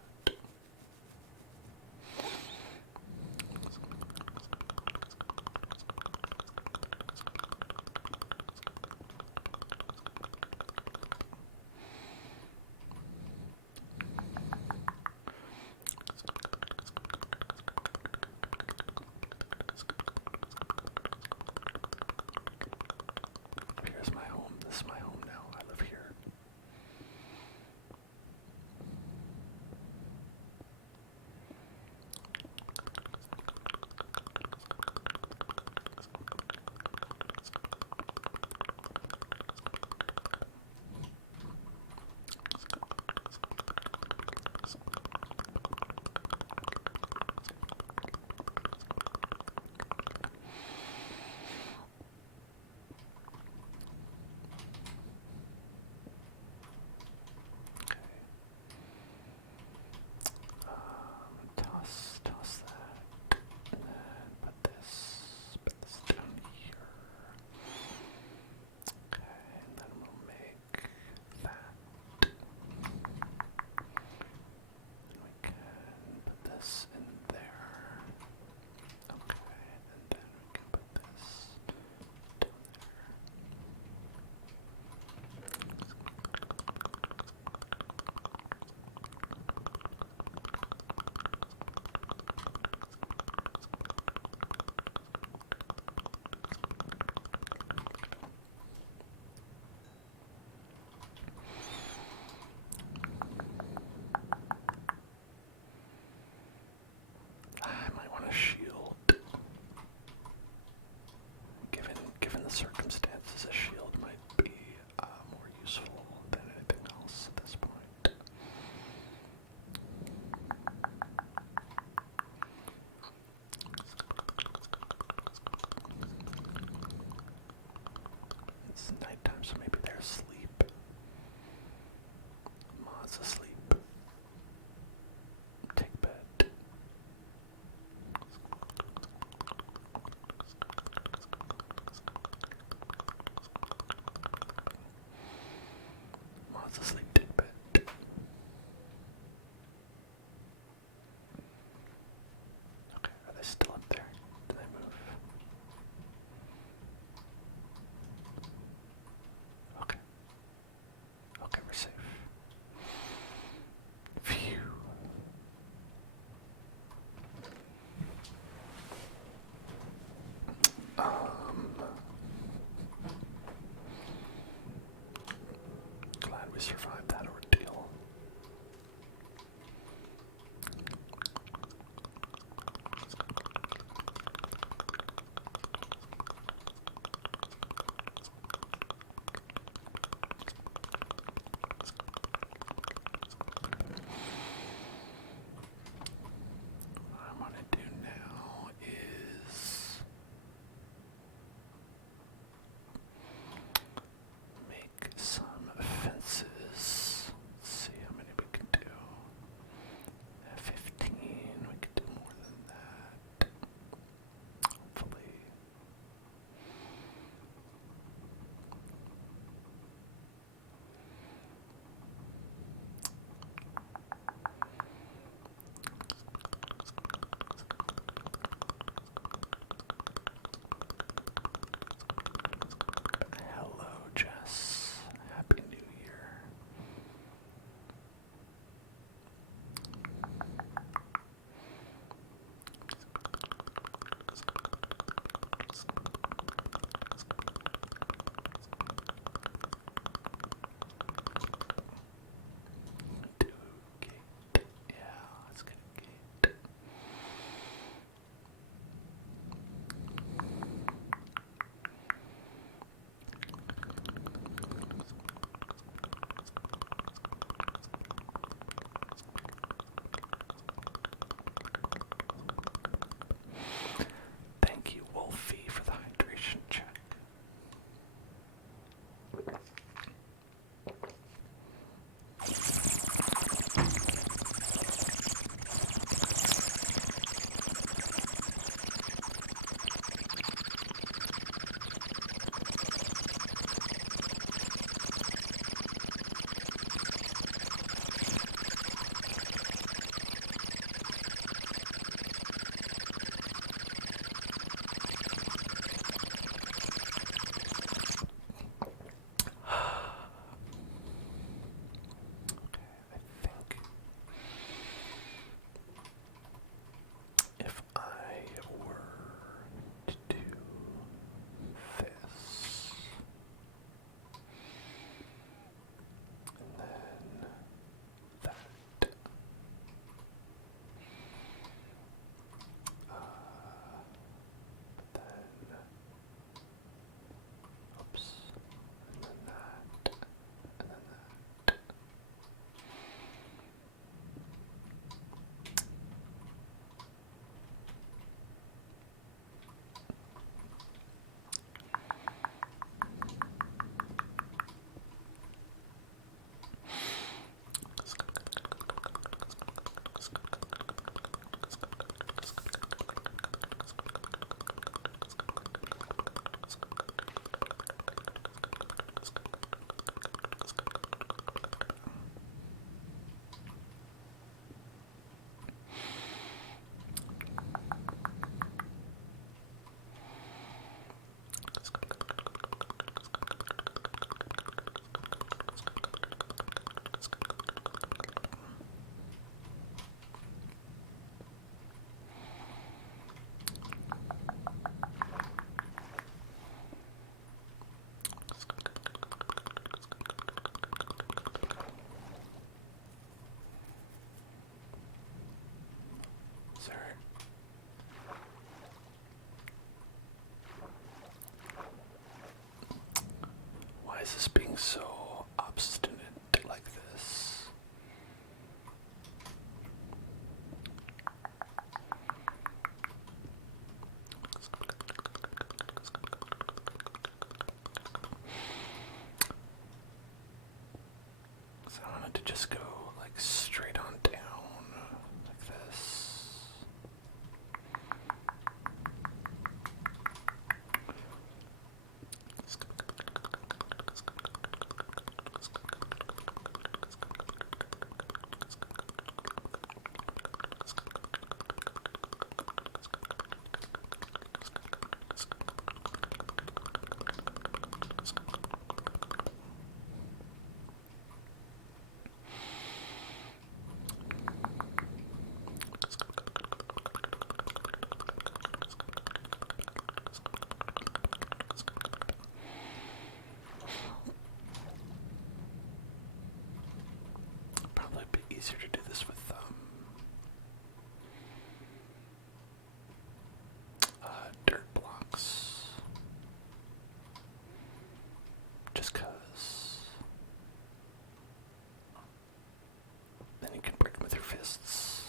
Here's my home. This is my home now. I live here. Toss that, and then put this down here. Okay, and then we'll make that. And we can put this in there. Okay, and then we can put this down there. I might want a shield. Given the circumstances, a shield might be more useful than anything else at this point. It's nighttime, so maybe they're asleep. Ma's asleep. Take bed. Ma's asleep. Take bed. Okay, are they still up there? Do they move? Okay. Okay, we're safe. Phew. Glad we survived that ordeal. What I want to do now is make some fences. is this being so obstinate like this? So I wanted to just go like straight on down like this. Probably be easier to do this with dirt blocks. Just 'cause then you can break them with your fists.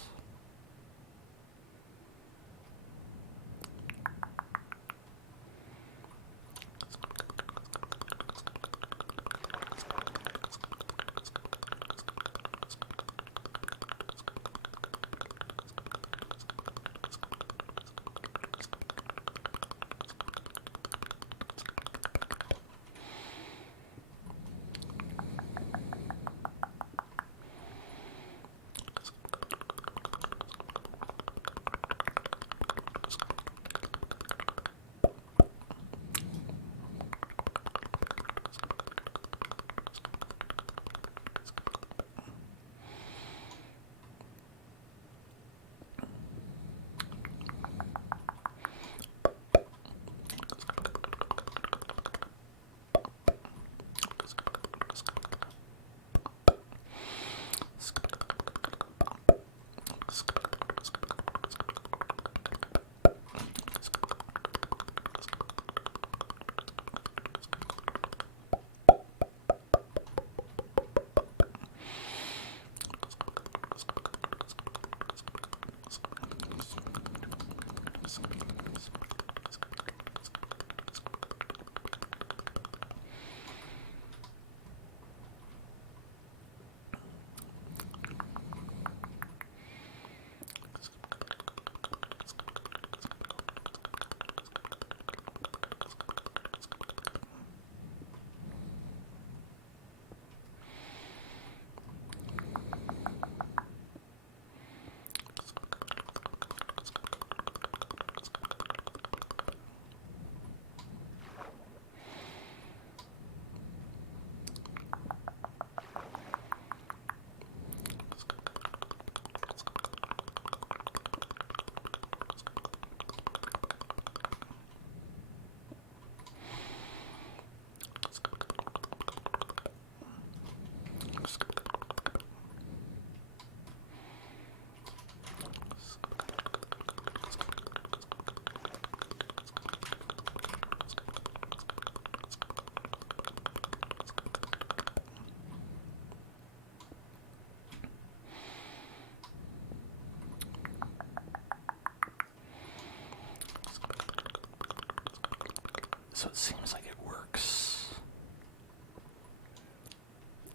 So it seems like it works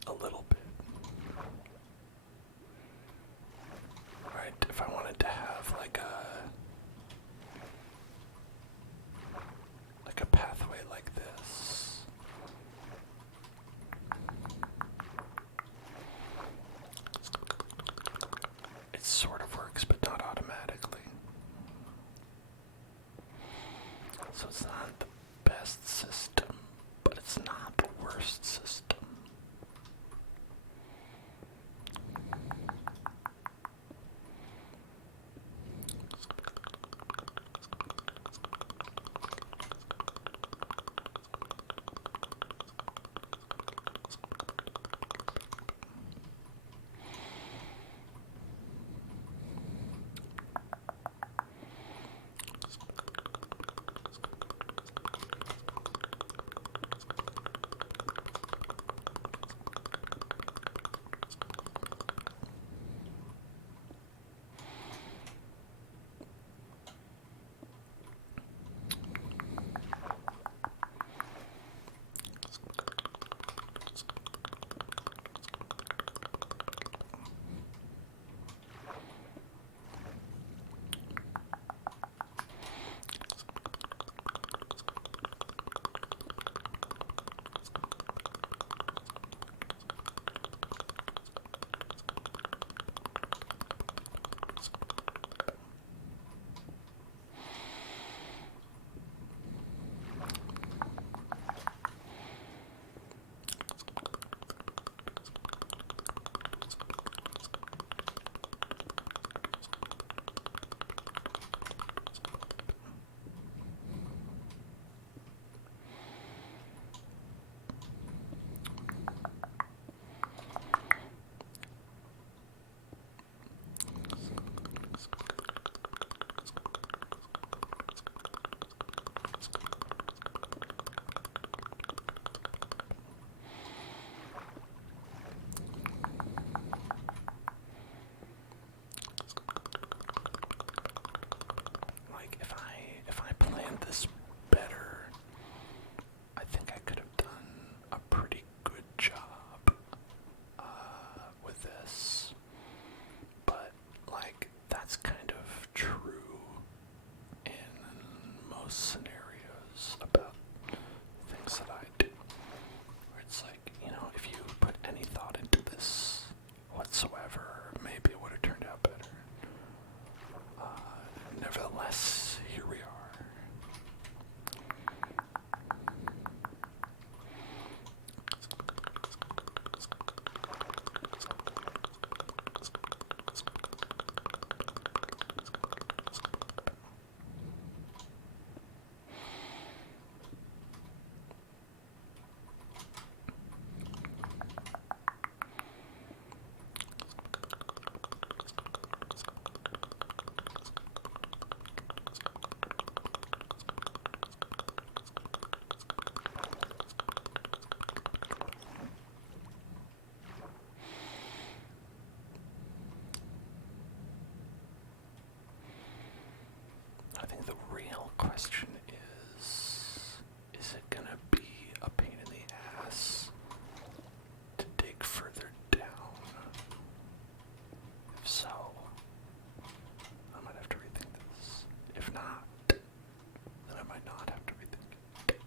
a little bit. Right, if I wanted to have like a pathway like this. It sort of works, but not automatically. So it's not the best system. the real question is it gonna be a pain in the ass to dig further down? If so, I might have to rethink this. If not, then I might not have to rethink it.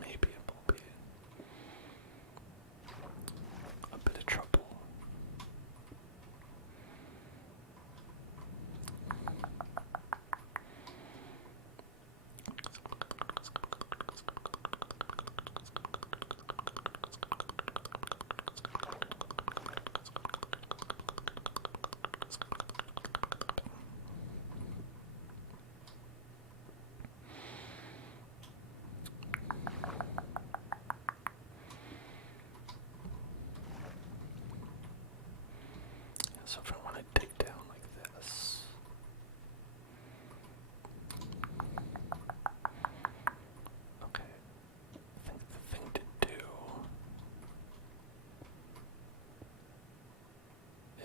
Maybe it will be a bit of trouble. So if I want to dig down like this, okay, I think the thing to do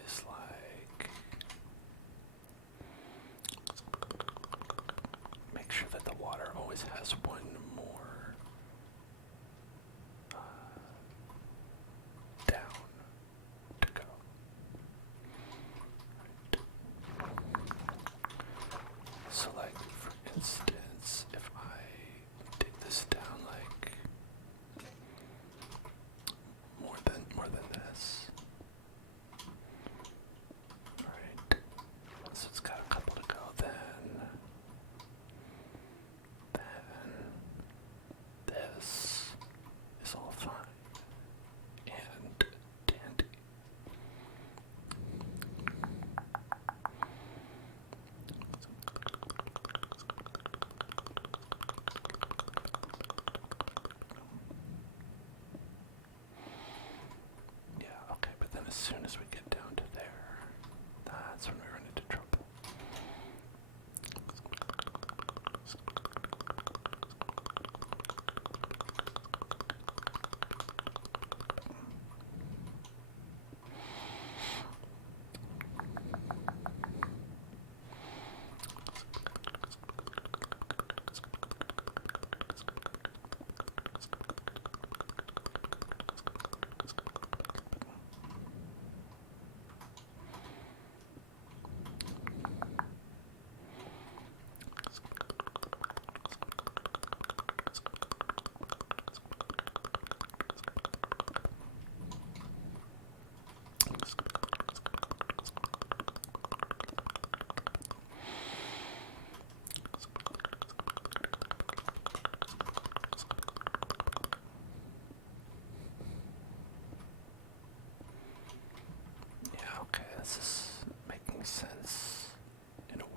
is like make sure that the water always has one more down to go. So like, for instance, if I dig this down like more than this, right? So it's got a couple to go. Then this is all fine and dandy. Yeah, okay, but then as soon as we get down to there, that's when we run into trouble. Yeah, okay, this is making sense in a way.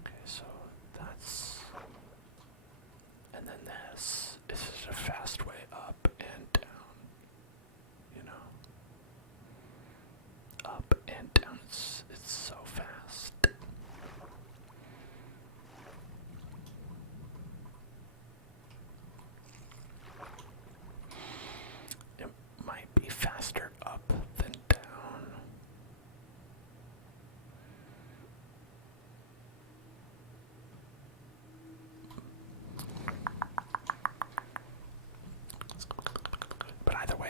Okay, so that's, and then this is a fast way up and down, you know, up and down. It's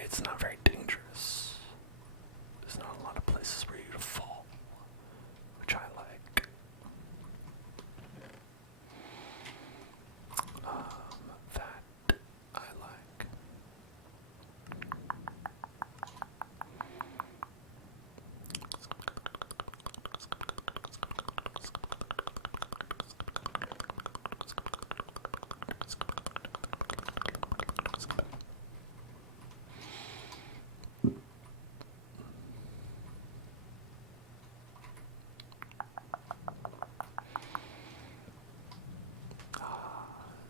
it's not very dangerous. There's not a lot of places where you to fall, which I like. That I like.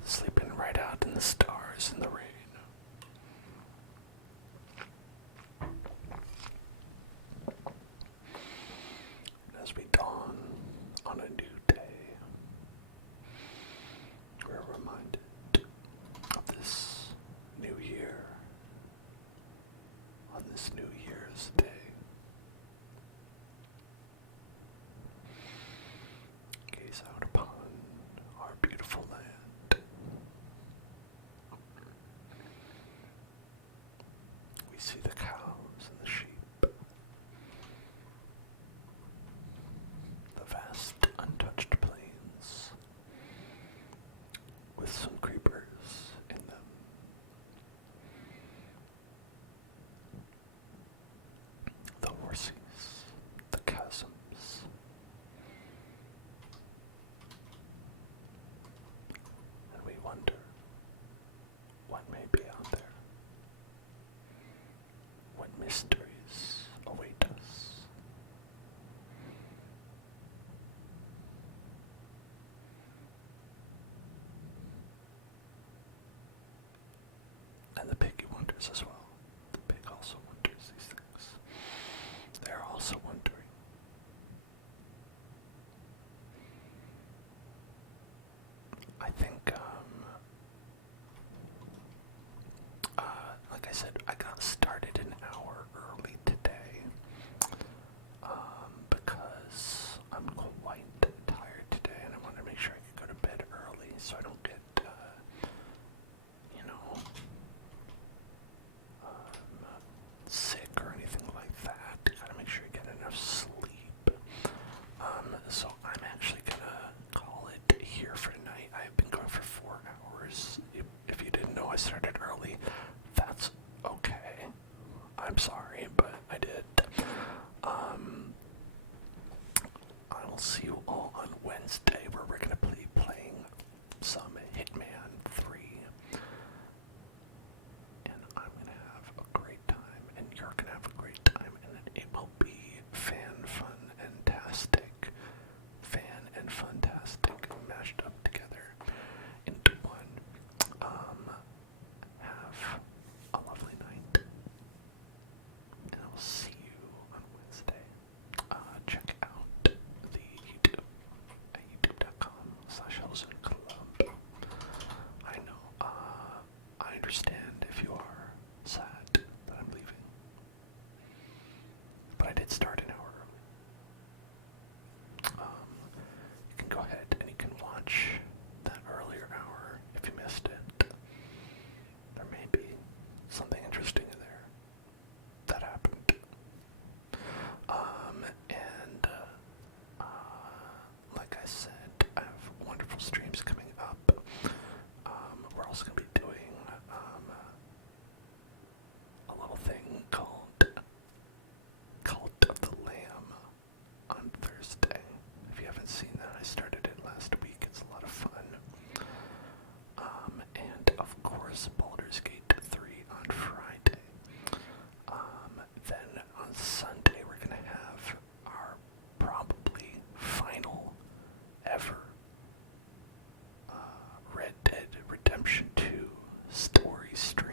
Sleeping right out in the stars in the rain. As we dawn on a new day, we're reminded of this new year. On this New Year's Day, gaze out upon our beautiful land. We see the cows and the sheep, the vast untouched plains, with some creepers in them. The horses, the chasms, and we wonder what may be out there. What mysteries await us? And the piggy wonders as well. The pig also wonders these things. They're also wondering. I think, like I said, I got started an hour early today, because I'm quite tired today, and I wanted to make sure I could go to bed early so I don't get, sick or anything like that. Gotta make sure you get enough sleep. So I'm actually gonna call it here for tonight. I've been going for 4 hours. If you didn't know I started early, that's okay. I'm sorry, but I did. I will see you all on Wednesday, where we're gonna be playing some Hitman 3. And I'm gonna have a great time, and you're gonna have a great time, and it will be fantastic, mashed up together into one. Have a lovely night, and I will see you on Wednesday. Check out the YouTube at youtube.com/HelzenClub. I know, I understand if you are sad that I'm leaving, but I did start an hour early. You can go ahead and you can watch that earlier hour if you missed it. There may be something interesting in there that happened. And like I said, I have wonderful streams coming up. We're also going to be doing a little thing called Cult of the Lamb on Thursday. If you haven't seen that, I started it last week. It's a lot of fun. And of course, Baldur's Gate 3 on Friday. Then on Sunday, we're going to have our probably final ever Red Dead Redemption 2 story stream.